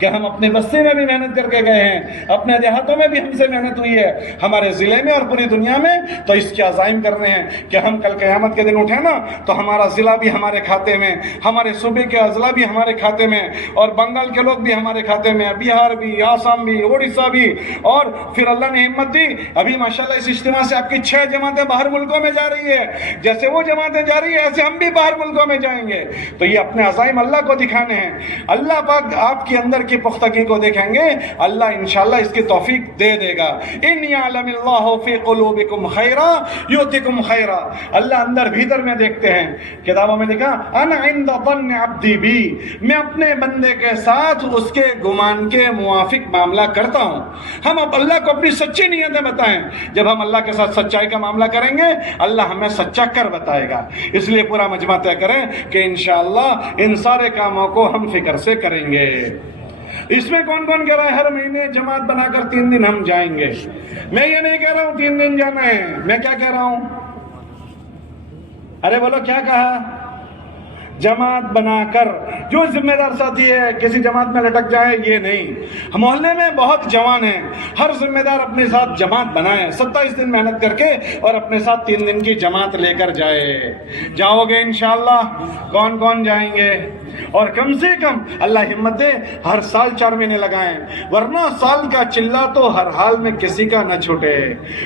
کہ ہم اپنی بستی میں بھی محنت کر کے گئے ہیں، اپنے دیہاتوں میں بھی ہم سے محنت ہوئی ہے، ہمارے ضلع میں اور پوری دنیا میں۔ تو اس کے عزائم کرنے ہیں کہ ہم کل قیامت کے دن اٹھے نا تو ہمارا ضلع بھی ہمارے کھاتے میں، ہمارے صوبے کے اضلاع بھی ہمارے کھاتے میں، اور بنگال کے لوگ بھی ہمارے کھاتے میں، بہار بھی، آسام بھی، اڑیسہ بھی، اور پھر اللہ نے ہمت دی۔ ابھی ماشاءاللہ اس اجتماع سے آپ کی 6 جماعتیں باہر ملکوں میں جا رہی ہے، جیسے وہ جماعتیں جا رہی ہے ایسے ہم بھی باہر ملکوں میں جائیں گے۔ تو یہ اپنے عزائم اللہ کو دکھانے ہیں۔ اللہ پاک آپ کے اندر کی پختگی کو دیکھیں گے، اللہ انشاءاللہ اس کی توفیق دے دے گا۔ ان یعلم اللہ فی قلوبکم خیرا یؤتکم خیرا، اللہ اندر بھیتر میں دیکھتے ہیں۔ کتابوں میں لکھا انا عند ظن عبدی بی، میں اپنے بندے کے ساتھ اس کے گمان کے موافق معاملہ کرتا ہوں۔ ہم اب اللہ کو اپنی سچی نیتیں بتائیں، جب ہم اللہ کے ساتھ سچائی کا معاملہ کریں گے اللہ ہمیں سچا کر بتائے گا۔ اس لیے پورا مجمع طے کریں کہ انشاءاللہ ان سارے کاموں کو ہم فکر سے کریں گے۔ اس میں کون کون کہہ رہا ہے ہر مہینے جماعت بنا کر 3 دن ہم جائیں گے؟ میں یہ نہیں کہہ رہا ہوں 3 دن جانا ہے، میں کیا کہہ رہا ہوں؟ ارے بولو کیا کہا؟ جماعت بنا کر۔ جو ذمہ دار ساتھی ہے کسی جماعت میں لٹک جائے یہ نہیں۔ محلے میں بہت جوان ہیں، ہر ذمہ دار اپنے ساتھ جماعت بنائے، 27 دن محنت کر کے، اور اپنے ساتھ 3 دن کی جماعت لے کر جائے۔ جاؤ گے انشاءاللہ؟ کون کون جائیں گے؟ اور کم سے کم اللہ ہمت دے ہر سال 4 مہینے لگائیں، ورنہ سال کا چلہ تو ہر حال میں کسی کا نہ چھوٹے۔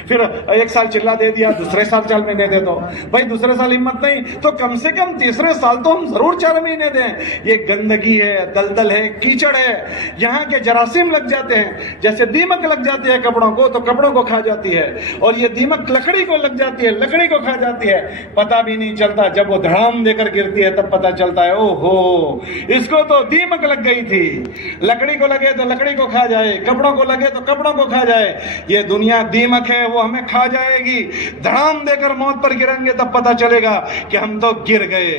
پھر 1 سال چلہ دے دیا، دوسرے سال 4 مہینے دے دو، بھائی دوسرے سال ہمت نہیں تو کم سے کم تیسرے سال تو ہم ضرور 4 مہینے دیں۔ یہ گندگی ہے، دلدل ہے، کیچڑ ہے، یہاں کے جراثیم لگ جاتے ہیں، جیسے دیمک لگ جاتی ہے کپڑوں کو تو کپڑوں کو کھا جاتی ہے، اور یہ دیمک لکڑی کو لگ جاتی ہے، لکڑی کو کھا جاتی ہے، پتہ بھی نہیں چلتا، جب وہ دھڑام دے کر گرتی ہے تب پتہ چلتا ہے او ہو اس کو تو دیمک لگ گئی تھی۔ لکڑی کو لگے تو لکڑی کو کھا جائے، کپڑوں کو لگے تو کپڑوں کو کھا جائے، یہ دنیا دیمک ہے، وہ ہمیں کھا جائے گی۔ دھڑام دے کر موت پر گریں گے تب پتہ چلے گا کہ ہم تو گر گئے۔